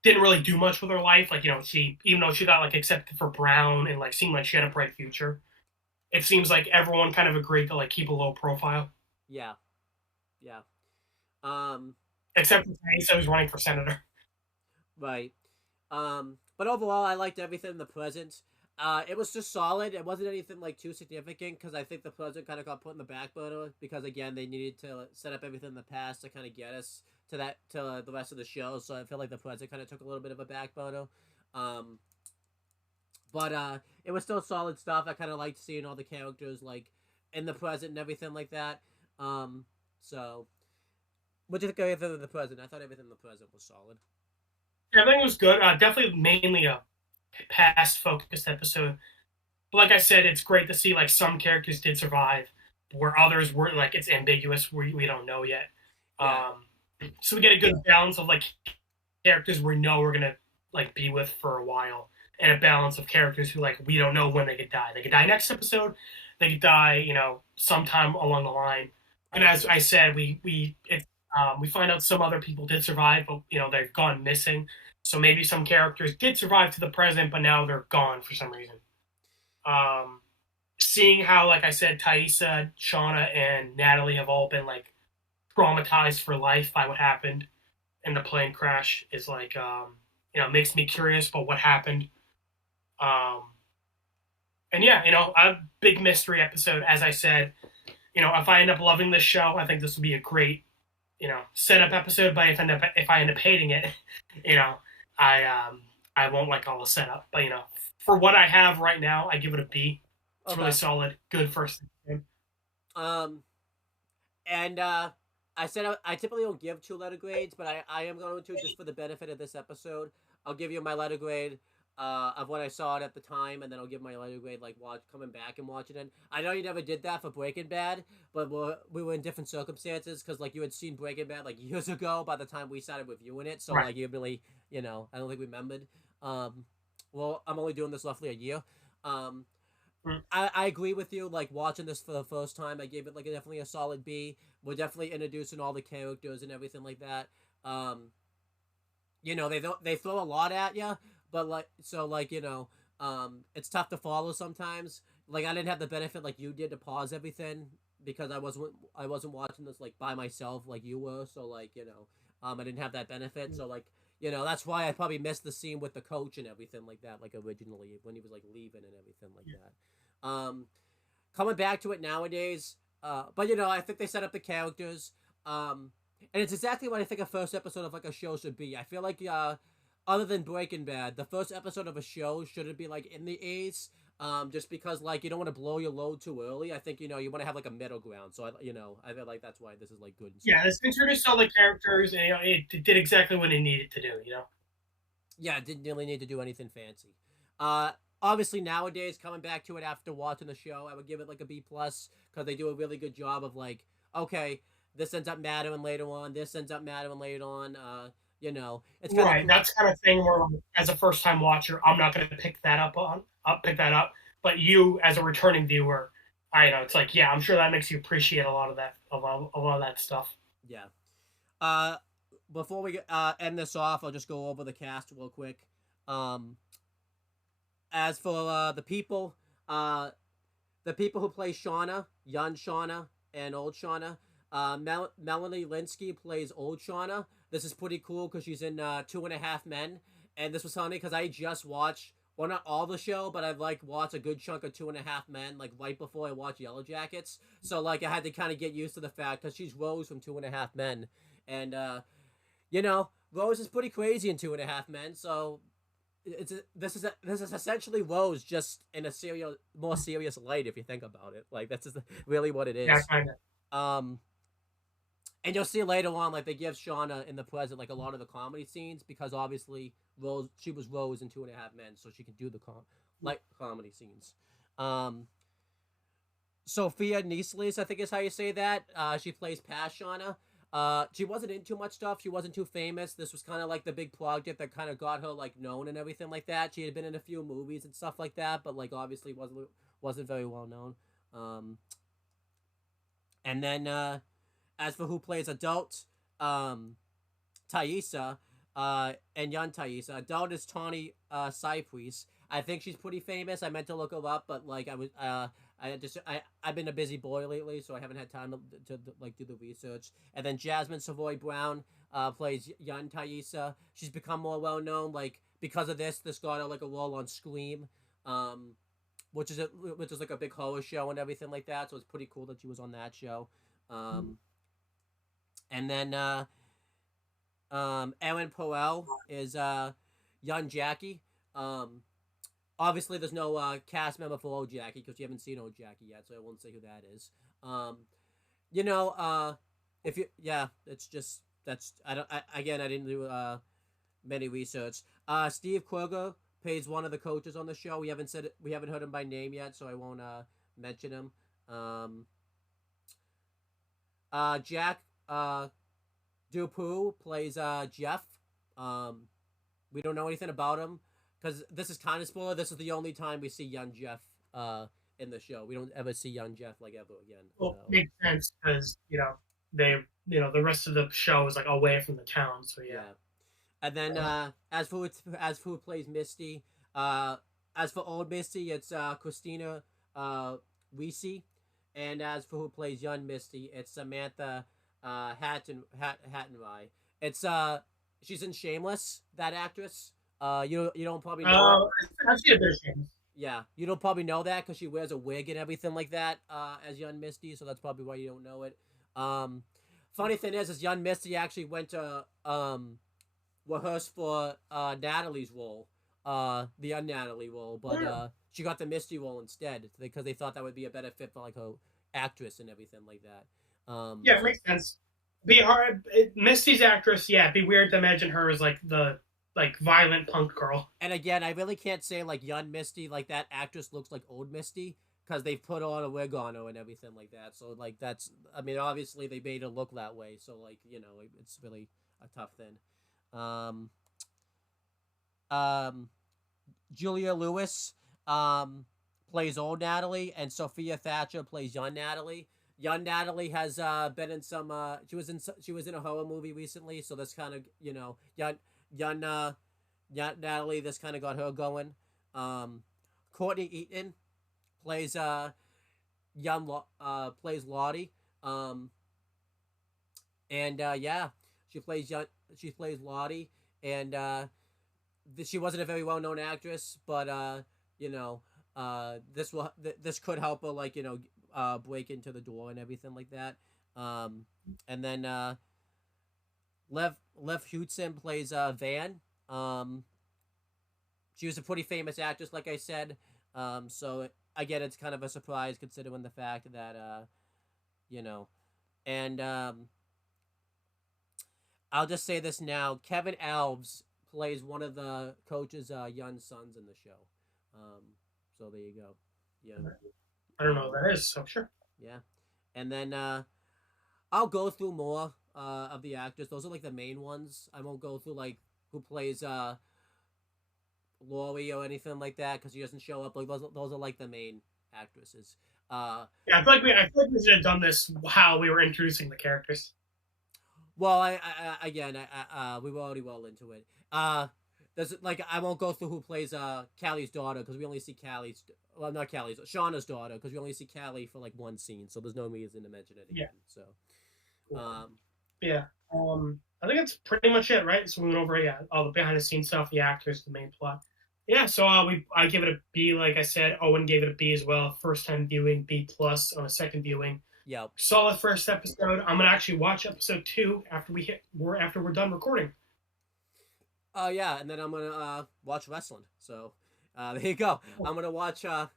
didn't really do much with her life. Like she even though she got like accepted for Brown and like seemed like she had a bright future, it seems like everyone kind of agreed to like keep a low profile. Yeah. Yeah. Except for Thaisa who's running for senator. Right. But overall, I liked everything in the present. It was just solid. It wasn't anything like too significant because I think the present kind of got put in the back burner because again they needed to set up everything in the past to kind of get us to the rest of the show. So I feel like the present kind of took a little bit of a back burner. But it was still solid stuff. I kind of liked seeing all the characters like in the present and everything like that. So what do you think of everything in the present? I thought everything in the present was solid. Everything was good. Definitely mainly a past focused episode. But like I said, it's great to see like some characters did survive, where others were like it's ambiguous. We don't know yet. Yeah. So we get a good balance of like characters we know we're gonna like be with for a while, and a balance of characters who like we don't know when they could die. They could die next episode. They could die, sometime along the line. And as I said, we find out some other people did survive, but they've gone missing. So maybe some characters did survive to the present, but now they're gone for some reason. Seeing how, like I said, Thaisa, Shauna, and Natalie have all been like traumatized for life by what happened in the plane crash is like, makes me curious about what happened. And yeah, a big mystery episode. As I said, if I end up loving this show, I think this will be a great, setup episode. But if I end up hating it, I won't like all the setup. But for what I have right now, I give it a B. It's really solid, good first game. And I said I typically don't give 2 letter grades, but I am going to just for the benefit of this episode. I'll give you my letter grade of when I saw it at the time, and then I'll give my letter grade like coming back and watching it. I know you never did that for Breaking Bad, but we were in different circumstances because like you had seen Breaking Bad like years ago by the time we started reviewing it, so Right. like you really I don't think we remembered. Well, I'm only doing this roughly a year. I agree with you. Like watching this for the first time, I gave it like definitely a solid B. We're definitely introducing all the characters and everything like that. They throw a lot at you, but It's tough to follow sometimes. Like I didn't have the benefit like you did to pause everything because I wasn't watching this like by myself like you were. So like I didn't have that benefit. So like that's why I probably missed the scene with the coach and everything like that. Like originally when he was like leaving and everything like that. Coming back to it nowadays, but I think they set up the characters. And it's exactly what I think a first episode of like a show should be. I feel like other than Breaking Bad, the first episode of a show shouldn't be like in the A's. Just because like you don't want to blow your load too early. I think you want to have like a middle ground. So I feel like that's why this is like good. Yeah, this introduced all the characters, and it did exactly what it needed to do. Yeah, it didn't really need to do anything fancy. Obviously nowadays, coming back to it after watching the show, I would give it like a B plus because they do a really good job of like, okay, this ends up mattering later on. This ends up mattering later on. It's kind Right, of that's kind of thing where, as a first time watcher, I'm not going to pick that up. But you, as a returning viewer, I know it's like, yeah, I'm sure that makes you appreciate a lot of that, a lot of that stuff. yeah. Before we end this off, I'll just go over the cast real quick. Um, as for uh, the people who play Shauna, young Shauna and old Shauna, Melanie Linsky plays old Shauna. This is pretty cool because she's in Two and a Half Men, and this was funny because I just watched. Well, not all the show, but I've like watched a good chunk of Two and a Half Men, like right before I watched Yellowjackets. So like I had to kind of get used to the fact because she's Rose from Two and a Half Men, and Rose is pretty crazy in Two and a Half Men. So this is essentially Rose just in a more serious light if you think about it. Like that's just really what it is. Yeah, kind of. And you'll see later on, like they give Shauna in the present like a lot of the comedy scenes because obviously she was Rose in Two and a Half Men, so she can do the comedy scenes. Sophia Nieslis, I think is how you say that. She plays past Shauna. She wasn't in too much stuff. She wasn't too famous. This was kind of like the big project that kind of got her like known and everything like that. She had been in a few movies and stuff like that, but like obviously wasn't very well known. And then as for who plays adult, Thaisa, and young Thaisa. Adult is Tawny Cypress. I think she's pretty famous. I meant to look her up, but like I've been a busy boy lately, so I haven't had time to like do the research. And then Jasmine Savoy Brown plays young Thaisa. She's become more well known like because of this. This got her like a role on Scream, which is like a big horror show and everything like that. So it's pretty cool that she was on that show. And then Aaron Powell is young Jackie. Obviously, there's no cast member for old Jackie because you haven't seen old Jackie yet, so I won't say who that is. If you it's just I didn't do many research. Steve Kroger plays one of the coaches on the show. We haven't heard him by name yet, so I won't mention him. Jack Dupu plays Jeff. We don't know anything about him because this is kind of spoiler. This is the only time we see young Jeff in the show. We don't ever see young Jeff like ever again. Well, makes sense because the rest of the show is like away from the town. So yeah. And then as for who plays Misty, as for old Misty, it's Christina Ricci, and as for who plays young Misty, it's Samantha Hattenry. It's she's in Shameless, that actress. You don't probably know. I see a bit of Shameless. Yeah, you don't probably know that because she wears a wig and everything like that as young Misty, so that's probably why you don't know it. Funny thing is young Misty actually went to rehearse for Natalie's role, the young Natalie role, but she got the Misty role instead because they thought that would be a better fit for like her actress and everything like that. Yeah, it makes sense. Be hard. Misty's actress. Yeah, it'd be weird to imagine her as like the violent punk girl. And again, I really can't say like young Misty, like that actress looks like old Misty because they've put on a wig on her and everything like that. So like that's, I mean, obviously they made her look that way. So like it's really a tough thing. Julia Lewis plays old Natalie, and Sophia Thatcher plays young Natalie. Young Natalie has been in some. She was in a horror movie recently, so this kind of young Natalie. This kind of got her going. Courtney Eaton plays plays Lottie. Um, and yeah, she plays Lottie, and she wasn't a very well known actress, but you know, this could help her, like, break into the door and everything like that. And then Lev Hudson plays Van. Um, she was a pretty famous actress, like I said. So again, it's kind of a surprise considering the fact that you know, and I'll just say this now: Kevin Alves plays one of the coach's young sons in the show. Um, so there you go. Yeah. I don't know what that is, so sure. Yeah. And then I'll go through more of the actors. Those are like the main ones. I won't go through like who plays Laurie or anything like that because he doesn't show up. Like those are like the main actresses. Yeah, I feel like we should have done this how we were introducing the characters. Well, we were already well into it. There's like I won't go through who plays Callie's daughter because we only see not Callie's, Shauna's daughter because we only see Callie for like one scene, so there's no reason to mention it again. Yeah. So, yeah. I think that's pretty much it, right? So we went over all the behind the scenes stuff, the actors, the main plot. Yeah, so I give it a B, like I said. Owen gave it a B as well. First time viewing, B plus on a second viewing. yeah. Solid first episode. I'm gonna actually watch episode 2 after we're done recording. Yeah, and then I'm gonna watch wrestling. So, there you go. I'm gonna watch. Yeah,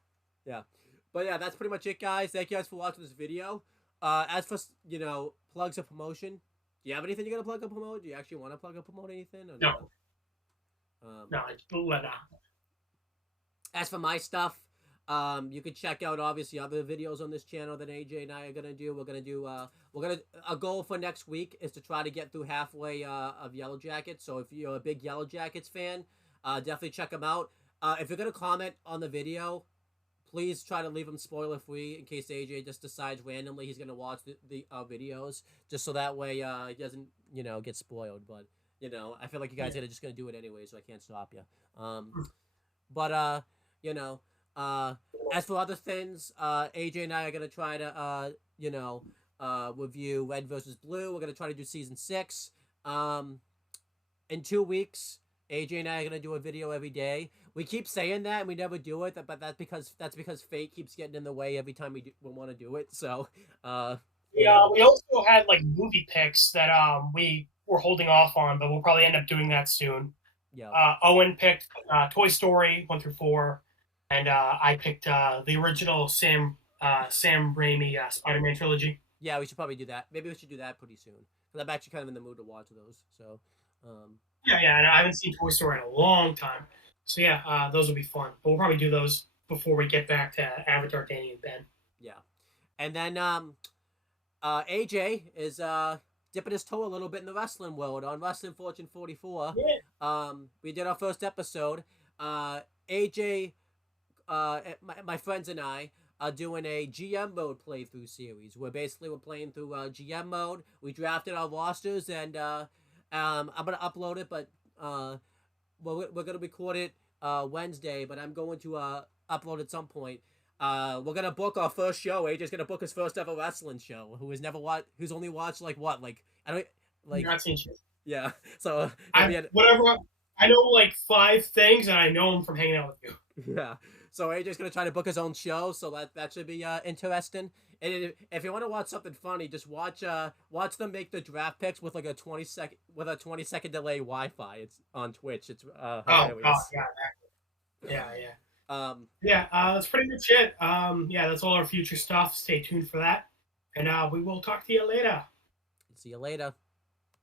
but yeah, that's pretty much it, guys. Thank you guys for watching this video. As for plugs or promotion, do you have anything you're gonna plug or promote? Do you actually want to plug or promote anything? Or no. No, let out. As for my stuff, you can check out obviously other videos on this channel that AJ and I are gonna do. Our goal for next week is to try to get through halfway of Yellowjackets. So if you're a big Yellowjackets fan, definitely check them out. If you're gonna comment on the video, please try to leave them spoiler free in case AJ just decides randomly he's gonna watch the videos, just so that way he doesn't get spoiled. But I feel like you guys are just gonna do it anyway, so I can't stop you. But as for other things, AJ and I are gonna try to review Red versus Blue. We're gonna try to do season 6. In 2 weeks, AJ and I are gonna do a video every day. We keep saying that and we never do it, but that's because fate keeps getting in the way every time we want to do it. So we also had like movie picks that we were holding off on, but we'll probably end up doing that soon. Yeah. Owen picked Toy Story 1 through 4, and I picked the original Sam Raimi Spider-Man trilogy. Yeah, we should probably do that. Maybe we should do that pretty soon because I'm actually kind of in the mood to watch those. So. Yeah, and I haven't seen Toy Story in a long time, so yeah, those will be fun. But we'll probably do those before we get back to Avatar, Danny, and Ben. Yeah, and then AJ is dipping his toe a little bit in the wrestling world on Wrestling Fortune 44. Yeah. We did our first episode. AJ, my friends and I are doing a GM mode playthrough series where basically we're playing through GM mode. We drafted our rosters and I'm gonna upload it, but we're gonna record it Wednesday. But I'm going to upload at some point. We're gonna book our first show. AJ's gonna book his first ever wrestling show. Who's only watched like Not seen shit. Yeah. So whatever. I know like 5 things, and I know them from hanging out with you. Yeah. So AJ's gonna try to book his own show, so that should be interesting. And if you want to watch something funny, just watch them make the draft picks with like a 20-second delay Wi-Fi. It's on Twitch. It's hilarious. Yeah. That's pretty much it. That's all our future stuff. Stay tuned for that, and we will talk to you later. See you later.